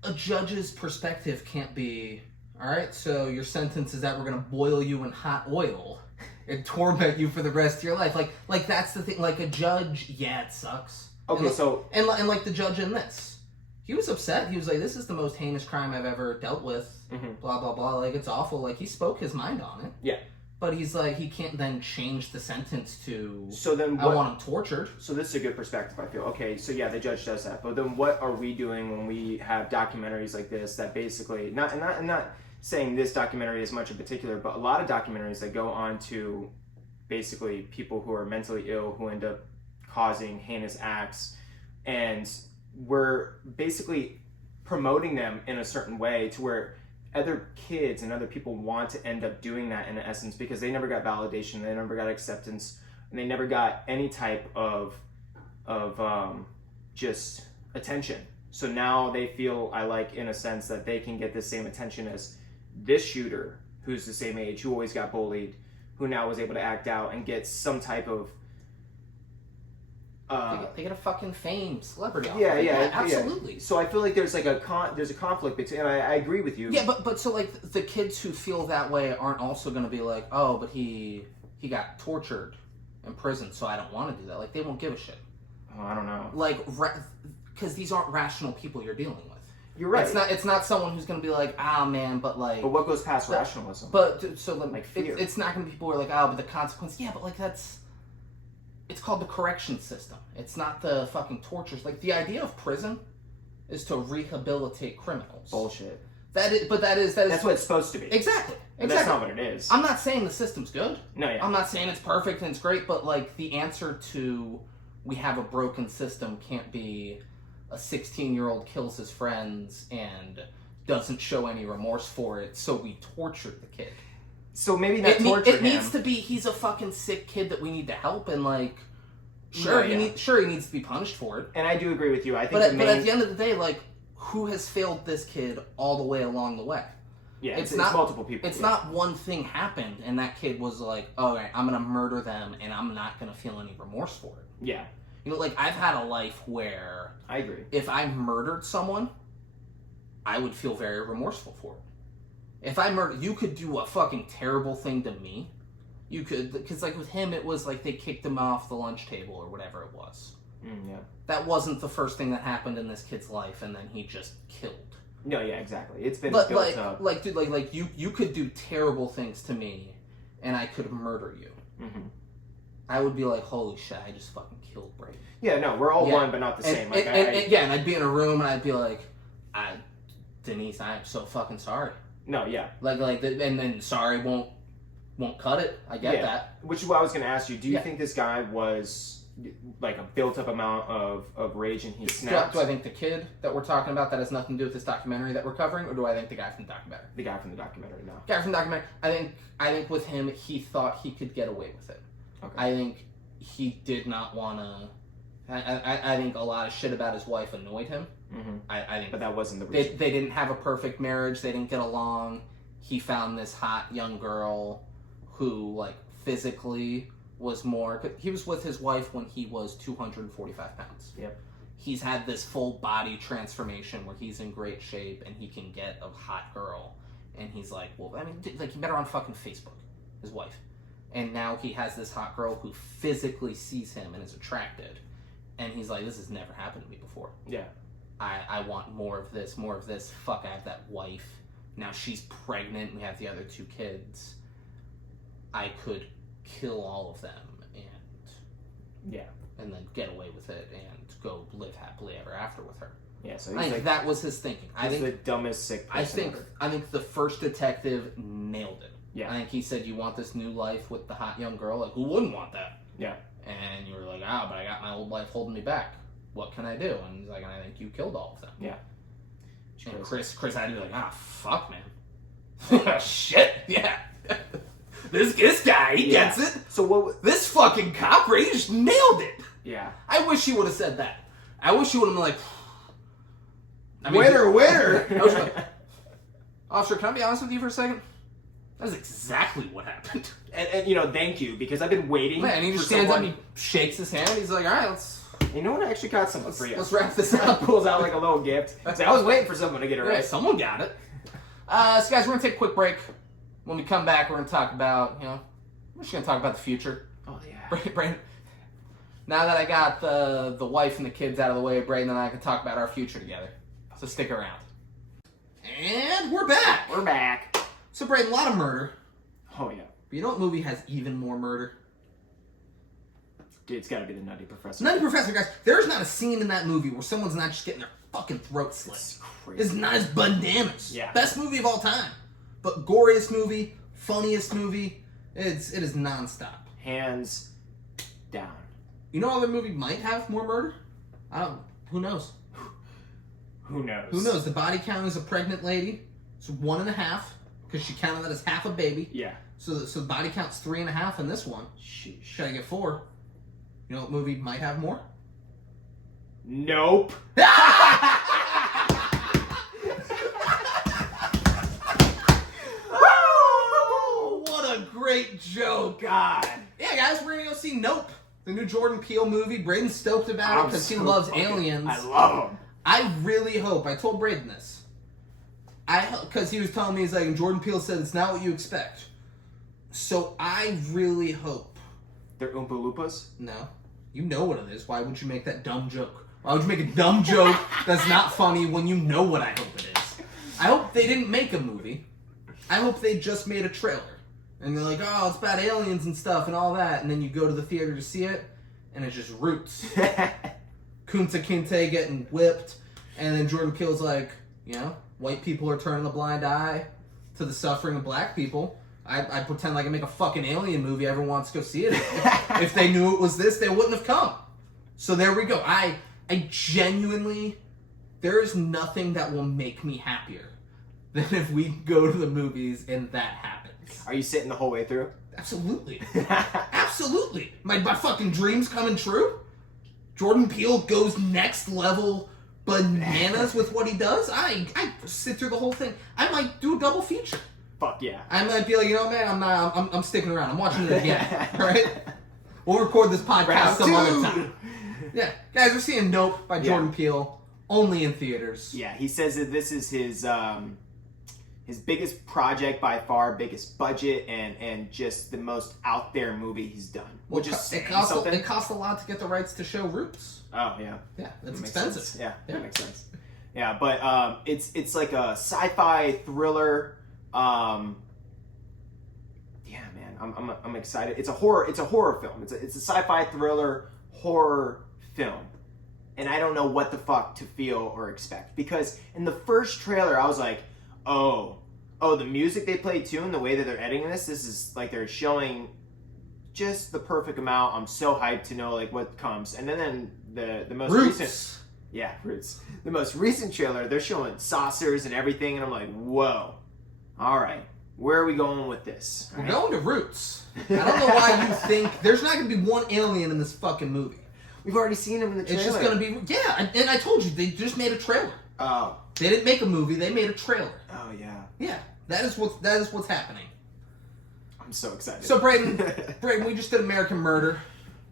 A judge's perspective can't be, all right, so your sentence is that we're going to boil you in hot oil and torment you for the rest of your life. Like that's the thing. Like a judge, yeah, it sucks. Okay, and like the judge in this, he was upset. He was like, "This is the most heinous crime I've ever dealt with." Mm-hmm. Blah blah blah. Like it's awful. Like he spoke his mind on it. Yeah. But he's like, he can't then change the sentence to. So then, I want him tortured. So this is a good perspective, I feel. Okay, so yeah, the judge does that. But then, what are we doing when we have documentaries like this that basically not saying this documentary as much in particular, but a lot of documentaries that go on to basically people who are mentally ill who end up causing heinous acts, and we're basically promoting them in a certain way to where other kids and other people want to end up doing that in essence because they never got validation, they never got acceptance, and they never got any type of just attention. So now they feel, in a sense, that they can get the same attention as this shooter who's the same age, who always got bullied, who now was able to act out and get some type of they get a fucking fame, celebrity. Yeah, absolutely. Yeah. So I feel like there's like there's a conflict between. And I agree with you. Yeah, but so like the kids who feel that way aren't also going to be like, oh, but he got tortured in prison, so I don't want to do that. Like they won't give a shit. Oh, I don't know. Like because these aren't rational people you're dealing with. You're right. It's not someone who's going to be like, ah, man, but like. But what goes past rationalism? But so like fear. It's not going to be people who are like, oh, but the consequence. Yeah, but like that's. It's called the correction system. It's not the fucking tortures. Like the idea of prison is to rehabilitate criminals. Bullshit. That's what it's supposed to be. Exactly. But that's not what it is. I'm not saying the system's good. No, yeah. I'm not saying it's perfect and it's great, but like the answer to we have a broken system can't be a 16-year-old kills his friends and doesn't show any remorse for it, so we tortured the kid. So maybe not torture him. It needs to be he's a fucking sick kid that we need to help and like he needs to be punished for it. And I do agree with you. I think but at the end of the day, like who has failed this kid all the way along the way? Yeah, it's not multiple people. It's not one thing happened and that kid was like, all right, I'm gonna murder them and I'm not gonna feel any remorse for it. Yeah. You know, like I've had a life where I agree. If I murdered someone, I would feel very remorseful for it. If I you could do a fucking terrible thing to me. You could, because like with him, it was like they kicked him off the lunch table or whatever it was. Yeah. That wasn't the first thing that happened in this kid's life, and then he just killed. No, yeah, exactly. It's been built up. Like, dude, like you could do terrible things to me, and I could murder you. Mm-hmm. I would be like, holy shit, I just fucking killed Brady. Yeah, no, we're all one, but not the same. Like, and I'd be in a room, and I'd be like, Denise, I am so fucking sorry. No, yeah. And then sorry won't cut it. I get that. Which is what I was going to ask you. Do you think this guy was like a built-up amount of rage and he snapped? Do I think the kid that we're talking about that has nothing to do with this documentary that we're covering, or do I think the guy from the documentary? The guy from the documentary, no. Guy from the documentary. I think with him, he thought he could get away with it. Okay. I think he did not want to. I think a lot of shit about his wife annoyed him. Mm-hmm. I think, but that wasn't the reason. They didn't have a perfect marriage. They didn't get along. He found this hot young girl who, like, physically was more. He was with his wife when he was 245 pounds. Yep. He's had this full body transformation where he's in great shape and he can get a hot girl. And he's like, well, I mean, like, he met her on fucking Facebook, his wife. And now he has this hot girl who physically sees him and is attracted. And he's like, this has never happened to me before. Yeah. I want more of this. Fuck, I have that wife. Now she's pregnant. We have the other two kids. I could kill all of them and then get away with it and go live happily ever after with her. Yeah, so I think that was his thinking. I think the dumbest sick person ever. I think the first detective nailed it. Yeah. I think he said, you want this new life with the hot young girl? Like, who wouldn't want that? Yeah. And "Ah, but I got my old life holding me back. What can I do?" And he's like, "And I think you killed all of them." Yeah. And Chris had to be like, "Ah, fuck, man." Shit, yeah. This guy, he gets it. So what? This fucking cop, Ray, just nailed it. Yeah. I wish he would have said that. I wish he would have been like, Winner. I was like, "Officer, can I be honest with you for a second? That's exactly what happened." And you know, thank you, because I've been waiting. Man, and he just stands up and he shakes his hand. He's like, "All right, You know what? I actually got something for you. let's wrap this up." Pulls out like a little gift. I was waiting for someone to get it Yeah, right. someone got it. So guys, we're gonna take a quick break. When we come back, we're gonna talk about, we're just gonna talk about the future. Oh yeah. Brandon, now that I got the wife and the kids out of the way, Brandon and I can talk about our future together. So stick around. And we're back. We're back. So Brandon, a lot of murder. Oh yeah. But you know what movie has even more murder? Dude, it's got to be the Nutty Professor. Nutty Professor, guys. There's not a scene in that movie where someone's not just getting their fucking throat slit. It's crazy. It's not as bananas. Yeah. Best movie of all time. But goriest movie, funniest movie. It is nonstop. Hands down. You know, other movie might have more murder. Who knows? Who knows? Who knows? The body count is a pregnant lady. It's 1.5 because she counted that as half a baby. Yeah. So the body count's 3.5 in this one. Sheesh. Should I get 4? You know what movie might have more? Nope. What a great joke. God. Yeah, guys, we're gonna go see Nope, the new Jordan Peele movie. Braden's stoked about it because he loves aliens. I love them. I really hope. I told Braden this. Because he was telling me, he's like, and Jordan Peele said it's not what you expect. So I really hope. They're Oompa Loompas? No. You know what it is. Why would you make that dumb joke? Why would you make a dumb joke that's not funny when you know what I hope it is? I hope they didn't make a movie. I hope they just made a trailer. And they're like, "Oh, it's about aliens and stuff and all that." And then you go to the theater to see it, and it's just Roots. Kunta Kinte getting whipped. And then Jordan Peele's like, white people are turning a blind eye to the suffering of black people. I pretend like I make a fucking alien movie. Everyone wants to go see it. If they knew it was this, they wouldn't have come. So there we go. I genuinely, there is nothing that will make me happier than if we go to the movies and that happens. Are you sitting the whole way through? Absolutely. Absolutely. My fucking dreams coming true. Jordan Peele goes next level bananas with what he does. I sit through the whole thing. I might do a double feature. Fuck yeah. I might be like, man, I'm sticking around. I'm watching it again. All right? We'll record this podcast some other time. Yeah. Guys, we're seeing Nope by Jordan Peele. Only in theaters. Yeah, he says that this is his biggest project by far, biggest budget, and just the most out there movie he's done. Well, Which is it costs a lot to get the rights to show Roots. Oh yeah. Yeah, that's That makes expensive. sense. Yeah, that makes sense. Yeah, but it's like a sci-fi thriller. Yeah, man, I'm excited. It's a horror film. It's a sci-fi thriller horror film, and I don't know what the fuck to feel or expect, because in the first trailer I was like, oh, the music they played too, and the way that they're editing this is like they're showing just the perfect amount. I'm so hyped to know like what comes, and then the most Roots. recent. Yeah, Roots. The most recent trailer, they're showing saucers and everything, and I'm like, whoa. All right, where are we going with this? We're going to Roots. I don't know why you think there's not going to be one alien in this fucking movie. We've already seen him in the trailer. It's just going to be, and I told you, they just made a trailer. Oh. They didn't make a movie, they made a trailer. Oh, yeah. Yeah, that is what's happening. I'm so excited. So, Braden, we just did American Murder.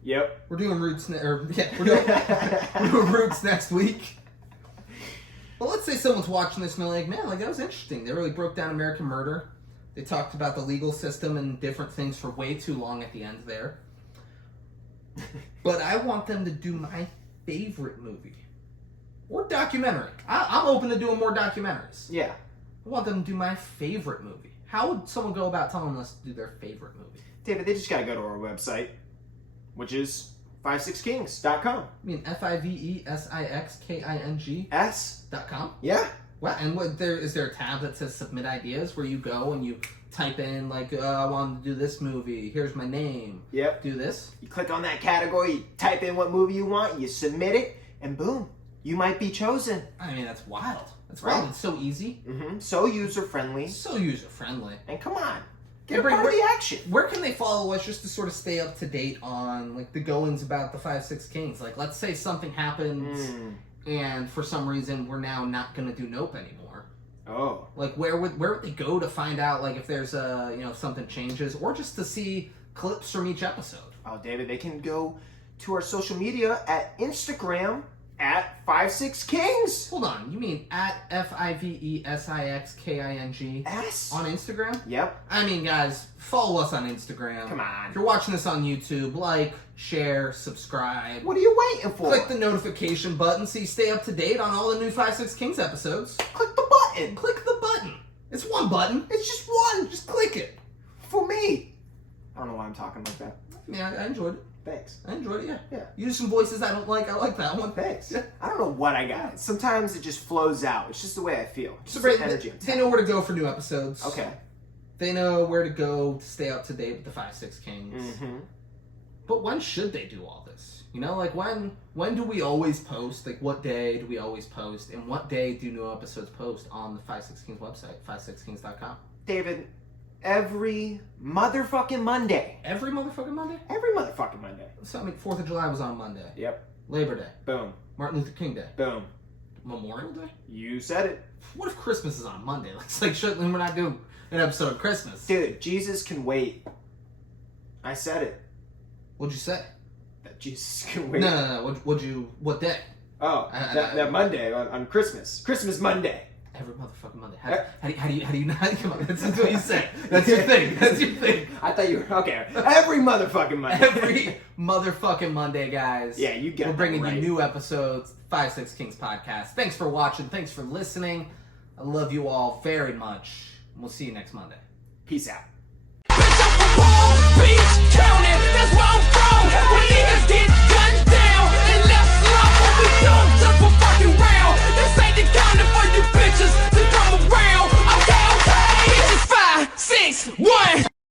Yep. We're doing Roots, we're doing Roots next week. Well, let's say someone's watching this and they're like, man, like that was interesting. They really broke down American Murder. They talked about the legal system and different things for way too long at the end there. But I want them to do my favorite movie. Or documentary. I'm open to doing more documentaries. Yeah. I want them to do my favorite movie. How would someone go about telling us to do their favorite movie? David, they just got to go to our website, which is 56kings.com. I mean, FIVESIXKING.com? S? .com? Yeah. What? And is there a tab that says submit ideas where you go and you type in like, I want to do this movie. Here's my name. Yep. Do this. You click on that category, you type in what movie you want, you submit it, and boom, you might be chosen. I mean, that's wild. That's Right. wild. It's so easy. Mm-hmm. So user-friendly. So user-friendly. And come on, get a Everybody- part of the action. Where can they follow us just to sort of stay up to date on like the goings about the 5-6 Kings? Like, let's say something happens and for some reason we're now not going to do Nope anymore. Oh. Like, where would they go to find out like if there's if something changes, or just to see clips from each episode? Oh, David, they can go to our social media at Instagram at 56Kings. Hold on, you mean at FIVESIXKING S? on Instagram? Yep. I mean, guys, follow us on Instagram. Come on. If you're watching this on YouTube, like, share, subscribe. What are you waiting for? Click the notification button so you stay up to date on all the new 5-6 Kings episodes. Click the button. Click the button. It's one button. It's just one. Just click it. For me. I don't know why I'm talking like that. Yeah, I enjoyed it. Thanks. I enjoyed it, yeah. Yeah. You do some voices I don't like. I like that one. Thanks. Yeah. I don't know what I got. Sometimes it just flows out. It's just the way I feel. It's So just the Brady, energy. they know where to go for new episodes. Okay. They know where to go to stay up to date with the 5-6 Kings. Mm-hmm. But when should they do all this? You know, like when do we always post? Like what day do we always post? And what day do new episodes post on the 5-6 Kings website, 56kings.com? David, every motherfucking Monday. Every motherfucking Monday? Every motherfucking Monday. So, I mean, 4th of July was on Monday. Yep. Labor Day. Boom. Martin Luther King Day. Boom. Memorial Day? You said it. What if Christmas is on Monday? It's like, we're not doing an episode of Christmas. Dude, Jesus can wait. I said it. What'd you say? That Jesus can wait. No. What day? Oh, that Monday on Christmas. Christmas Monday. Every motherfucking Monday. How do you not? Come on, that's what you say. That's your thing. That's your thing. I thought you were, okay. Every motherfucking Monday. Every motherfucking Monday, guys. Yeah, you got We're bringing that right. you new episodes, 5-6 Kings podcast. Thanks for watching. Thanks for listening. I love you all very much. We'll see you next Monday. Peace out. Bitch, I'm a wall, bitch, counting, that's why I'm